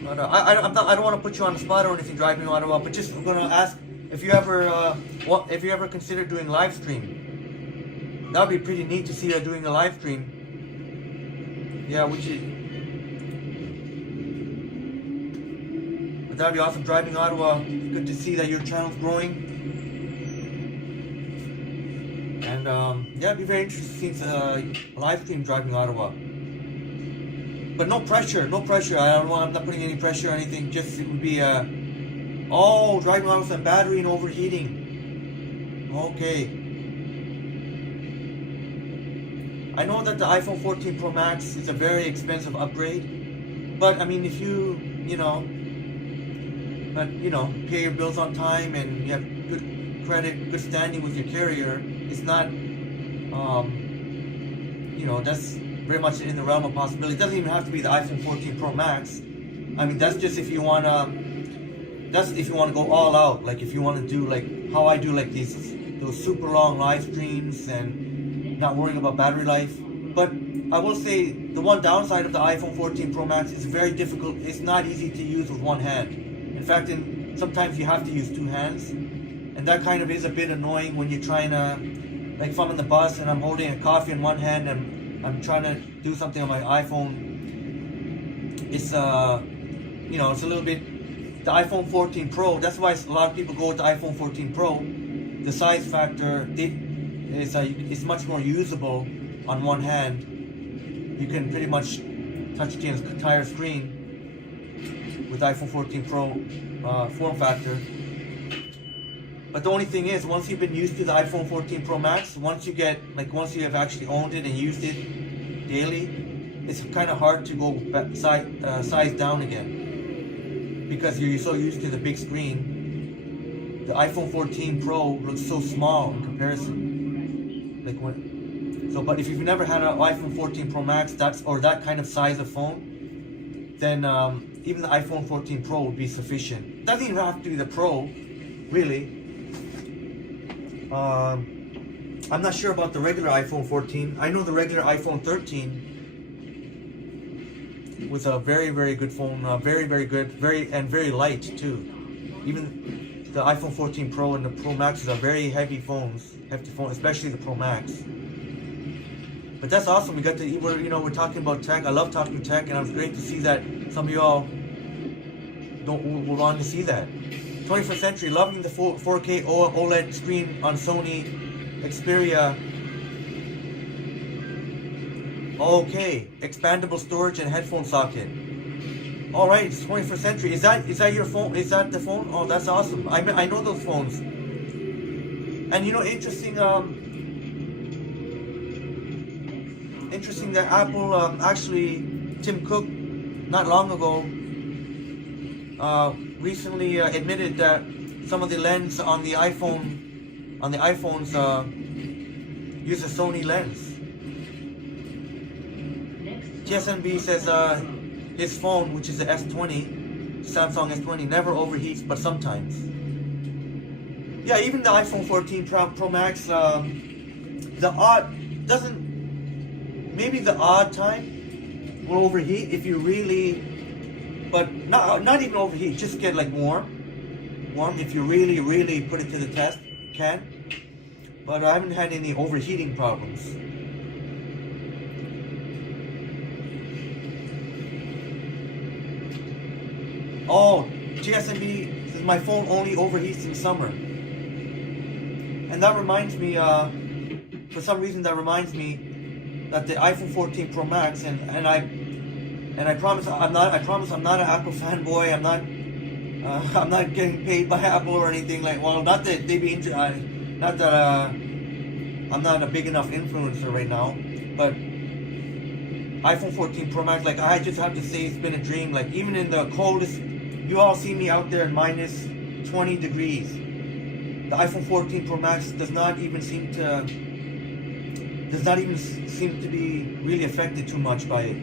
but I don't want to put you on the spot or anything, Driving Ottawa. But just I'm gonna ask if you ever consider doing live stream. That would be pretty neat to see you doing a live stream. Yeah, But that'd be awesome. Driving Ottawa, good to see that your channel's growing. And yeah, it'd be very interesting to live stream Driving Ottawa. But no pressure, no pressure. I'm not putting any pressure or anything. Just it would be oh, Driving Ottawa and battery and overheating. Okay. I know that the iPhone 14 Pro Max is a very expensive upgrade, but I mean, if you pay your bills on time and you have good credit, good standing with your carrier, it's not, that's very much in the realm of possibility. It doesn't even have to be the iPhone 14 Pro Max. I mean, that's just if you wanna go all out, like if you want to do like how I do, like those super long live streams and not worrying about battery life. But I will say the one downside of the iPhone 14 Pro Max is very difficult. It's not easy to use with one hand. In fact, sometimes you have to use two hands, and that kind of is a bit annoying when you're trying to, like if I'm in the bus and I'm holding a coffee in one hand and I'm trying to do something on my iPhone. It's it's a little bit, the iPhone 14 Pro, that's why a lot of people go with the iPhone 14 Pro. The size factor, it's much more usable on one hand. You can pretty much touch the entire screen with iPhone 14 Pro form factor. But the only thing is, once you've been used to the iPhone 14 Pro Max, once you have actually owned it and used it daily, it's kind of hard to go size down again, because you're so used to the big screen. The iPhone 14 Pro looks so small in comparison. But if you've never had an iPhone 14 Pro Max, or that kind of size of phone, then even the iPhone 14 Pro would be sufficient. It doesn't even have to be the Pro, really. I'm not sure about the regular iPhone 14. I know the regular iPhone 13 was a very, very good phone. Very, very good. Very light too. Even the iPhone 14 Pro and the Pro Max are very hefty phones, especially the Pro Max. But that's awesome. We're talking about tech. I love talking tech, and it was great to see that some of y'all were wanting to see that. 21st century, loving the 4K OLED screen on Sony Xperia. Okay, expandable storage and headphone socket. All right, it's 21st century. Is that your phone? Is that the phone? Oh, that's awesome. I know those phones. And interesting that Apple actually, Tim Cook, not long ago, recently admitted that some of the lens on the iPhones use a Sony lens. TSNB says his phone, which is the S20, Samsung S20, never overheats, but sometimes. Yeah, even the iPhone 14 Pro Max, maybe the odd time will overheat if you really, but not even overheat, just get like warm if you really put it to the test, you can. But I haven't had any overheating problems. Oh, GSMB says my phone only overheats in summer. And that reminds me, for some reason that reminds me that the iPhone 14 Pro Max, and I promise I'm not an Apple fanboy. I'm not getting paid by Apple or anything like. Well, not that they be into. Not that I'm not a big enough influencer right now, but iPhone 14 Pro Max, like I just have to say, it's been a dream. Like even in the coldest, you all see me out there in minus 20 degrees. The iPhone 14 Pro Max does not even seem to be really affected too much by it.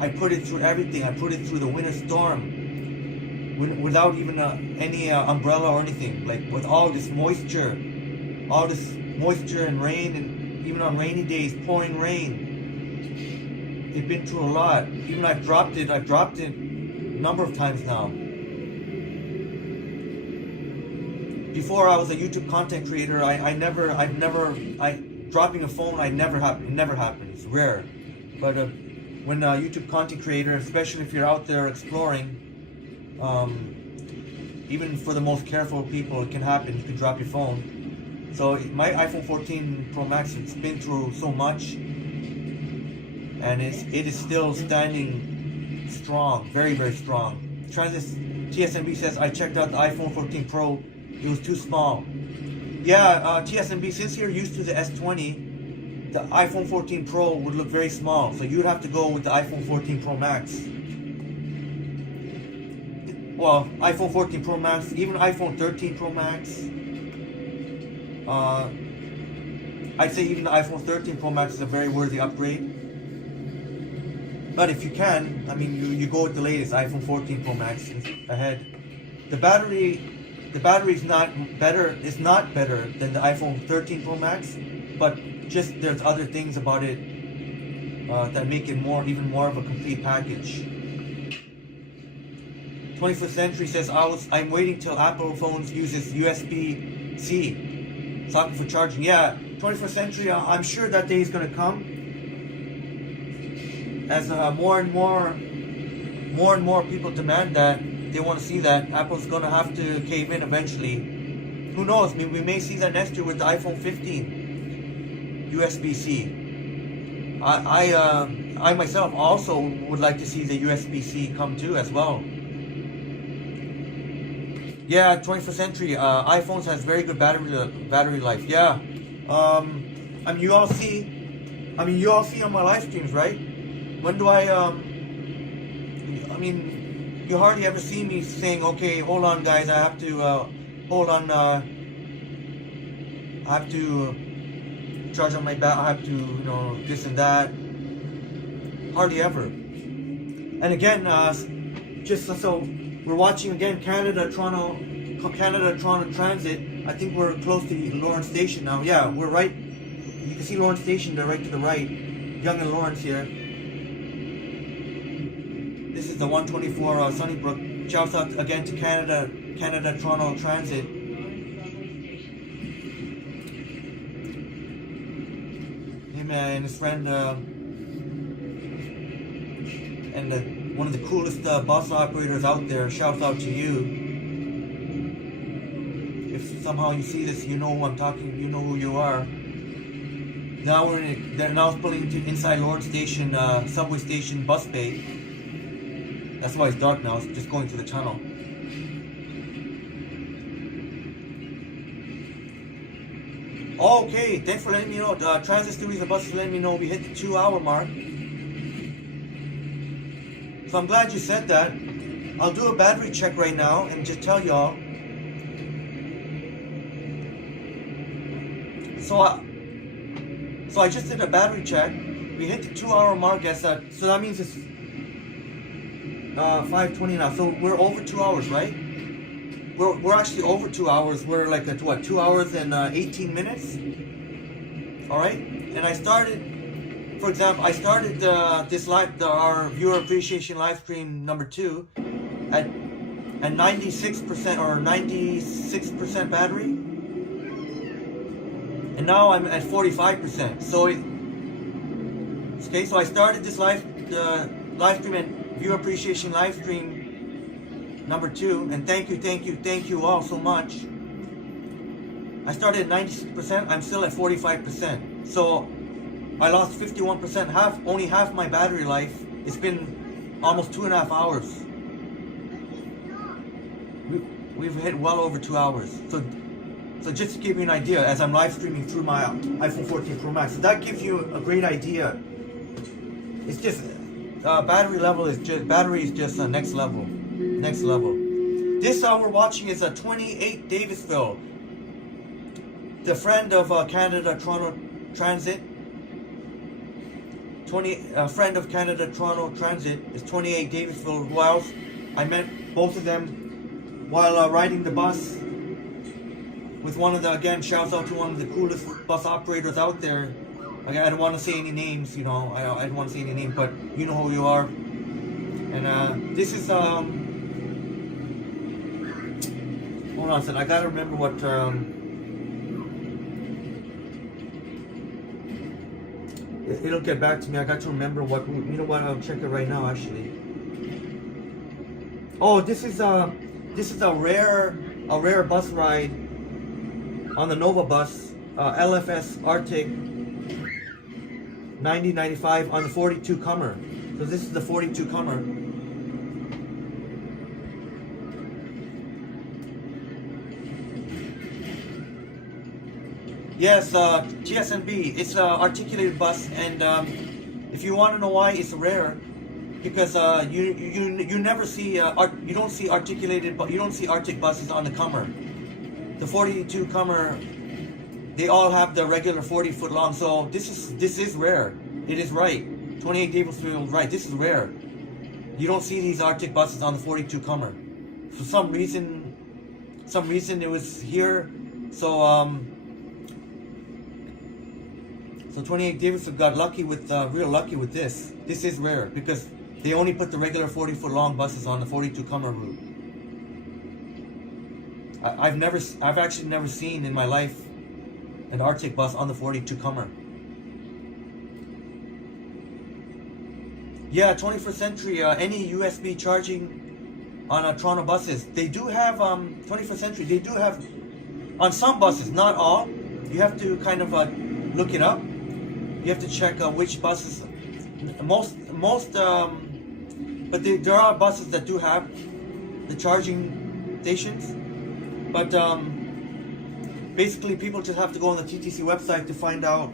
I put it through everything. I put it through the winter storm without even any umbrella or anything. Like with all this moisture and rain, and even on rainy days, pouring rain. It's been through a lot. Even I've dropped it a number of times now. Before I was a YouTube content creator, dropping a phone, it never happened. It's rare. But when a YouTube content creator, especially if you're out there exploring, even for the most careful people, it can happen. You can drop your phone. So my iPhone 14 Pro Max, it's been through so much, and it is still standing strong, very, very strong. TSMB says, I checked out the iPhone 14 Pro, it was too small. Yeah, TSMB, since you're used to the S20, the iPhone 14 Pro would look very small, so you'd have to go with the iPhone 14 Pro Max. Well, iPhone 14 Pro Max, even iPhone 13 Pro Max. I'd say even the iPhone 13 Pro Max is a very worthy upgrade. But if you can, I mean, you go with the latest iPhone 14 Pro Max ahead. The battery is not better. It's not better than the iPhone 13 Pro Max, but just there's other things about it that make it even more of a complete package. 21st Century says, I'm waiting till Apple phones uses USB-C socket for charging. Yeah, 21st Century, I'm sure that day is going to come. As more and more people demand that, they want to see that, Apple's going to have to cave in eventually. Who knows, I mean, we may see that next year with the iPhone 15 USB-C. I myself also would like to see the USB-C come too as well. Yeah, 21st Century, iPhones has very good battery life. Yeah, I mean, you all see on my live streams, right? When do I mean, you hardly ever see me saying, okay, hold on guys, I have to, hold on, I have to charge on my bat, I have to, you know, this and that. Hardly ever. And again, just so, we're watching again Canada Toronto Transit. I think we're close to Lawrence Station now. Yeah, we're right. You can see Lawrence Station there, right to the right. Yonge and Lawrence here. This is the 124 Sunnybrook. Shouts out again to Canada Toronto Transit. Him and his friend and one of the coolest bus operators out there. Shouts out to you. If somehow you see this, you know who I'm talking. You know who you are. Now they're now pulling into inside Lawrence Station, subway station bus bay. That's why it's dark now. It's just going through the tunnel. Okay, thanks for letting me know. Transit Series of buses letting me know we hit the 2-hour mark. So I'm glad you said that. I'll do a battery check right now and just tell y'all. So I just did a battery check. We hit the 2-hour mark as that. So that means it's 5:20 now. So we're over 2 hours, right? We're actually over 2 hours. We're like at what, 2 hours and 18 minutes? All right. And I started. For example, I started our viewer appreciation live stream number 2 at 96% or 96% battery, and now I'm at 45%. So so I started this live stream and viewer appreciation live stream number 2, and thank you all so much. I started at 96%. I'm still at 45%. So I lost 51%, only half my battery life. It's been almost 2.5 hours. We've hit well over 2 hours. So just to give you an idea, as I'm live streaming through my iPhone 14 Pro Max, so that gives you a great idea. It's just battery is just next level. This we're watching is a 28 Davisville. The friend of Canada Toronto Transit. Friend of Canada Toronto Transit is 28 Davisville. Who else? I met both of them while riding the bus with one of the, again, shouts out to one of the coolest bus operators out there. I don't want to say any names, you know, I don't want to say any names, but you know who you are. And this is, hold on a second, I gotta remember what, it'll get back to me. I got to remember what, you know what, I'll check it right now actually. Oh, this is this is a rare bus ride on the Nova bus, LFS Arctic 9095 on the 42 Comer. So this is the 42 Comer. Yes, TSNB. It's an articulated bus, and if you want to know why it's rare, because you never see you don't see articulated, but you don't see Arctic buses on the Comer. The 42 Comer, they all have the regular 40-foot long. So this is rare. It is right. 28 Davisfield, right? This is rare. You don't see these Arctic buses on the 42 Comer. For some reason it was here. So so 28 Davisfield got lucky with real lucky with this. This is rare because they only put the regular 40-foot long buses on the 42 Comer route. I've actually never seen in my life an Arctic bus on the 42 Comer. Yeah, 21st century, any USB charging on Toronto buses. They do have, 21st century, they do have, on some buses, not all. You have to kind of look it up. You have to check which buses, but there are buses that do have the charging stations. But basically people just have to go on the TTC website to find out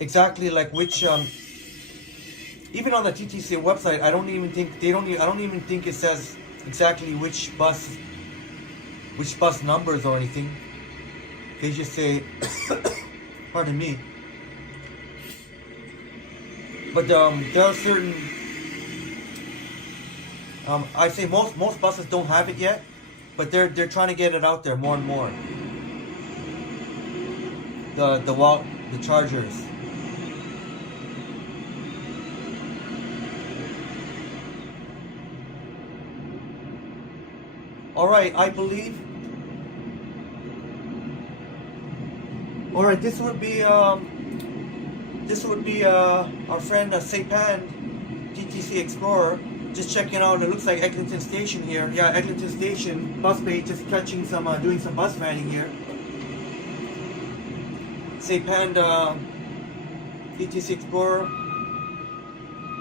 exactly like which even on the TTC website I don't even think it says exactly which bus numbers or anything. They just say pardon me. But there are certain I'd say most buses don't have it yet, but they're trying to get it out there more and more. The chargers. All right, I believe. All right, this would be our friend Seipan, TTC Explorer. Just checking out. It looks like Eglinton Station here. Yeah, Eglinton Station bus bay. Just catching some, doing some bus vanning here. Seipan, TTC Explorer.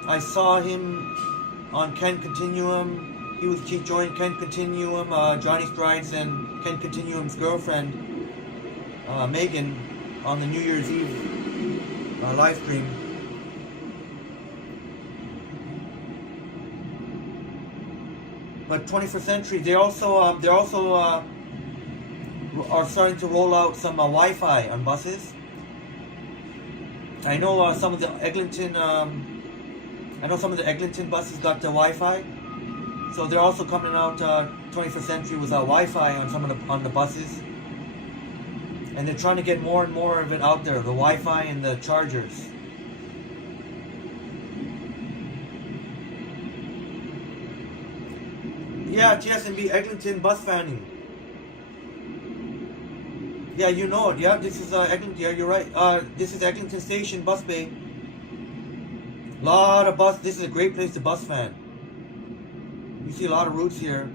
I saw him on Ken Continuum. He joined Ken Continuum, Johnny Strides, and Ken Continuum's girlfriend, Megan, on the New Year's Eve live stream. But 21st century, they also are starting to roll out some Wi-Fi on buses. I know some of the Eglinton, buses got the Wi-Fi. So they're also coming out 21st century with Wi-Fi on some of the buses, and they're trying to get more and more of it out there, the Wi-Fi and the chargers. Yeah, TSNB Eglinton bus fanning. Yeah, you know it. Yeah, this is Eglinton. Yeah, you're right. This is Eglinton Station bus bay. Lot of bus. This is a great place to bus fan. You see a lot of routes here.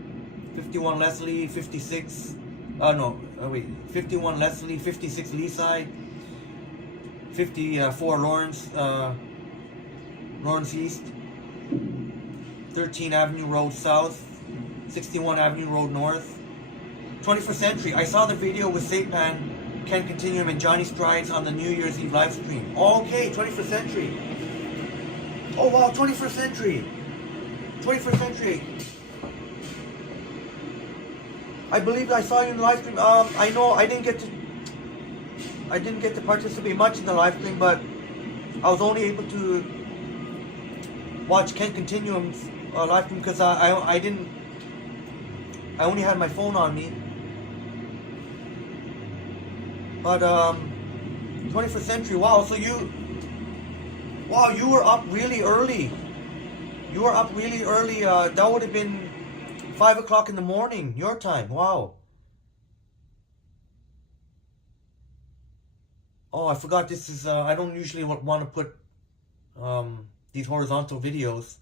51 Leslie, 56. 51 Leslie, 56 Leaside, 54 Lawrence East, 13 Avenue Road South, 61 Avenue Road North. 21st century. I saw the video with Seipan, Ken Continuum, and Johnny Strides on the New Year's Eve live stream. Okay, 21st century. Oh wow, 21st century. 21st century. I believe I saw you in the live stream. I know I didn't get to participate much in the live stream, but I was only able to watch Ken Continuum's live stream because I only had my phone on me. But 21st century. Wow. So you were up really early. You were up really early. That would have been 5 o'clock in the morning, your time. Wow. Oh, I forgot this is, I don't usually want to put these horizontal videos.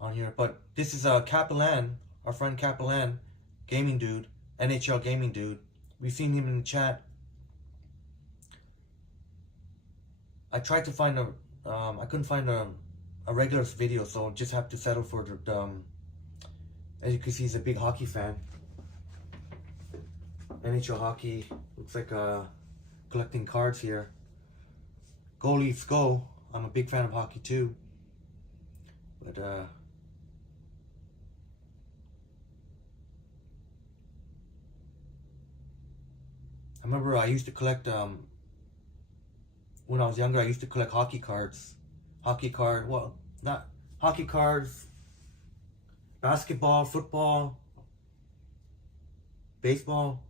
on here. But this is Capellan, our friend Capellan, gaming dude, NHL gaming dude. We've seen him in the chat. I tried to find I couldn't find a regular video, so just have to settle for the, as you can see, he's a big hockey fan. NHL hockey, looks like collecting cards here. Go Leafs go. I'm a big fan of hockey too. But I remember I used to collect when I was younger. I used to collect hockey cards. Well, not hockey cards, basketball, football, baseball,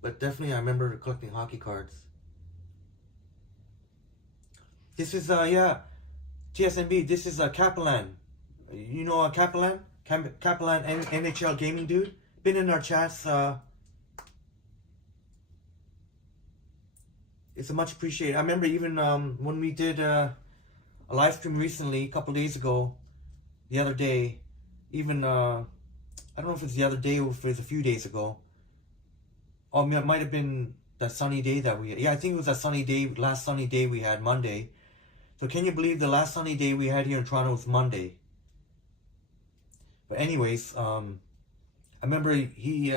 but definitely I remember collecting hockey cards. This is yeah, TSNB. This is Capellan. You know Capellan? Capellan, NHL gaming dude. Been in our chats. It's a much appreciated. I remember even when we did a live stream recently, a couple days ago, the other day, even I don't know if it's the other day or if it's a few days ago. Oh, it might have been that sunny day that we had. Yeah, I think it was that sunny day, last sunny day we had, Monday. So can you believe the last sunny day we had here in Toronto was Monday? But anyways, I remember he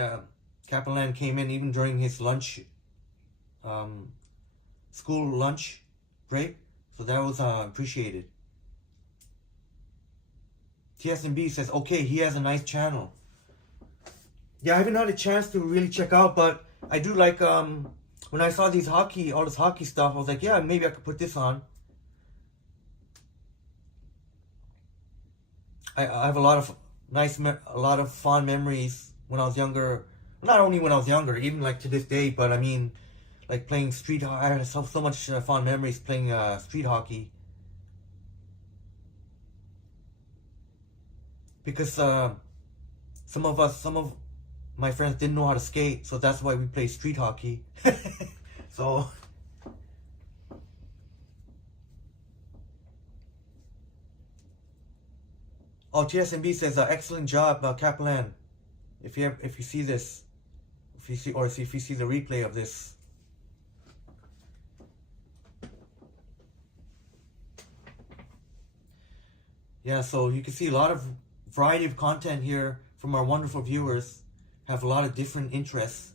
Capellan came in even during his lunch, school lunch break. So that was appreciated. TSNB says, okay, he has a nice channel. Yeah, I haven't had a chance to really check out, but I do like, when I saw these all this hockey stuff, I was like, yeah, maybe I could put this on. I have a lot of fond memories when I was younger. Not only when I was younger, even like to this day, but I mean, like playing street hockey. I had so much fond memories playing street hockey. Because some of my friends didn't know how to skate, so that's why we play street hockey. So oh, TSNB says excellent job, Capellan. If you see this, if you see the replay of this. Yeah, so you can see a lot of variety of content here from our wonderful viewers. Have a lot of different interests,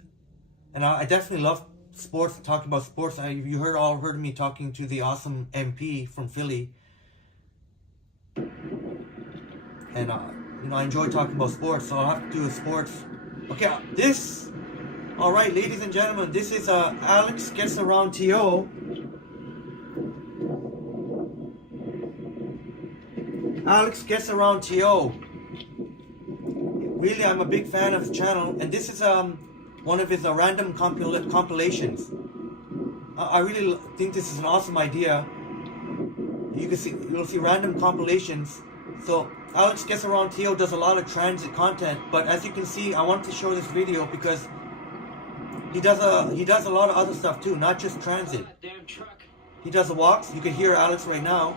and I definitely love sports. Talking about sports, you heard me talking to the awesome MP from Philly, and you know, I enjoy talking about sports, so I'll have to do sports. Okay, all right, ladies and gentlemen, this is Alex Gets Around TO. Alex Gets Around TO. Really, I'm a big fan of his channel, and this is one of his random compilations. I really think this is an awesome idea. You'll see random compilations. So Alex Gets Around TO does a lot of transit content, but as you can see, I want to show this video because he does a lot of other stuff too, not just transit. Damn truck. He does the walks. You can hear Alex right now.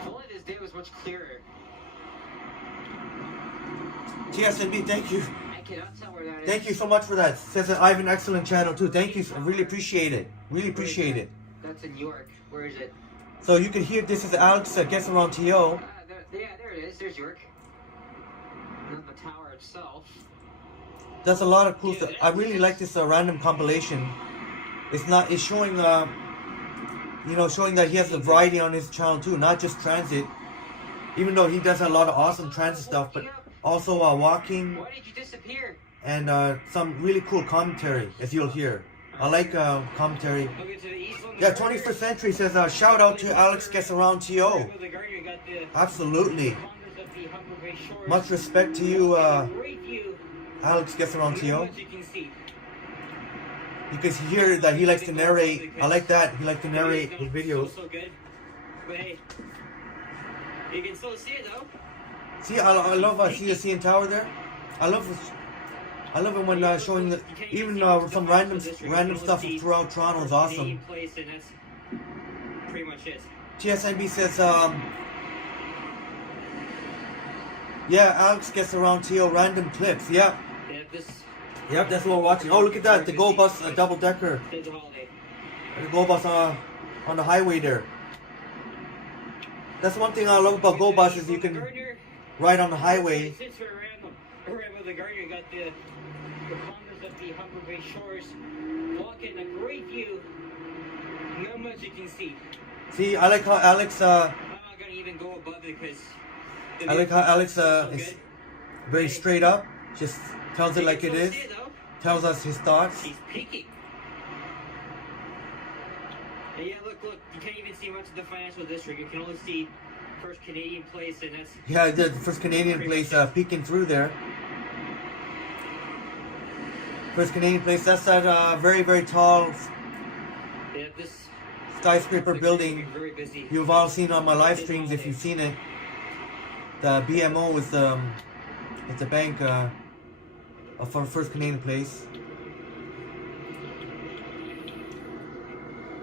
If only this day was much clearer. TSNB, thank you. I cannot tell where that is. Thank you so much for that. Says that I have an excellent channel too. Thank you. I really appreciate it. Really appreciate it. That's in York. Where is it? So you can hear this is Alex Gets Around TO. Yeah, there it is. There's York. Not the tower itself. That's a lot of cool stuff. I really like this random compilation. It's showing showing that he has a variety on his channel too, not just transit. Even though he does a lot of awesome transit stuff, but also walking. Why did you disappear? And some really cool commentary, as you'll hear. I like commentary. Yeah, 21st Century says shout out to Alex Gets Around TO. Absolutely. Much respect to you, Alex Gets Around TO. You can hear that he likes to narrate. I like that. He likes to narrate his videos. But hey, you can still see it though. See, I love see the CN Tower there. I love it when showing even some random stuff throughout Toronto is awesome. Place, and that's pretty much it. TSNB says Yeah, Alex gets around Teo random clips. Yep. Yeah, this Yep, that's what we're watching. Oh, look at that. The Go Bus double decker. is a holiday. The Go Bus on the highway there. That's one thing I love about Go Bus is you can ride on the highway. Since we're around with the garden, you got the condos of the Humber Bay shores. Walking a great view. Not much you can see. See, I like how Alex I'm not gonna even go above it because I like how Alex so is good. very straight up. Just tells it like it is. Tells us his thoughts. He's peeking. And yeah, look, you can't even see much of the financial district. You can only see First Canadian Place, and that's... Yeah, the first Canadian place peeking through there. First Canadian place, that's that very, very tall Yeah, this skyscraper building very busy. you've all seen on my live streams if you've seen it. The BMO is it's a bank of First Canadian Place.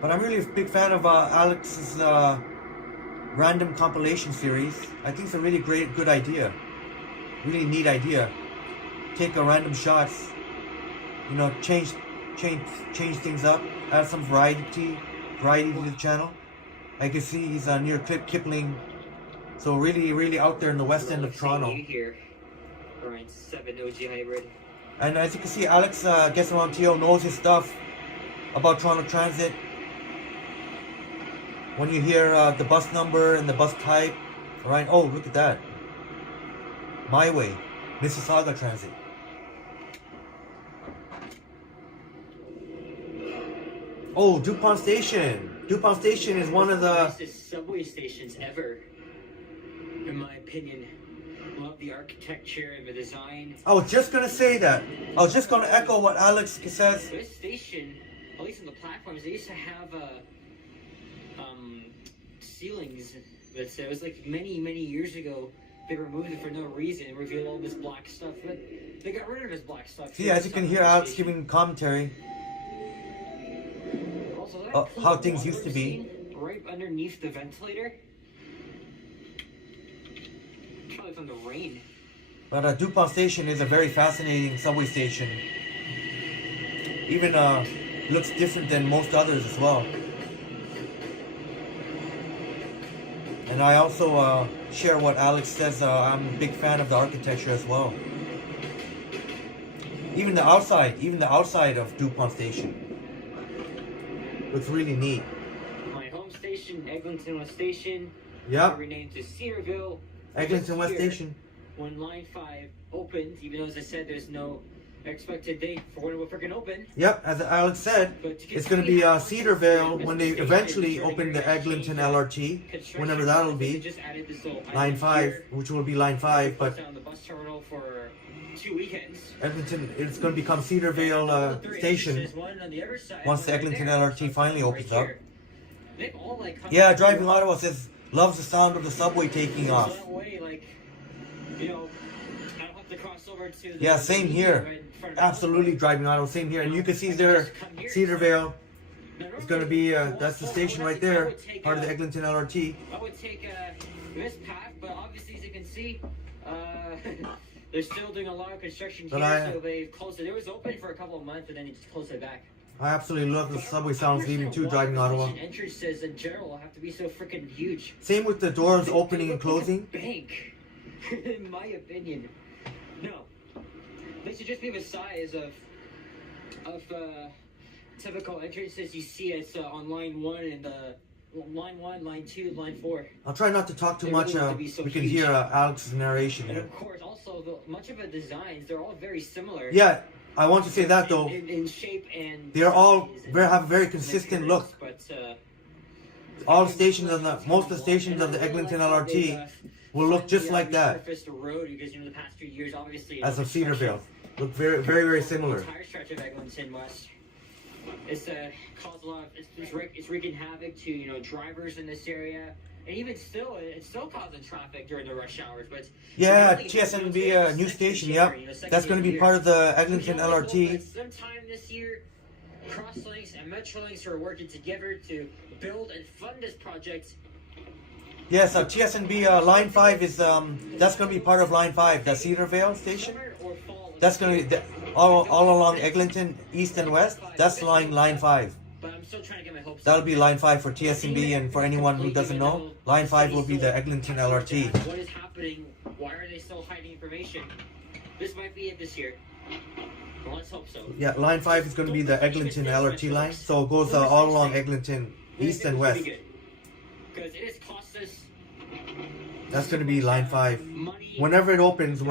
But I'm really a big fan of Alex's random compilation series. I think it's a really good idea. Really neat idea. Take a random shots, you know, change things up, add some variety to the channel. I can see he's near Kipling, so really out there in the west end of Toronto. Here, around 7 OG hybrid. And as you can see, Alex gets around Teo, knows his stuff about Toronto Transit. When you hear the bus number and the bus type, right? Oh, look at that. My Way, Mississauga Transit. Oh, DuPont Station. DuPont Station is one of the nicest subway stations ever, in my opinion. Love the architecture and the design. I was just gonna say that. I was just gonna echo what Alex says. This station, at least on the platforms, they used to have ceilings. But it was like many years ago. They removed it for no reason and revealed all this black stuff. But they got rid of this black stuff. See, as you can hear Alex giving commentary. Also, How things used to be. Right underneath the ventilator. Probably from the rain. But DuPont Station is a very fascinating subway station. Even looks different than most others as well. And I also share what Alex says. I'm a big fan of the architecture as well. Even the outside of DuPont Station looks really neat. My home station, Eglinton West Station. Yep. Renamed to Cedarville. Eglinton West Here, Station. When Line 5 opened, even though as I said there's no expected date for when it will freaking open. Yep, as Alex said, it's going to be Cedarville when they eventually open the Eglinton LRT, whenever that'll be. Line 5, which will be Line 5, but on the bus terminal for 2 weekends. Eglinton, it's going to become Cedarville Station once the Eglinton LRT finally opens up. Yeah, Driving Ottawa says, loves the sound of the subway taking off. Yeah, same here. Absolutely Driving Ottawa, same here. And you can see there, Cedarville. It's going to be, that's the station right there, part of the Eglinton LRT. I would take this path, but obviously as you can see, they're still doing a lot of construction here, so they've closed it. It was open for a couple of months, and then they just closed it back. I absolutely love the subway sounds leaving too, Driving Ottawa. Entrances in general have to be so freaking huge. Same with the doors opening and closing. Bank, in my opinion. No, they should just be the size of typical entrances you see as on line 1 and line 1, line 2, line 4. I'll try not to talk too much. We can hear Alex's narration. And of course, also much of the designs, they're all very similar. Yeah. I want to say that though, in shape and they're all have a very consistent look. But, all the stations on most of the stations of the Eglinton LRT will look just like that. Road because, the past few years, obviously, as of Cedarville, look very similar. The entire stretch of Eglinton West, it's caused a lot. It's wreaking havoc to drivers in this area. And even still, it's still causing traffic during the rush hours. But yeah, TSNB new station. Yep, that's going to be part of the Eglinton LRT. Sometime this year, Crosslinks and Metrolinks are working together to build and fund this project. Yes, TSNB Line 5 is that's gonna be part of Line 5, the Cedarvale station. That's gonna be all along Eglinton, east and west. That's line 5. But I'm still trying to get my hopes That'll up. be Line 5 for TSNB, and for anyone who doesn't know, Line 5 will be the Eglinton LRT. What is happening? Why are they still hiding information? This might be it this year. Well, let's hope so. Yeah, Line 5 is going to be the Eglinton LRT line, so it goes all along Eglinton, east and west. Because it has cost us That's going to be Line 5. money. Whenever it opens,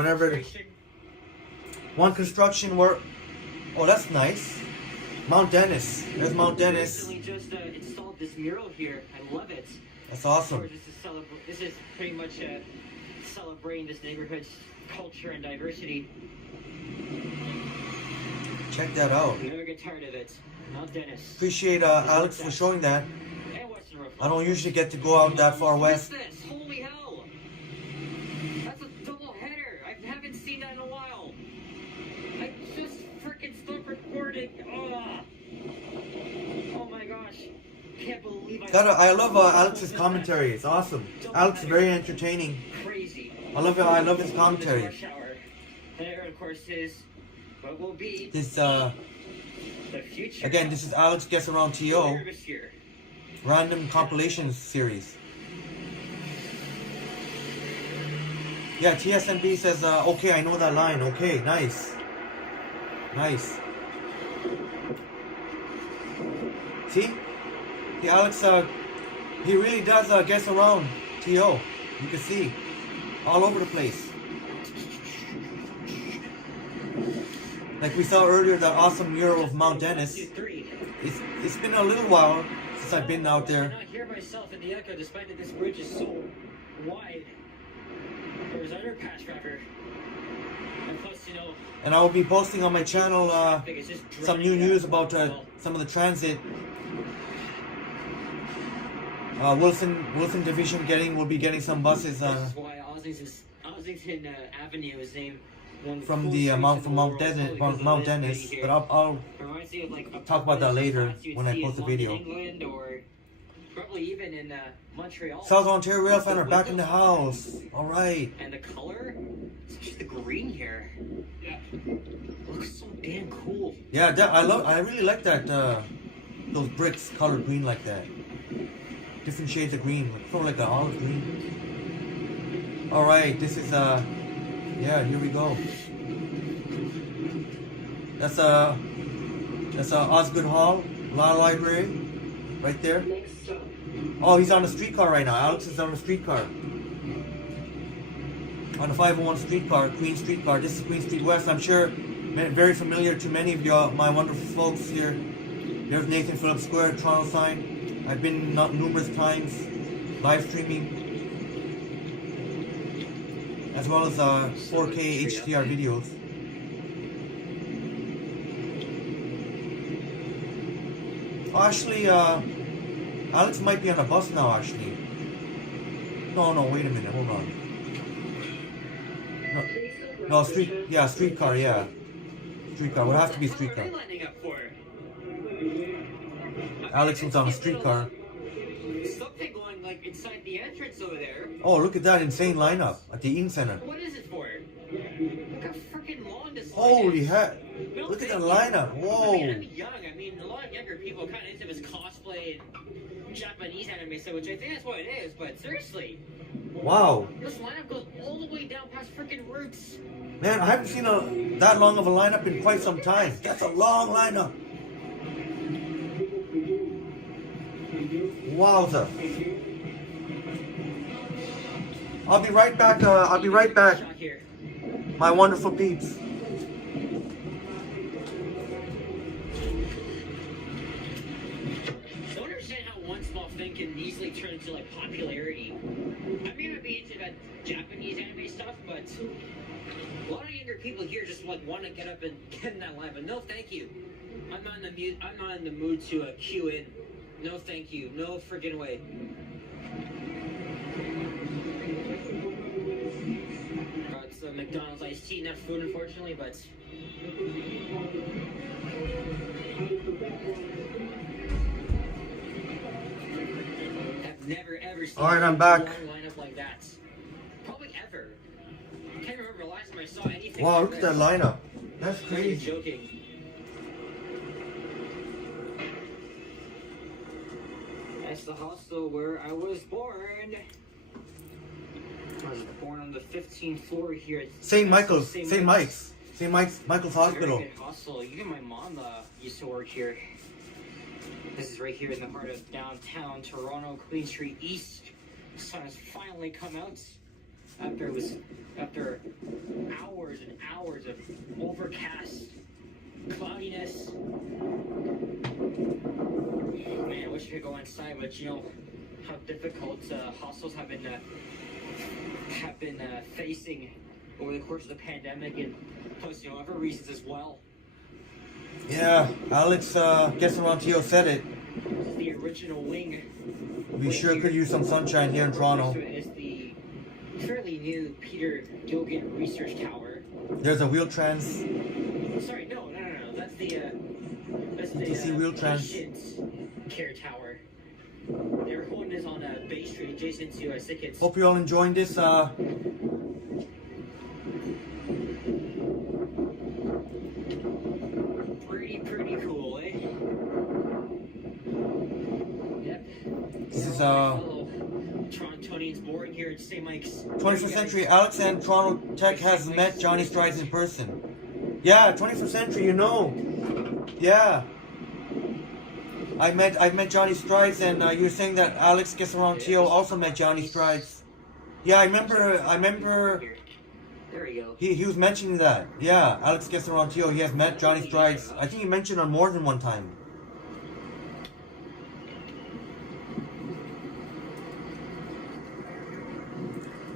one construction work. Oh, that's nice. Mount Dennis. There's Mount Dennis. Recently just installed this mural here. I love it. That's awesome. This is pretty much celebrating this neighborhood's culture and diversity. Check that out. Never get tired of it. Mount Dennis. Appreciate Alex for showing that. I don't usually get to go out that far west. What's this? Holy hell! That's a double header. I haven't seen that in a while. I just freaking stopped recording. Oh my gosh! Can't believe I love Alex's commentary. It's awesome. Alex is very entertaining. Crazy. I love his commentary. Rush hour. There, of course, is what will be This the future. again, this is Alex Guess Around TO. Nervous here. Random compilation series. Yeah, TSNB says, okay, I know that line. Okay, nice. Nice. See? The Alex, he really does guess around TO. You can see. All over the place. Like we saw earlier, the awesome mural of Mount Dennis. It's been a little while since I've been out there. I cannot hear myself in the echo despite that this bridge is so wide. There's underpass driver. And plus, you know, And I will be posting on my channel some new news about some of the transit. Wilson Division will be getting some buses. This is why Ossington Avenue is named one From the Mount Dennis, but I'll reminds me of like a talk about that later place you'd when I see post the in video. England or probably even in Montreal. South Ontario rail fan are back in the house. All right. And the color, it's just the green here. Yeah, looks so damn cool. Yeah, I really like that. Those bricks colored green like that. Different shades of green, sort of like an olive green. All right, this is yeah, here we go. That's Osgood Hall Law Library, right there. Oh, he's on the streetcar right now. Alex is on the streetcar. On the 501 streetcar, Queen Streetcar. This is Queen Street West. I'm sure very familiar to many of you, my wonderful folks here. There's Nathan Phillips Square, Toronto sign. I've been numerous times live streaming, as well as 4K HDR videos. Oh, actually, Alex might be on a bus now, actually. No, wait a minute, hold on. No, streetcar, yeah. Streetcar, would have to be streetcar. Alex was on a streetcar. Something going like inside the entrance over there. Oh, look at that insane lineup at the Eaton Center. What is it for? Look how freaking long this line Holy is. heck. No, Look at thank the you. lineup. Whoa. I mean, I'm young. I mean, a lot of younger people are kind of into this cosplay and Japanese anime stuff, which I think that's what it is, but seriously. Wow. This lineup goes all the way down past freaking Roots. Man, I haven't seen that long of a lineup in quite some time. That's a long lineup. Wowza. I'll be right back. My wonderful peeps. I don't understand how one small thing can easily turn into like popularity. I may not be into that Japanese anime stuff, but a lot of younger people here just like want to get up and get in that line. But no, thank you. I'm not in the mood to queue in. No, thank you. No friggin' way. It's a McDonald's iced tea, not food, unfortunately, but. I've never ever ever seen Alright, I'm a back. long lineup like that. Probably ever. I can't remember the last time I saw anything Wow, like look at that this. lineup. That's I'm not even crazy. joking. That's the hostel where I was born. I was born on the 15th floor here at St. Michael's. St. St. Mike's. St. Mike's. Michael's Hospital. Very good hostel. Even my mom used to work here. This is right here in the heart of downtown Toronto, Queen Street East. The sun has finally come out after hours and hours of overcast cloudiness. Man, I wish I could go inside, but you know how difficult hostels have been facing over the course of the pandemic, and plus, you know, other reasons as well. Yeah, Alex Guessarontio said it. This is the original wing. We sure could use some sunshine here in Toronto. It's the fairly new Peter Gilgan Research Tower. There's a wheel trans. Sorry, no. That's the ETC wheel trans. Patients Care Tower. Their one is on Bay Street, adjacent to Sickets. Hope you're all enjoying this. Pretty cool, eh? Yep. This is Torontonians born here at St. Mike's. 21st century. Alex and Toronto Tech has met Johnny Strides in person. Yeah, 21st century. You know. Yeah. I met Johnny Strides, and you were saying that Alex Guessarontio also met Johnny Strides. Yeah, I remember. There we go. He was mentioning that. Yeah, Alex Guessarontio, he has met Johnny Strides. I think he mentioned on more than one time.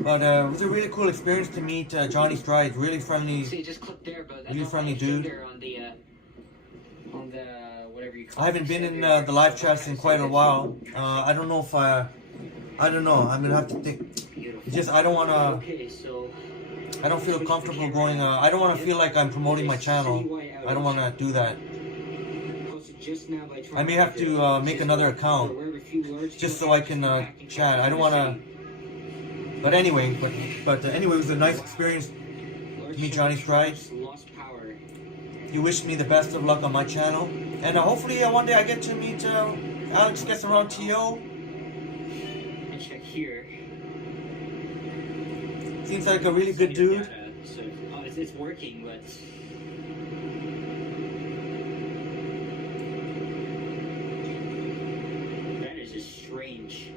But it was a really cool experience to meet Johnny Strides. Really friendly. See, just click there, but Really friendly dude. on the whatever you call I haven't been in the live chats in quite a while. I don't know if I don't know. I'm gonna have to think. Beautiful. It's just I don't wanna. Okay, so I don't feel comfortable going. I don't want to feel like I'm promoting my channel. I don't want to do that. I may have to make another account just so I can chat. I don't want to. But anyway, but anyway, it was a nice experience to meet Johnny Strides. He wished me the best of luck on my channel, and hopefully one day I get to meet Alex Guessarontio. Check here. Seems like a really good dude. So, it's working, but that is just strange.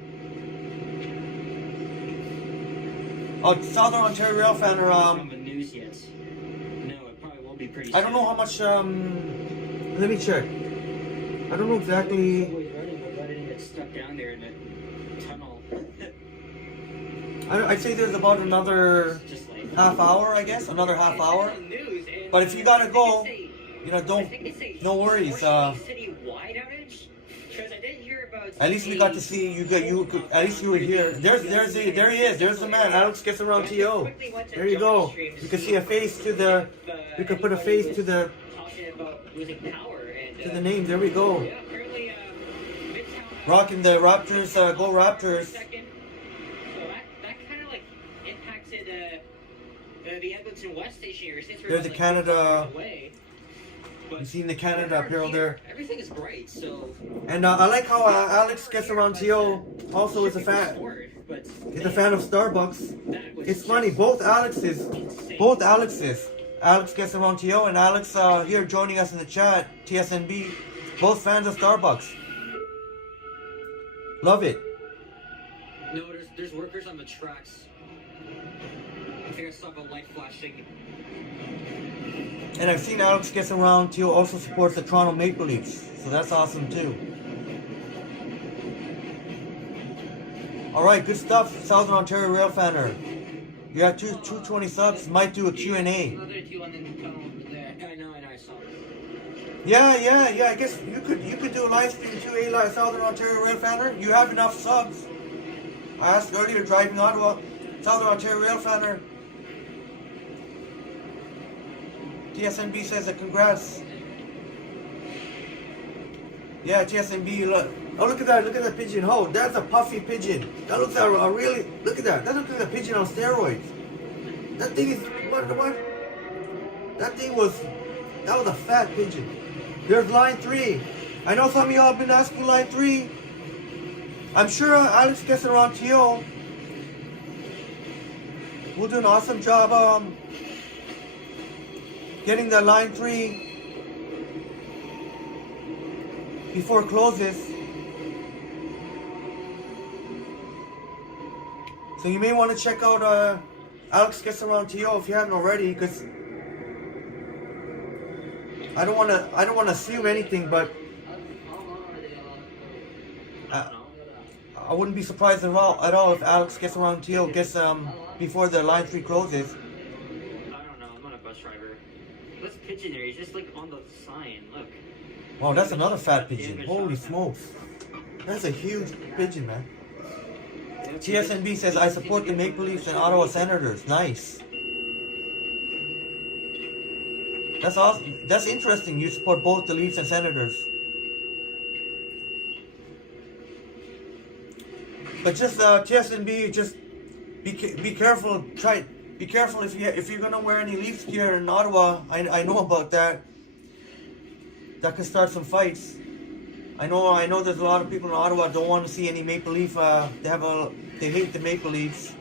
Oh, Southern Ontario Railfanner. Not the news yet. No, it probably will be pretty. I don't know how much. Let me check. I don't know exactly. Subway's running, but letting it stuck down there in the tunnel. I'd say there's about another Just like half hour, I guess. Another half hour. news, and, But if you gotta go, you know, I don't. think they say No worries. city-wide outage. Because I didn't hear about. At least we got to see you. At least you were here. There he is. There's the man. Alex Guessarontio. There you go. You can see a face to the. We could put a face to the. Talking about losing power and. To the name. There we go. Yeah, apparently, Midtown. Rocking the Raptors. Go Raptors. Second. So that kind of like impacted the Edmonton West station here. Since we're There's the like Canada. away. You seen the Canada apparel there. Everything is bright, so. And I like how Alex Guessarontio also is a fan. He's a fan of Starbucks. It's funny, both Alexes, Alex Guessarontio and Alex here joining us in the chat, TSNB, both fans of Starbucks. Love it. No, there's workers on the tracks. I think I saw the light flashing. And I've seen Alex Guessarontio also supports the Toronto Maple Leafs, so that's awesome too. Alright, good stuff, Southern Ontario Railfanner. You got 220 subs, might do a Q&A. I know, I saw it. Yeah, I guess you could do a live stream to a Southern Ontario Railfanner. You have enough subs. I asked earlier, driving Ottawa, Southern Ontario Railfanner. TSNB says congrats. Yeah, TSNB, Oh, look at that pigeon. Oh, that's a puffy pigeon. That looks like a really, look at that. That looks like a pigeon on steroids. That thing is, what? That was a fat pigeon. There's line 3. I know some of y'all have been asking line 3. I'm sure Alex gets around TO. We'll do an awesome job getting the line 3 before it closes. So you may want to check out Alex Gets Around TO if you haven't already, because I don't want to assume anything, but I wouldn't be surprised at all if Alex Gets Around TO gets before the line 3 closes. I don't know. I'm not a bus driver. What's pigeon there? He's just like on the sign. Look. Oh, that's another fat pigeon. Holy smokes. That's a huge pigeon, man. TSNB says, I support the Maple Leafs and Ottawa Senators. Nice. That's awesome. That's interesting. You support both the Leafs and Senators. But just TSNB, just be careful. Be careful if you're gonna wear any Leafs gear in Ottawa. I know about that. That can start some fights. I know. There's a lot of people in Ottawa don't want to see any Maple Leaf. They hate the Maple Leafs.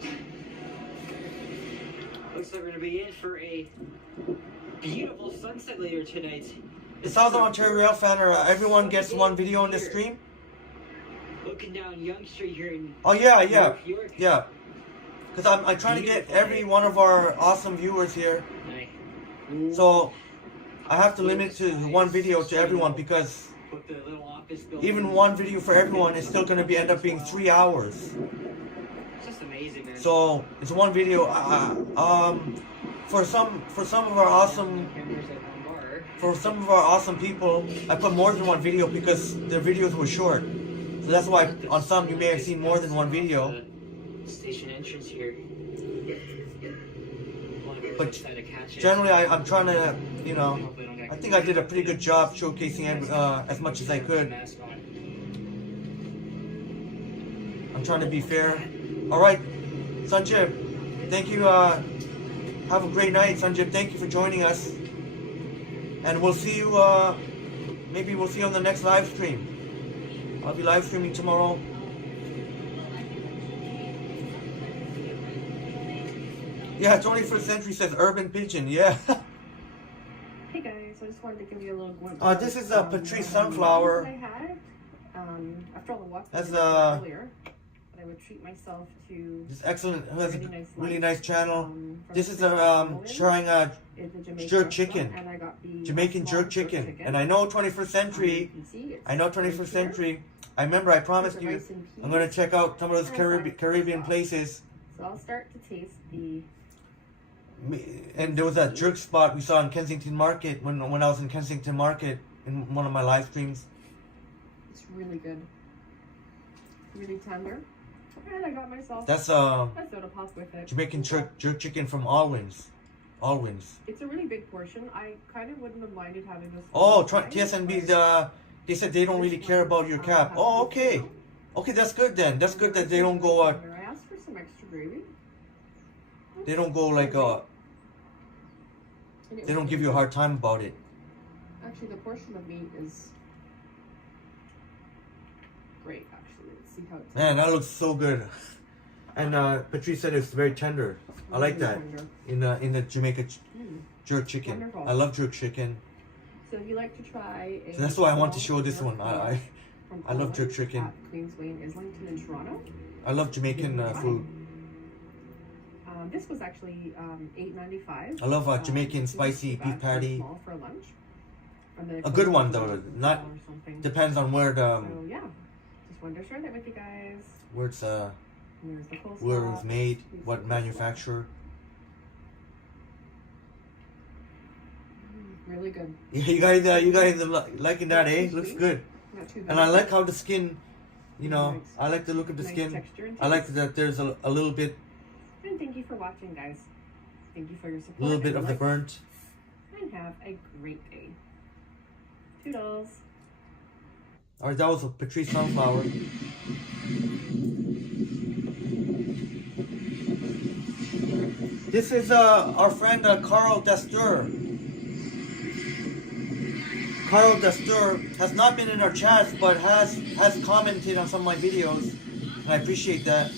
Looks like we're gonna be in for a beautiful sunset later tonight. The Southern Ontario Railfanner. Everyone gets one video in the stream. Looking down Yonge Street here in York. York. Yeah. Because I'm trying to get every one of our awesome viewers here. So I have to limit to one video to everyone, because even one video for everyone is still going to end up being 3 hours. It's just amazing, man. So it's one video. For some of our awesome people, I put more than one video because their videos were short. So that's why on some you may have seen more than one video. Station entrance here. But generally, I'm trying to, I think I did a pretty good job showcasing as much as I could. I'm trying to be fair. All right, Sanjib, thank you. Have a great night, Sanjib. Thank you for joining us. And we'll see you, maybe we'll see you on the next live stream. I'll be live streaming tomorrow. Yeah, 21st Century says urban pigeon. Yeah. Hey guys, I just wanted to give you a little glimpse. This is a Patrice sunflower. I had after all the walk That's earlier, but I would treat myself to. This excellent, has a really lunch, nice channel. This is sharing a jerk chicken, and I got the Jamaican jerk chicken. And I know 21st Century. I remember I promised you I'm gonna check out some of those Caribbean places. So I'll start to taste the. And there was that jerk spot we saw in Kensington Market when I was in Kensington Market in one of my live streams. It's really good, really tender, and I got myself that's a soda pop with it. Jamaican jerk chicken from Alwyn's. It's a really big portion. I kind of wouldn't have minded having this. Oh, TSNB. They said they don't really care about your cap. Oh, okay. Okay, that's good then. That's good that they don't go. I asked for some extra gravy. They don't go like they don't give you a hard time about it. Actually, the portion of meat is great. Actually, let's see how. Man, that looks so good. And Patrice said it's very tender. I like that in the Jamaica jerk chicken. Wonderful. I love jerk chicken. So if you like to try So that's why I want to show this one. I love jerk chicken. At Queensway, Islington, and Toronto. I love Jamaican food. This was actually $8.95. I love Jamaican spicy beef patty. For lunch. A good one though. Not depends on where the. So yeah, just wanted to share that with you guys. Where it's Here's the coleslaw. where it was made, what manufacturer. Really good. Yeah, you guys liking that, eh? Looks good. Not too bad. And I like how the skin, Nice. I like the look of the Nice skin. texture and I like taste. that there's a little bit, And thank you for watching, guys. Thank you for your support. of the and burnt. And have a great day. Toodles. Alright, that was a Patrice Sunflower. This is our friend Carl Destur. Carl Destur has not been in our chats, but has commented on some of my videos, and I appreciate that.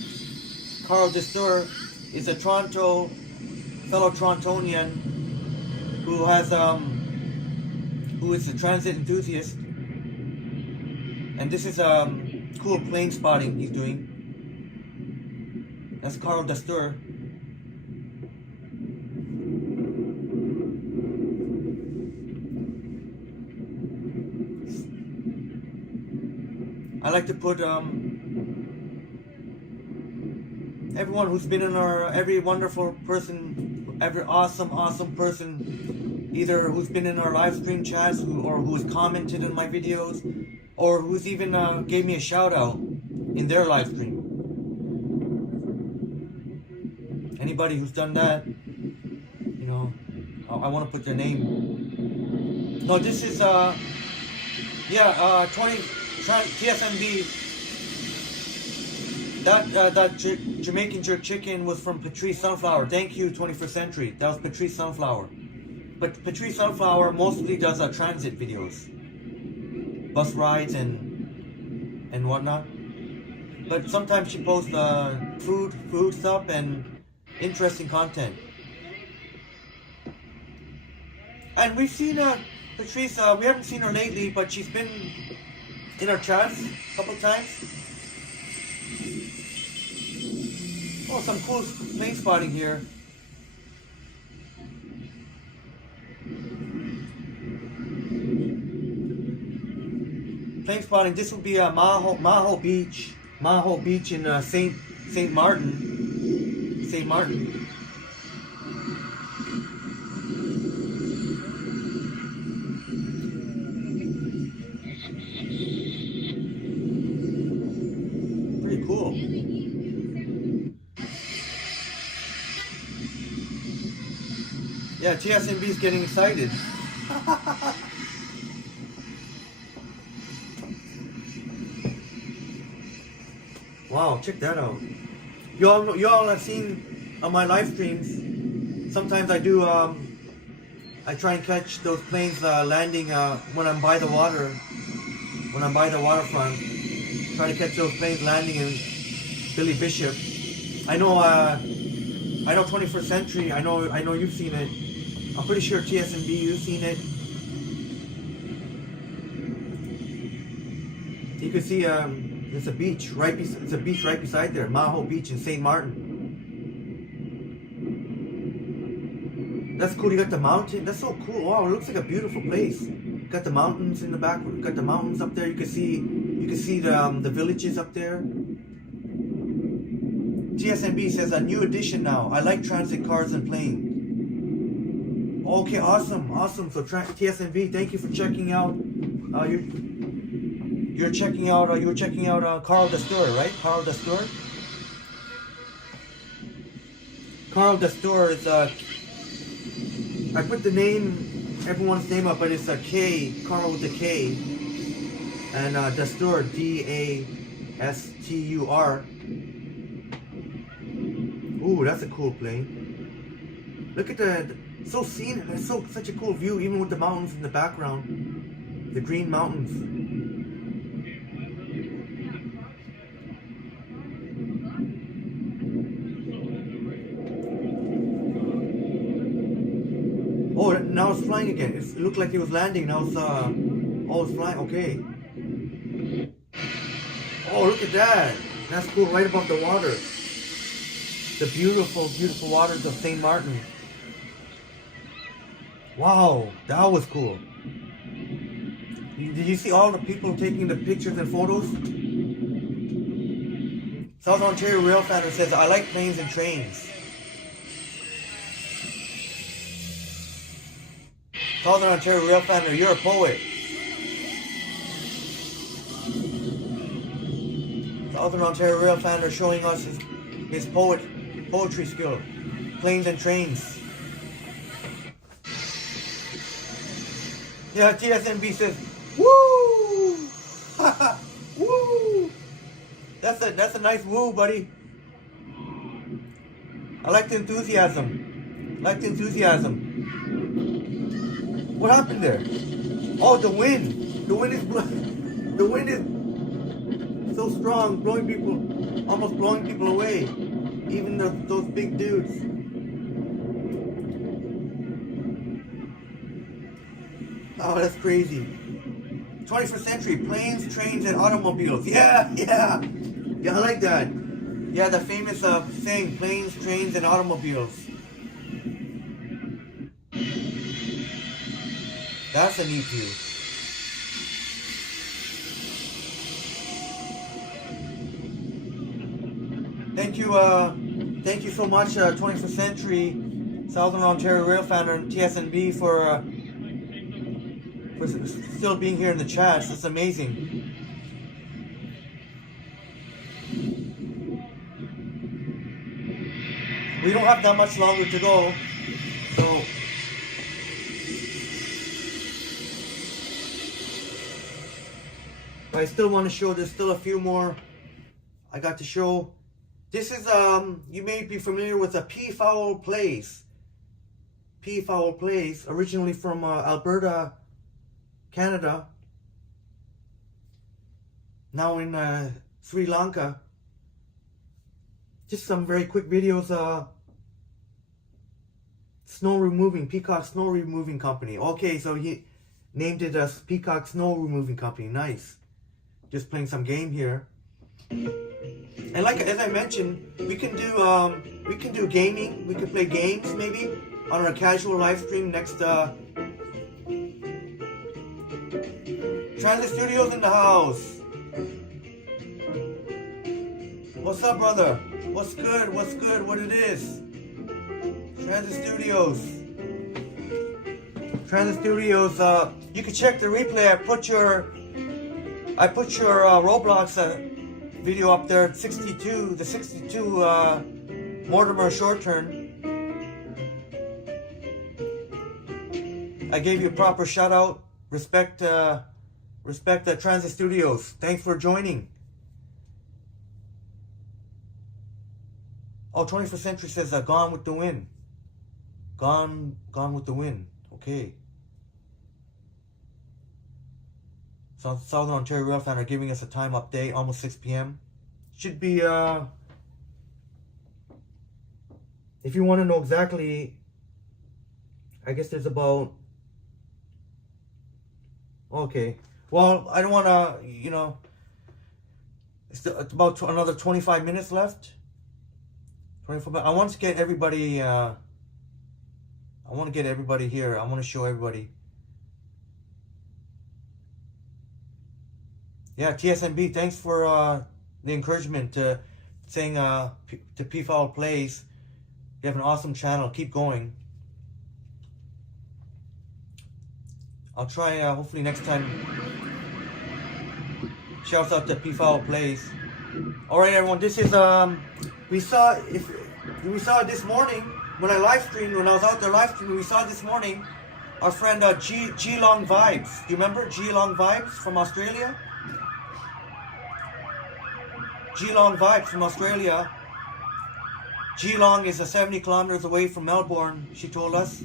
Carl Destur is a fellow Torontonian who is a transit enthusiast, and this is cool plane spotting he's doing. That's Carl Destur. I like to put everyone who's been in every wonderful person, every awesome person, either who's been in our live stream chats or who's commented in my videos, or who's even gave me a shout out in their live stream. Anybody who's done that, you know, I want to put their name. No, this is 20 TSMB. That Jamaican jerk chicken was from Patrice Sunflower. Thank you, 21st Century. That was Patrice Sunflower. But Patrice Sunflower mostly does transit videos, bus rides and whatnot. But sometimes she posts food stuff and interesting content. And we've seen Patrice. We haven't seen her lately, but she's been in our chats a couple times. Oh, some cool plane spotting here. Plane spotting. This will be Maho Beach in Saint Martin. Saint Martin. Pretty cool. Yeah, TSMB is getting excited. Wow, check that out. You all have seen on my live streams. Sometimes I do. I try and catch those planes landing when I'm by the water. When I'm by the waterfront, try to catch those planes landing in Billy Bishop. I know 21st Century. I know you've seen it. I'm pretty sure TSMB, you've seen it. You can see there's a beach right beside there, Maho Beach in Saint Martin. That's cool. You got the mountain. That's so cool. Wow, it looks like a beautiful place. You got the mountains in the back. You got the mountains up there. You can see the villages up there. TSMB says a new edition now. I like transit cars and planes. Okay, awesome. So TSMB, thank you for checking out. You were checking out Carl Destur, right? Carl Destur. Carl Destur is I put the name, everyone's name up, but it's a K, Carl with a K, and Destur, D-A-S-T-U-R. Ooh, that's a cool plane. Look at so scenic. It's such a cool view, even with the mountains in the background, the green mountains. Oh, now it's flying again. It looked like it was landing. Now it's it's flying. Okay. Oh, look at that. That's cool. Right above the water. The beautiful waters of Saint Martin. Wow, that was cool. Did you see all the people taking the pictures and photos? South Ontario Railfanner says, I like planes and trains. Southern Ontario Railfanner, you're a poet. Southern Ontario Railfanner showing us his poetry skill. Planes and trains. Yeah, TSMB says, woo! That's a nice woo, buddy. I like the enthusiasm. Like the enthusiasm. What happened there? Oh, the wind. The wind is the wind is so strong, blowing people, almost blowing people away. Even those big dudes. Oh, that's crazy. 21st century, planes, trains, and automobiles. Yeah, yeah. Yeah, I like that. Yeah, the famous saying, planes, trains, and automobiles. That's a neat view. Thank you so much, 21st Century Southern Ontario Rail Fan and TSNB for still being here in the chat. It's amazing. We don't have that much longer to go, so but I still want to show. There's still a few more I got to show. This is you may be familiar with a Peafowl Place. Peafowl Place, originally from Alberta, Canada. Now in Sri Lanka. Just some very quick videos. Snow removing, Peacock Snow Removing Company. Okay, so he named it as Peacock Snow Removing Company. Nice. Just playing some game here. And like as I mentioned, we can do gaming. We can play games maybe on our casual live stream next. Transit Studios in the house. What's up, brother? What's good? What's good? What it is? Transit Studios. Transit Studios. You can check the replay. I put your Roblox video up there. 62. The 62 Mortimer short turn. I gave you a proper shout out. Respect Transit Studios. Thanks for joining. Oh, 21st Century says Gone with the Wind. Gone with the Wind. Okay. Southern Ontario Rail Fan are giving us a time update, almost 6 p.m. Should be, if you want to know exactly, I guess there's about, okay. Well, I don't want to, you know, it's about another 25 minutes left. 24 minutes. I want to get everybody, I want to get everybody here. I want to show everybody. Yeah, TSNB, thanks for the encouragement to saying to Peafowl Plays. You have an awesome channel. Keep going. I'll try, hopefully next time. Shouts out to Peafowl Plays. Alright everyone, this is, we saw this morning, when I live streamed, when I was out there live streaming, we saw this morning our friend G Long Vibes. Do you remember G Long Vibes from Australia? G Long Vibes from Australia. G Long is 70 kilometers away from Melbourne, she told us.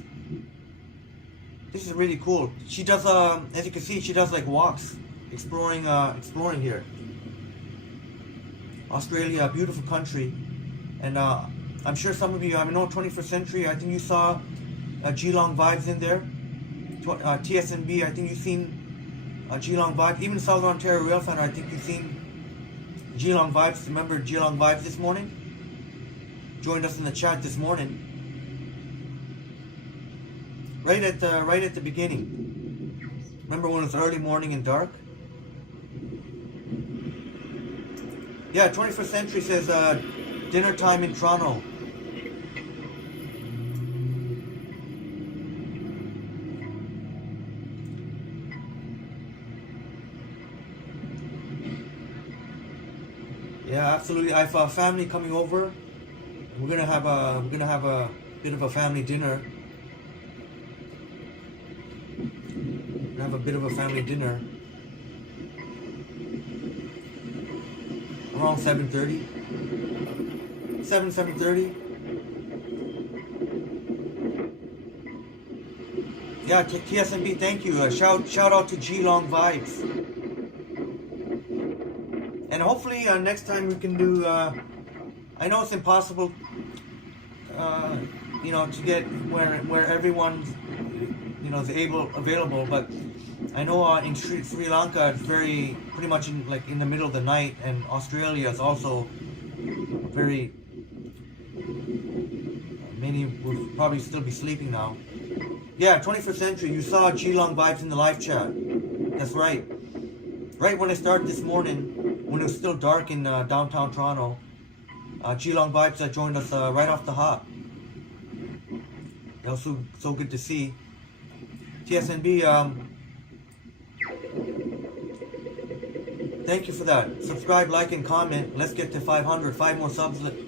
This is really cool. She does, as you can see, she does like walks, exploring here. Australia, a beautiful country. And I'm sure some of you, I know 21st Century, I think you saw G Long Vibes in there. TSNB, I think you've seen G Long Vibes. Even Southern Ontario Rail Fan, I think you've seen G Long Vibes. Remember G Long Vibes this morning? Joined us in the chat this morning. Right at the beginning. Remember when it was early morning and dark? Yeah, 21st Century says dinner time in Toronto. Yeah, absolutely. I have a family coming over. We're gonna have a bit of a family dinner. around 7:30. 7:30. Yeah, TSNB, thank you. Shout out to G Long Vibes. And hopefully next time we can do. I know it's impossible, you know, to get where everyone's, you know, is available. But I know in Sri Lanka it's pretty much in the middle of the night, and Australia is also very. Many will probably still be sleeping now. Yeah, 21st century. You saw G Long Vibes in the live chat. That's right. Right when I started this morning, when it was still dark in downtown Toronto, G Long Vibes joined us right off the hop. That was so good to see. TSNB, thank you for that. Subscribe, like, and comment. Let's get to 500. 5 more subs left.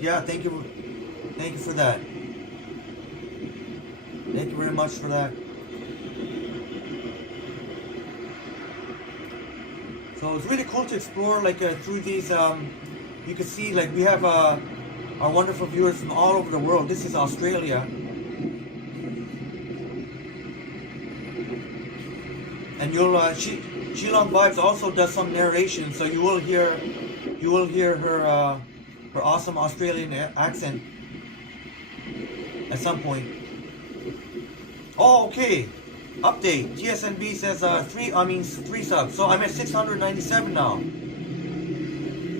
Yeah, thank you for that. Thank you very much for that. So it's really cool to explore through these. You can see we have our wonderful viewers from all over the world. This is Australia, and you'll G Long Vibes also does some narration, so you will hear her awesome Australian accent at some point. Oh, okay. Update. TSNB says 3 subs. So I'm at 697 now.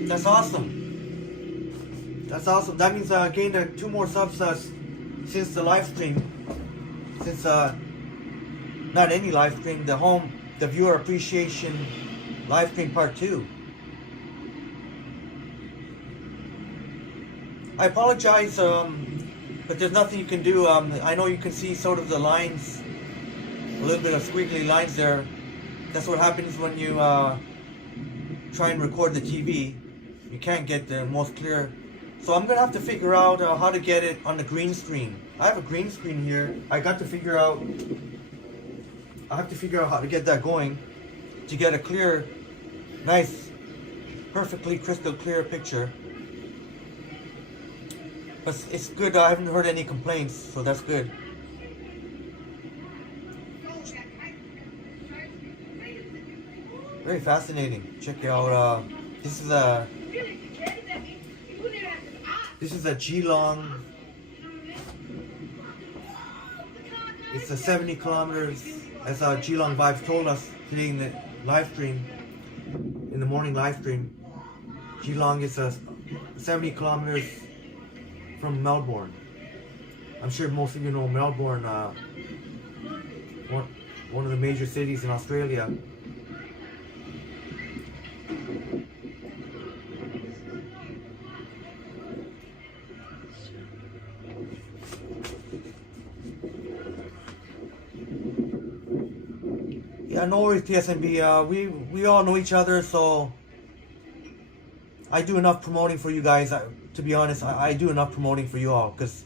That's awesome. That's awesome. That means I gained 2 more subs since the live stream. Since not any live stream, the viewer appreciation live stream part 2. I apologize, but there's nothing you can do. I know you can see sort of the lines, a little bit of squiggly lines there. That's what happens when you try and record the TV. You can't get the most clear. So I'm gonna have to figure out how to get it on the green screen. I have a green screen here. I have to figure out how to get that going to get a clear, nice, perfectly crystal clear picture. But it's good. I haven't heard any complaints, so that's good. Very fascinating. Check out. This is a Geelong. It's a 70 kilometers, as Geelong Vibes told us today in the live stream, in the morning live stream. Geelong is 70 kilometers from Melbourne. I'm sure most of you know Melbourne, one of the major cities in Australia. Yeah, no worries, TSNB. We all know each other, so I do enough promoting for you guys. To be honest, I do enough promoting for you all, because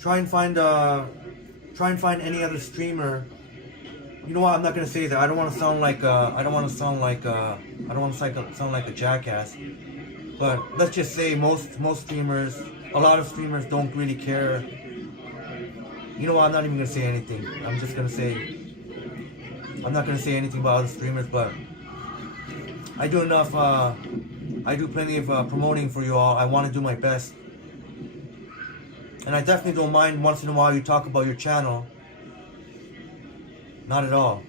try and find any other streamer. You know what? I'm not gonna say that. I don't want to sound like sound like a jackass. But let's just say most streamers, a lot of streamers don't really care. You know what? I'm not even gonna say anything. I'm just gonna say. I'm not going to say anything about other streamers, but I do enough, I do plenty of promoting for you all. I want to do my best. And I definitely don't mind once in a while you talk about your channel. Not at all.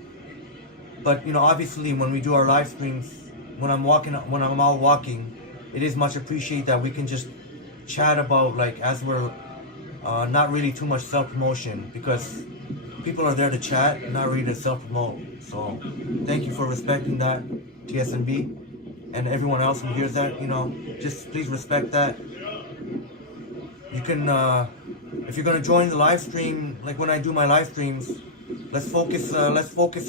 But, you know, obviously when we do our live streams, when I'm out walking, it is much appreciated that we can just chat about, as we're not really too much self-promotion, because people are there to chat, not really to self-promote. So, thank you for respecting that, TSNB, and everyone else who hears that. You know, just please respect that. You can, if you're gonna join the live stream, like when I do my live streams, let's focus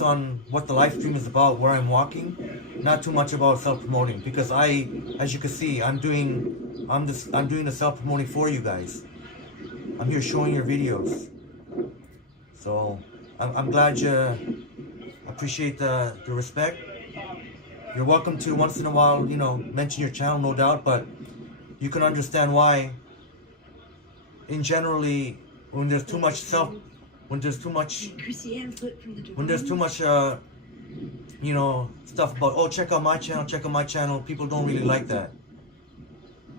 on what the live stream is about, where I'm walking, not too much about self-promoting, because as you can see, I'm doing the self-promoting for you guys. I'm here showing your videos. So, I'm glad you appreciate the respect. You're welcome to once in a while, you know, mention your channel, no doubt, but you can understand why. In generally, when there's too much you know, stuff about, oh, check out my channel, people don't really like that.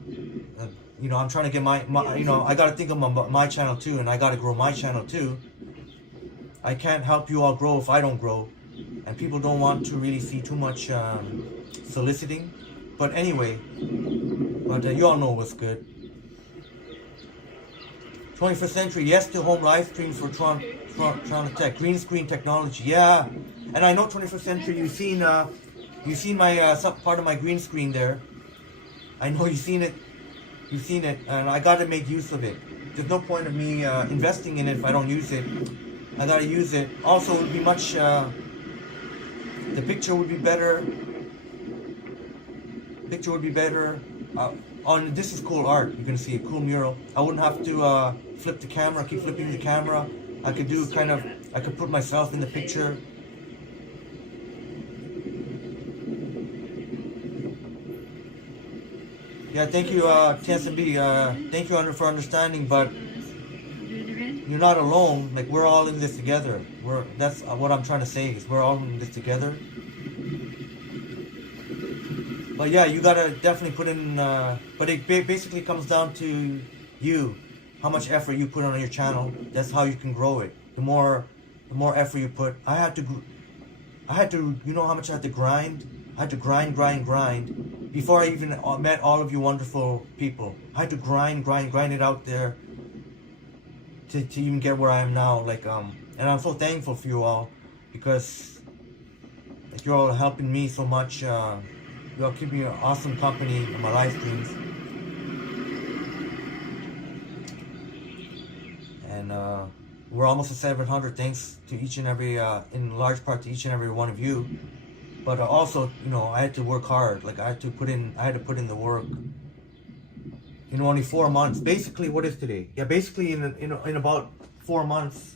You know, I'm trying to get my you know, I gotta think about my channel too, and I gotta grow my channel too. I can't help you all grow if I don't grow, and people don't want to really see too much soliciting. But anyway, you all know what's good. 21st century, yes to home live streams for Toronto Tech. Green screen technology, yeah. And I know 21st century, you've seen my some part of my green screen there. I know you've seen it, and I gotta make use of it. There's no point of me investing in it if I don't use it. I gotta use it. Also, it would be much, the picture would be better. This is cool art. You can see a cool mural. I wouldn't have to flip the camera, keep flipping the camera. I could do I could put myself in the picture. Yeah, thank you, TSMB. Thank you for understanding, but you're not alone. Like, we're all in this together. That's what I'm trying to say, is we're all in this together. But yeah, you gotta definitely put in, but it basically comes down to you, how much effort you put on your channel. That's how you can grow it. The more effort you put. I had to, you know how much I had to grind? I had to grind before I even met all of you wonderful people. I had to grind it out there to even get where I am now. Like, and I'm so thankful for you all, because like, you're all helping me so much. You all keep me an awesome company on my live streams. And we're almost at 700, thanks to each and every, in large part to each and every one of you. But also, you know, I had to work hard. Like, I had to put in the work. In only 4 months. Basically, what is today? Yeah, basically in about 4 months.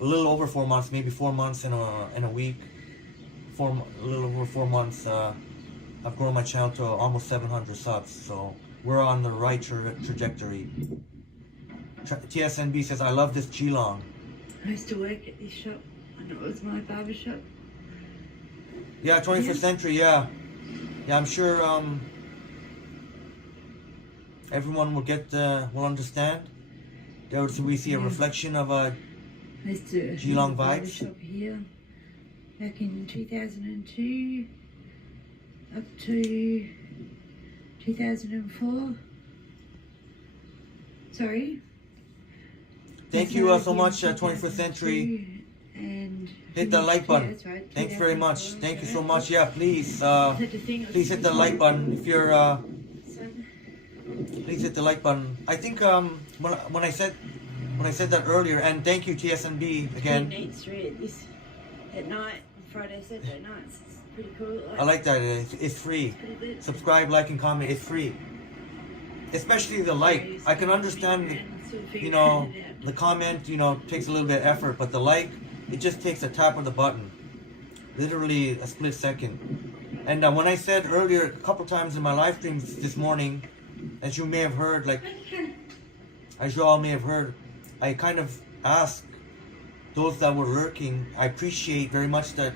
A little over 4 months, maybe 4 months in a week. A little over 4 months, I've grown my channel to almost 700 subs, so we're on the right trajectory. TSNB says, I love this Geelong. I used to work at this shop, and it was my barber shop. Yeah, 21st century, yeah. Yeah, I'm sure everyone will understand. There we see a reflection of Geelong vibes. Shop here. Back in 2002 up to 2004. Sorry. Thank you so much, 21st Century. And hit the like button. Yeah, that's right. Thanks very much. Thank you so much. Yeah, please hit the like button if you're. Please hit the like button. I think when I said that earlier, and thank you TSNB again. At night, Friday, Saturday nights. It's pretty cool. I like that. It's free. Subscribe, like, and comment. It's free. Especially the like. I can understand, you know, the comment, you know, takes a little bit of effort, but the like, it just takes a tap of the button. Literally a split second. And when I said earlier, a couple times in my live streams this morning, as you may have heard, like, as you all may have heard, I kind of asked those that were lurking. I appreciate very much that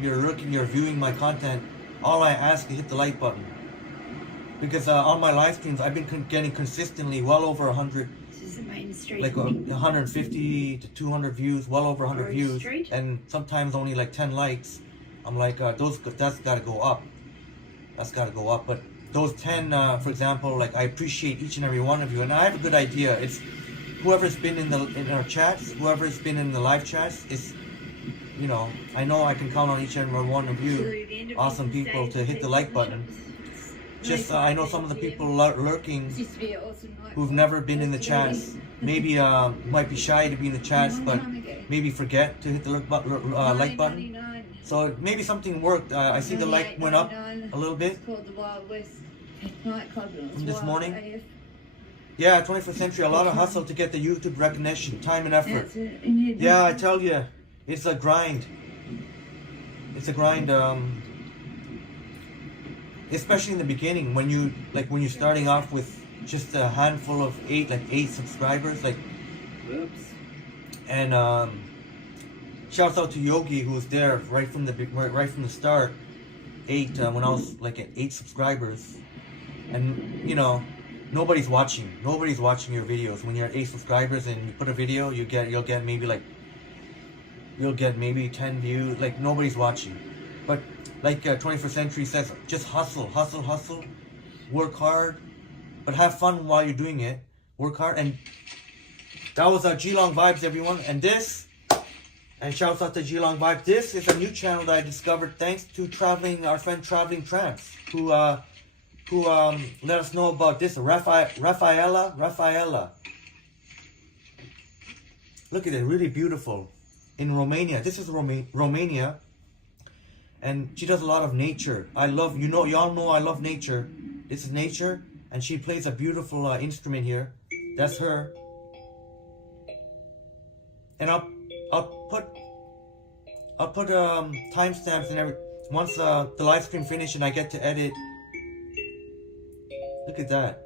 you're lurking, you're viewing my content. All I ask is hit the like button, because on my live streams I've been getting consistently well over 100, like 150 to 200 views, well over 100 views, and sometimes only like 10 likes. I'm like, that's got to go up. That's got to go up. But those 10, for example, like, I appreciate each and every one of you, and I have a good idea. It's whoever's been in our chats, whoever's been in the live chats, is, you know I can count on each and every one of you, awesome people, to hit the like button. Just I know some of the people lurking who've never been in the chats, maybe might be shy to be in the chats, but maybe forget to hit the like button. So maybe something worked. I see the like went up a little bit from this morning. Yeah, 21st century, a lot of hustle to get the YouTube recognition, time and effort. That's it. You need Yeah, I tell you, it's a grind. It's a grind, especially in the beginning when you're starting off with just a handful of 8 subscribers, Oops. and shouts out to Yogi who was there right from the start, when I was like at 8 subscribers, and you know, nobody's watching your videos. When you're at 8 subscribers and you put a video, you'll get maybe 10 views. Like, nobody's watching. But like 21st Century says, just hustle, work hard, but have fun while you're doing it. Work hard. And that was our Geelong Vibes, everyone. And shouts out to Geelong Vibes. This is a new channel that I discovered thanks to our friend Traveling Tramps, who let us know about this. Rafaela. Look at it, really beautiful. In Romania. This is Romania. And she does a lot of nature. Y'all know I love nature. This is nature. And she plays a beautiful instrument here. That's her. And I'll put timestamps and everything. Once the live stream finishes and I get to edit. Look at that.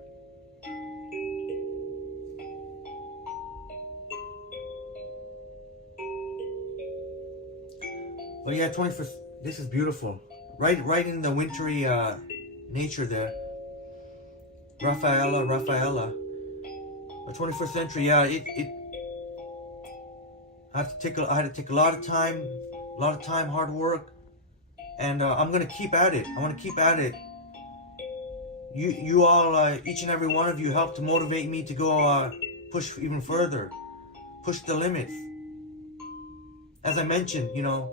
Well, yeah, 21st. This is beautiful. Right in the wintry nature there. Rafaela. The 21st century. Yeah, I had to take a lot of time, hard work, and I'm gonna keep at it. I want to keep at it. You all, each and every one of you, help to motivate me to go push even further, push the limits. As I mentioned, you know,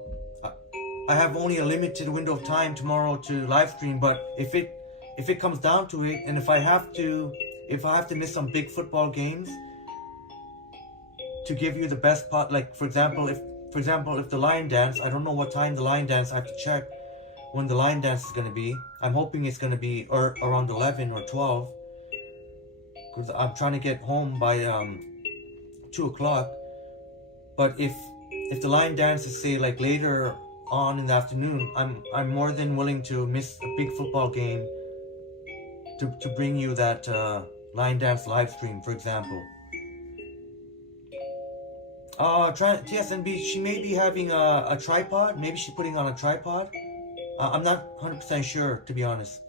I have only a limited window of time tomorrow to live stream, but if it comes down to it, and if I have to miss some big football games to give you the best part, like for example, if the lion dance, I don't know what time the lion dance, I have to check when the lion dance is going to be. I'm hoping it's going to be around 11 or 12, because I'm trying to get home by 2 o'clock. But if the lion dance is, say, like later on in the afternoon, I'm more than willing to miss a big football game to bring you that lion dance live stream, for example. TSNB, she may be having a tripod. Maybe she's putting on a tripod. I'm not 100% sure, to be honest,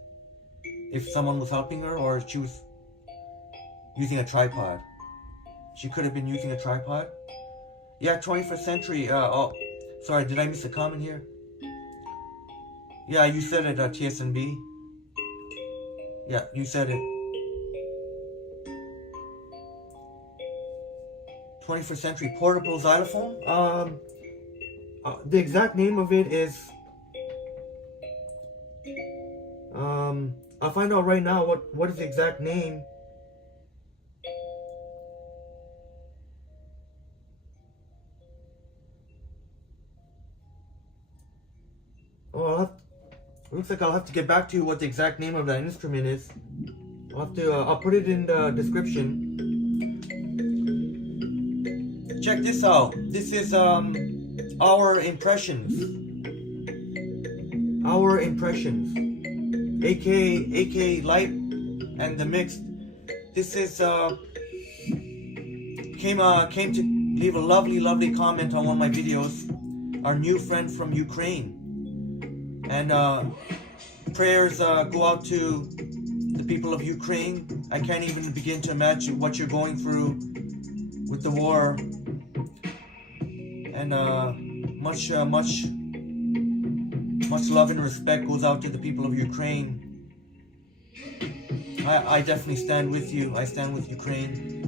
if someone was helping her or if she was using a tripod. She could have been using a tripod. Yeah, 21st century. Oh, sorry, did I miss a comment here? Yeah, you said it, TSNB. Yeah, you said it. 21st century portable xylophone. The exact name of it is. I'll find out right now what is the exact name. Oh, looks like I'll have to get back to you what the exact name of that instrument is. I'll put it in the description. Check this out. This is our impressions, aka Light and the Mixed. This is came to leave a lovely comment on one of my videos. Our new friend from Ukraine, and prayers go out to the people of Ukraine. I can't even begin to imagine what you're going through with the war. And much love and respect goes out to the people of Ukraine. I definitely stand with you. I stand with Ukraine.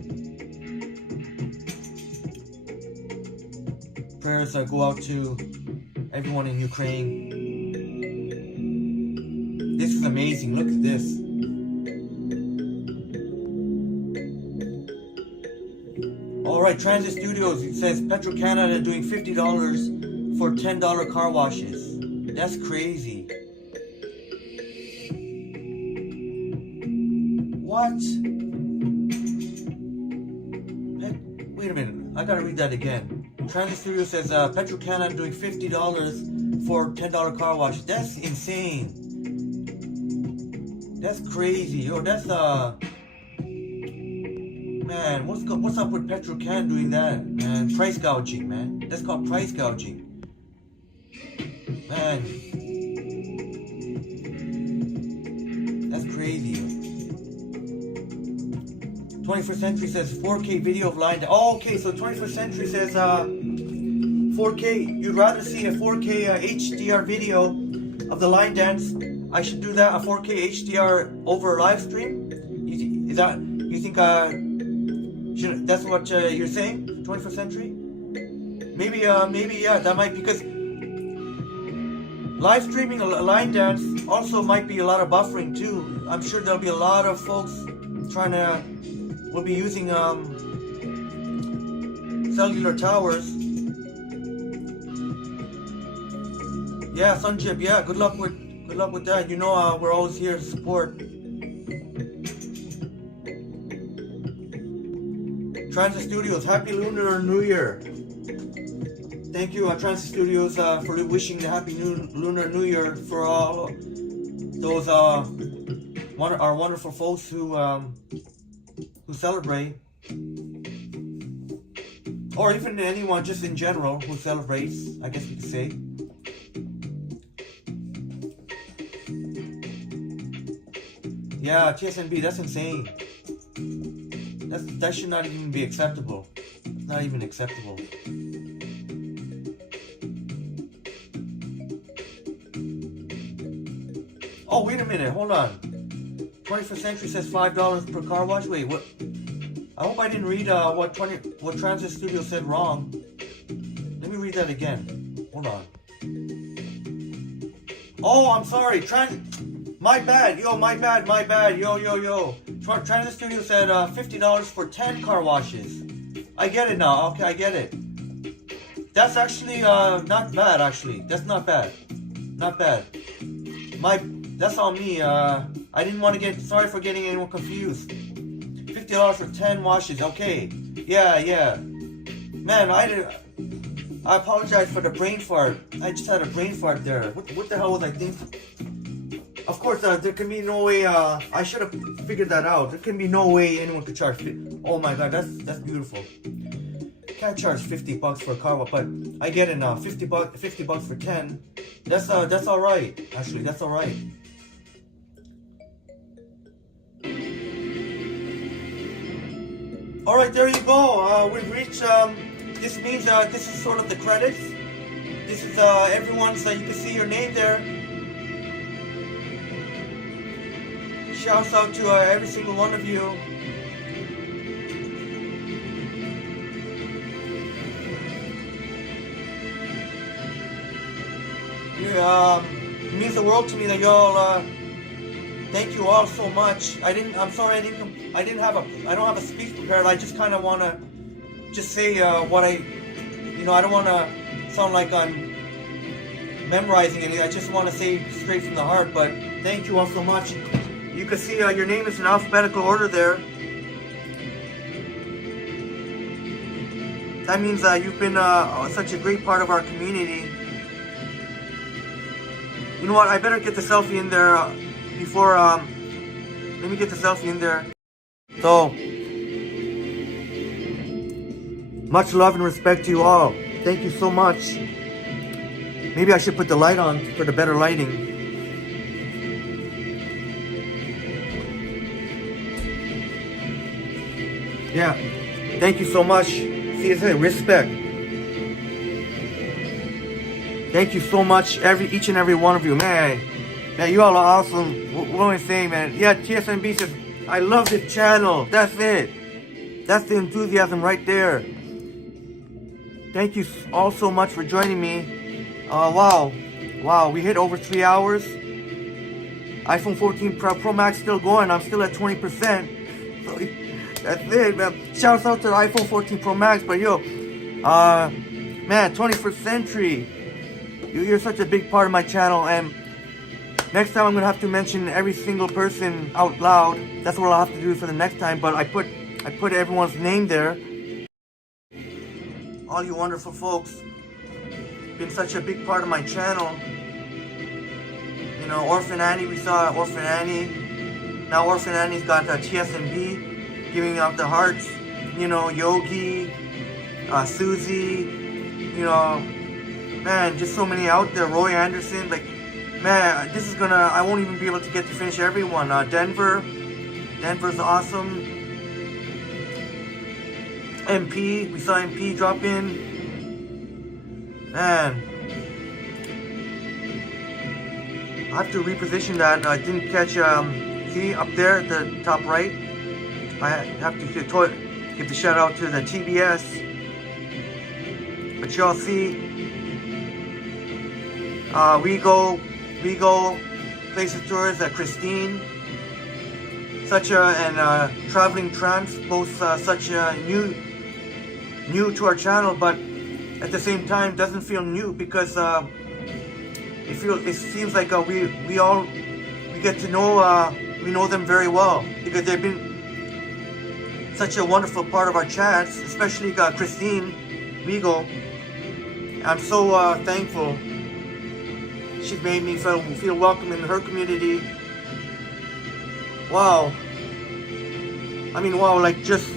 Prayers go out to everyone in Ukraine. This is amazing. Look at this. Alright, Transit Studios, it says Petro Canada doing $50 for $10 car washes. That's crazy. What? I gotta read that again. Transit Studio says Petro-Canada doing $50 for $10 car wash. That's insane. That's crazy, yo. That's man. What's up with Petro-Canada doing that, man? Price gouging, man. That's called price gouging, man. That's crazy. 21st Century says 4K video of line dance. Oh, okay, so 21st Century says 4K. You'd rather see a 4K HDR video of the line dance. I should do that, a 4K HDR over a live stream? You think that's what you're saying? 21st Century? Maybe yeah, that might, because live streaming a line dance also might be a lot of buffering too. I'm sure there'll be a lot of folks will be using cellular towers. Yeah, Sunjib, yeah, good luck with that. You know, we're always here to support. Transit Studios, Happy Lunar New Year. Thank you, Transit Studios, for wishing the Happy Lunar New Year for all those our wonderful folks who celebrate, or even anyone just in general who celebrates, I guess you could say. Yeah, TSNB, that's insane. That should not even be acceptable. It's not even acceptable. Oh, wait a minute, hold on. 21st Century says $5 per car wash. Wait, what? I hope I didn't read what Transit Studio said wrong. Let me read that again. Hold on. Oh, I'm sorry. My bad. Yo, my bad. Yo. Transit Studio said $50 for 10 car washes. I get it now. Okay, I get it. That's actually not bad. Actually, that's not bad. Not bad. That's on me. I didn't want to get. Sorry for getting anyone confused. $50 for 10 washes. Okay. Yeah. Man, I apologize for the brain fart. I just had a brain fart there. What the hell was I thinking? Of course, there can be no way. I should have figured that out. There can be no way anyone could charge. Oh my God, that's beautiful. Can't charge $50 for a car wash, but I get it now. $50 for 10. That's all right. Actually, that's all right. All right, there you go. We've reached. This means this is sort of the credits. This is everyone's. You can see your name there. Shouts out to every single one of you. It means the world to me that y'all. Thank you all so much. I'm sorry I don't have a speech prepared. I just kind of want to just say what I don't want to sound like I'm memorizing anything. I just want to say straight from the heart. But thank you all so much. You can see your name is in alphabetical order there. That means you've been such a great part of our community. You know what? I better get the selfie in there before. Let me get the selfie in there. So, much love and respect to you all. Thank you so much. Maybe I should put the light on for the better lighting. Yeah, thank you so much. See, it's respect. Thank you so much, each and every one of you, man. Man, you all are awesome. What am I saying, man? Yeah, TSNB says, I love this channel. That's it. That's the enthusiasm right there. Thank you all so much for joining me. Wow, we hit over 3 hours. iPhone 14 Pro Max still going. I'm still at 20%. So, that's it, man. Shouts out to the iPhone 14 Pro Max, but yo, man, 21st Century, you're such a big part of my channel, and next time I'm gonna have to mention every single person out loud. That's what I'll have to do for the next time. But I put everyone's name there. all you wonderful folks. Been such a big part of my channel. You know, Orphan Annie, we saw Orphan Annie. Now Orphan Annie's got TSNB giving out the hearts. You know, Yogi, Susie, you know, man, just so many out there. Roy Anderson, like, man, this is gonna, I won't even be able to get to finish everyone. Denver's awesome. MP, we saw MP drop in. Man, I have to reposition that. I didn't catch, see up there at the top right. I have to give the shout out to the TBS. But y'all see, WeGoPlacesTours Christine, and Traveling Tramps, both such new to our channel, but at the same time doesn't feel new because it seems like we get to know we know them very well because they've been such a wonderful part of our chats, especially Christine Wego. I'm so thankful. She's made me feel welcome in her community. Wow. I mean, wow, like just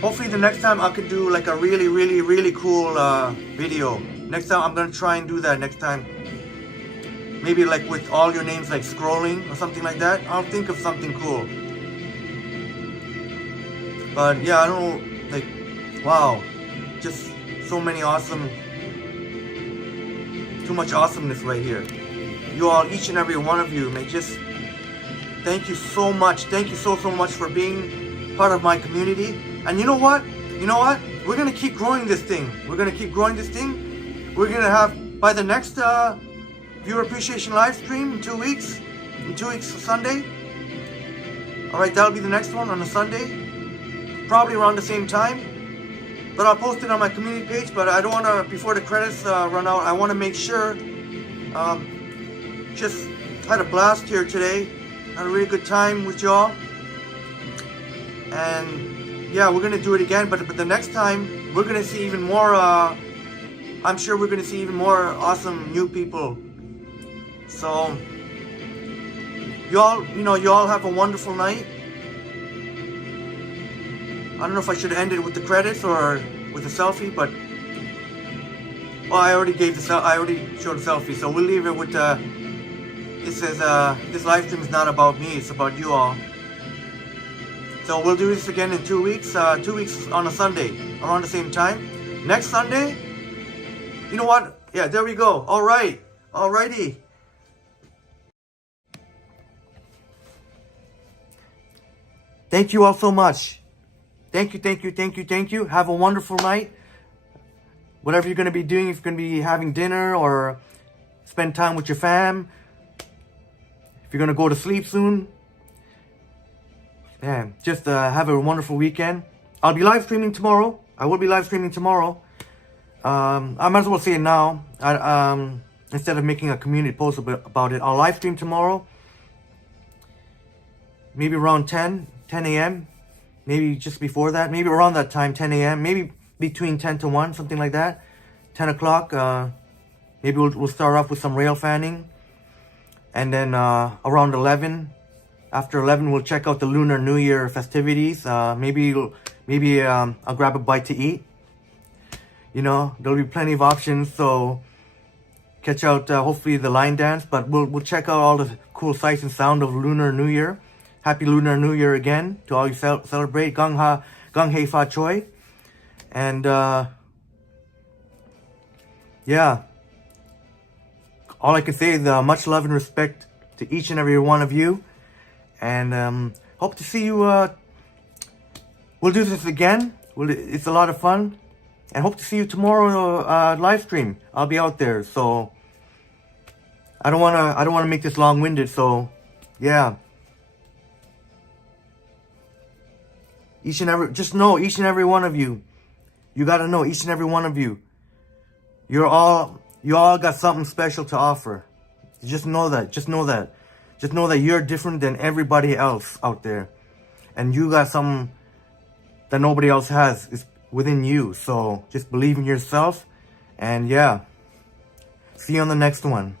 hopefully the next time I could do like a really cool video. Next time I'm gonna try and do that next time. Maybe like with all your names like scrolling or something like that. I'll think of something cool. But yeah, I don't know, like, wow. Just so many awesome, too much awesomeness right here. You all, each and every one of you, man, just thank you so much. Thank you so much for being part of my community. And you know what? We're gonna keep growing this thing. We're gonna gonna have, by the next viewer appreciation live stream in 2 weeks, Sunday. All right, that'll be the next one on a Sunday, probably around the same time. But I'll post it on my community page. But I don't want to, before the credits run out, I want to make sure. Just had a blast here today. Had a really good time with y'all. And yeah, we're gonna do it again. But the next time, we're gonna see even more. I'm sure we're gonna see even more awesome new people. So y'all have a wonderful night. I don't know if I should end it with the credits or with a selfie, but well, I already showed a selfie, so we'll leave it with it says this live stream is not about me, it's about you all. So we'll do this again in 2 weeks. 2 weeks on a Sunday, around the same time. Next Sunday, you know what? Yeah, there we go. All right, alrighty. Thank you all so much. Thank you. Have a wonderful night. Whatever you're going to be doing, if you're going to be having dinner or spend time with your fam. If you're going to go to sleep soon. Yeah, just have a wonderful weekend. I'll be live streaming tomorrow. I will be live streaming tomorrow. I might as well say it now. Instead of making a community post about it. I'll live stream tomorrow. Maybe around 10 a.m. Maybe just before that. Maybe around that time, 10 a.m. Maybe between 10 to 1, something like that. 10 o'clock. Maybe we'll start off with some rail fanning. And then around 11. After 11, we'll check out the Lunar New Year festivities. Maybe I'll grab a bite to eat. You know, there'll be plenty of options. So catch out hopefully the line dance. But we'll check out all the cool sights and sound of Lunar New Year. Happy Lunar New Year again to all you celebrate. Gung Hei Fa Choi. And yeah, all I can say is much love and respect to each and every one of you. And hope to see you. We'll do this again. It's a lot of fun. And hope to see you tomorrow live stream. I'll be out there. So I don't wanna make this long-winded. So yeah. Each and every one of you. You gotta know each and every one of you. You all got something special to offer. Just know that. Just know that you're different than everybody else out there. And you got something that nobody else has. within you. So just believe in yourself. And yeah, see you on the next one.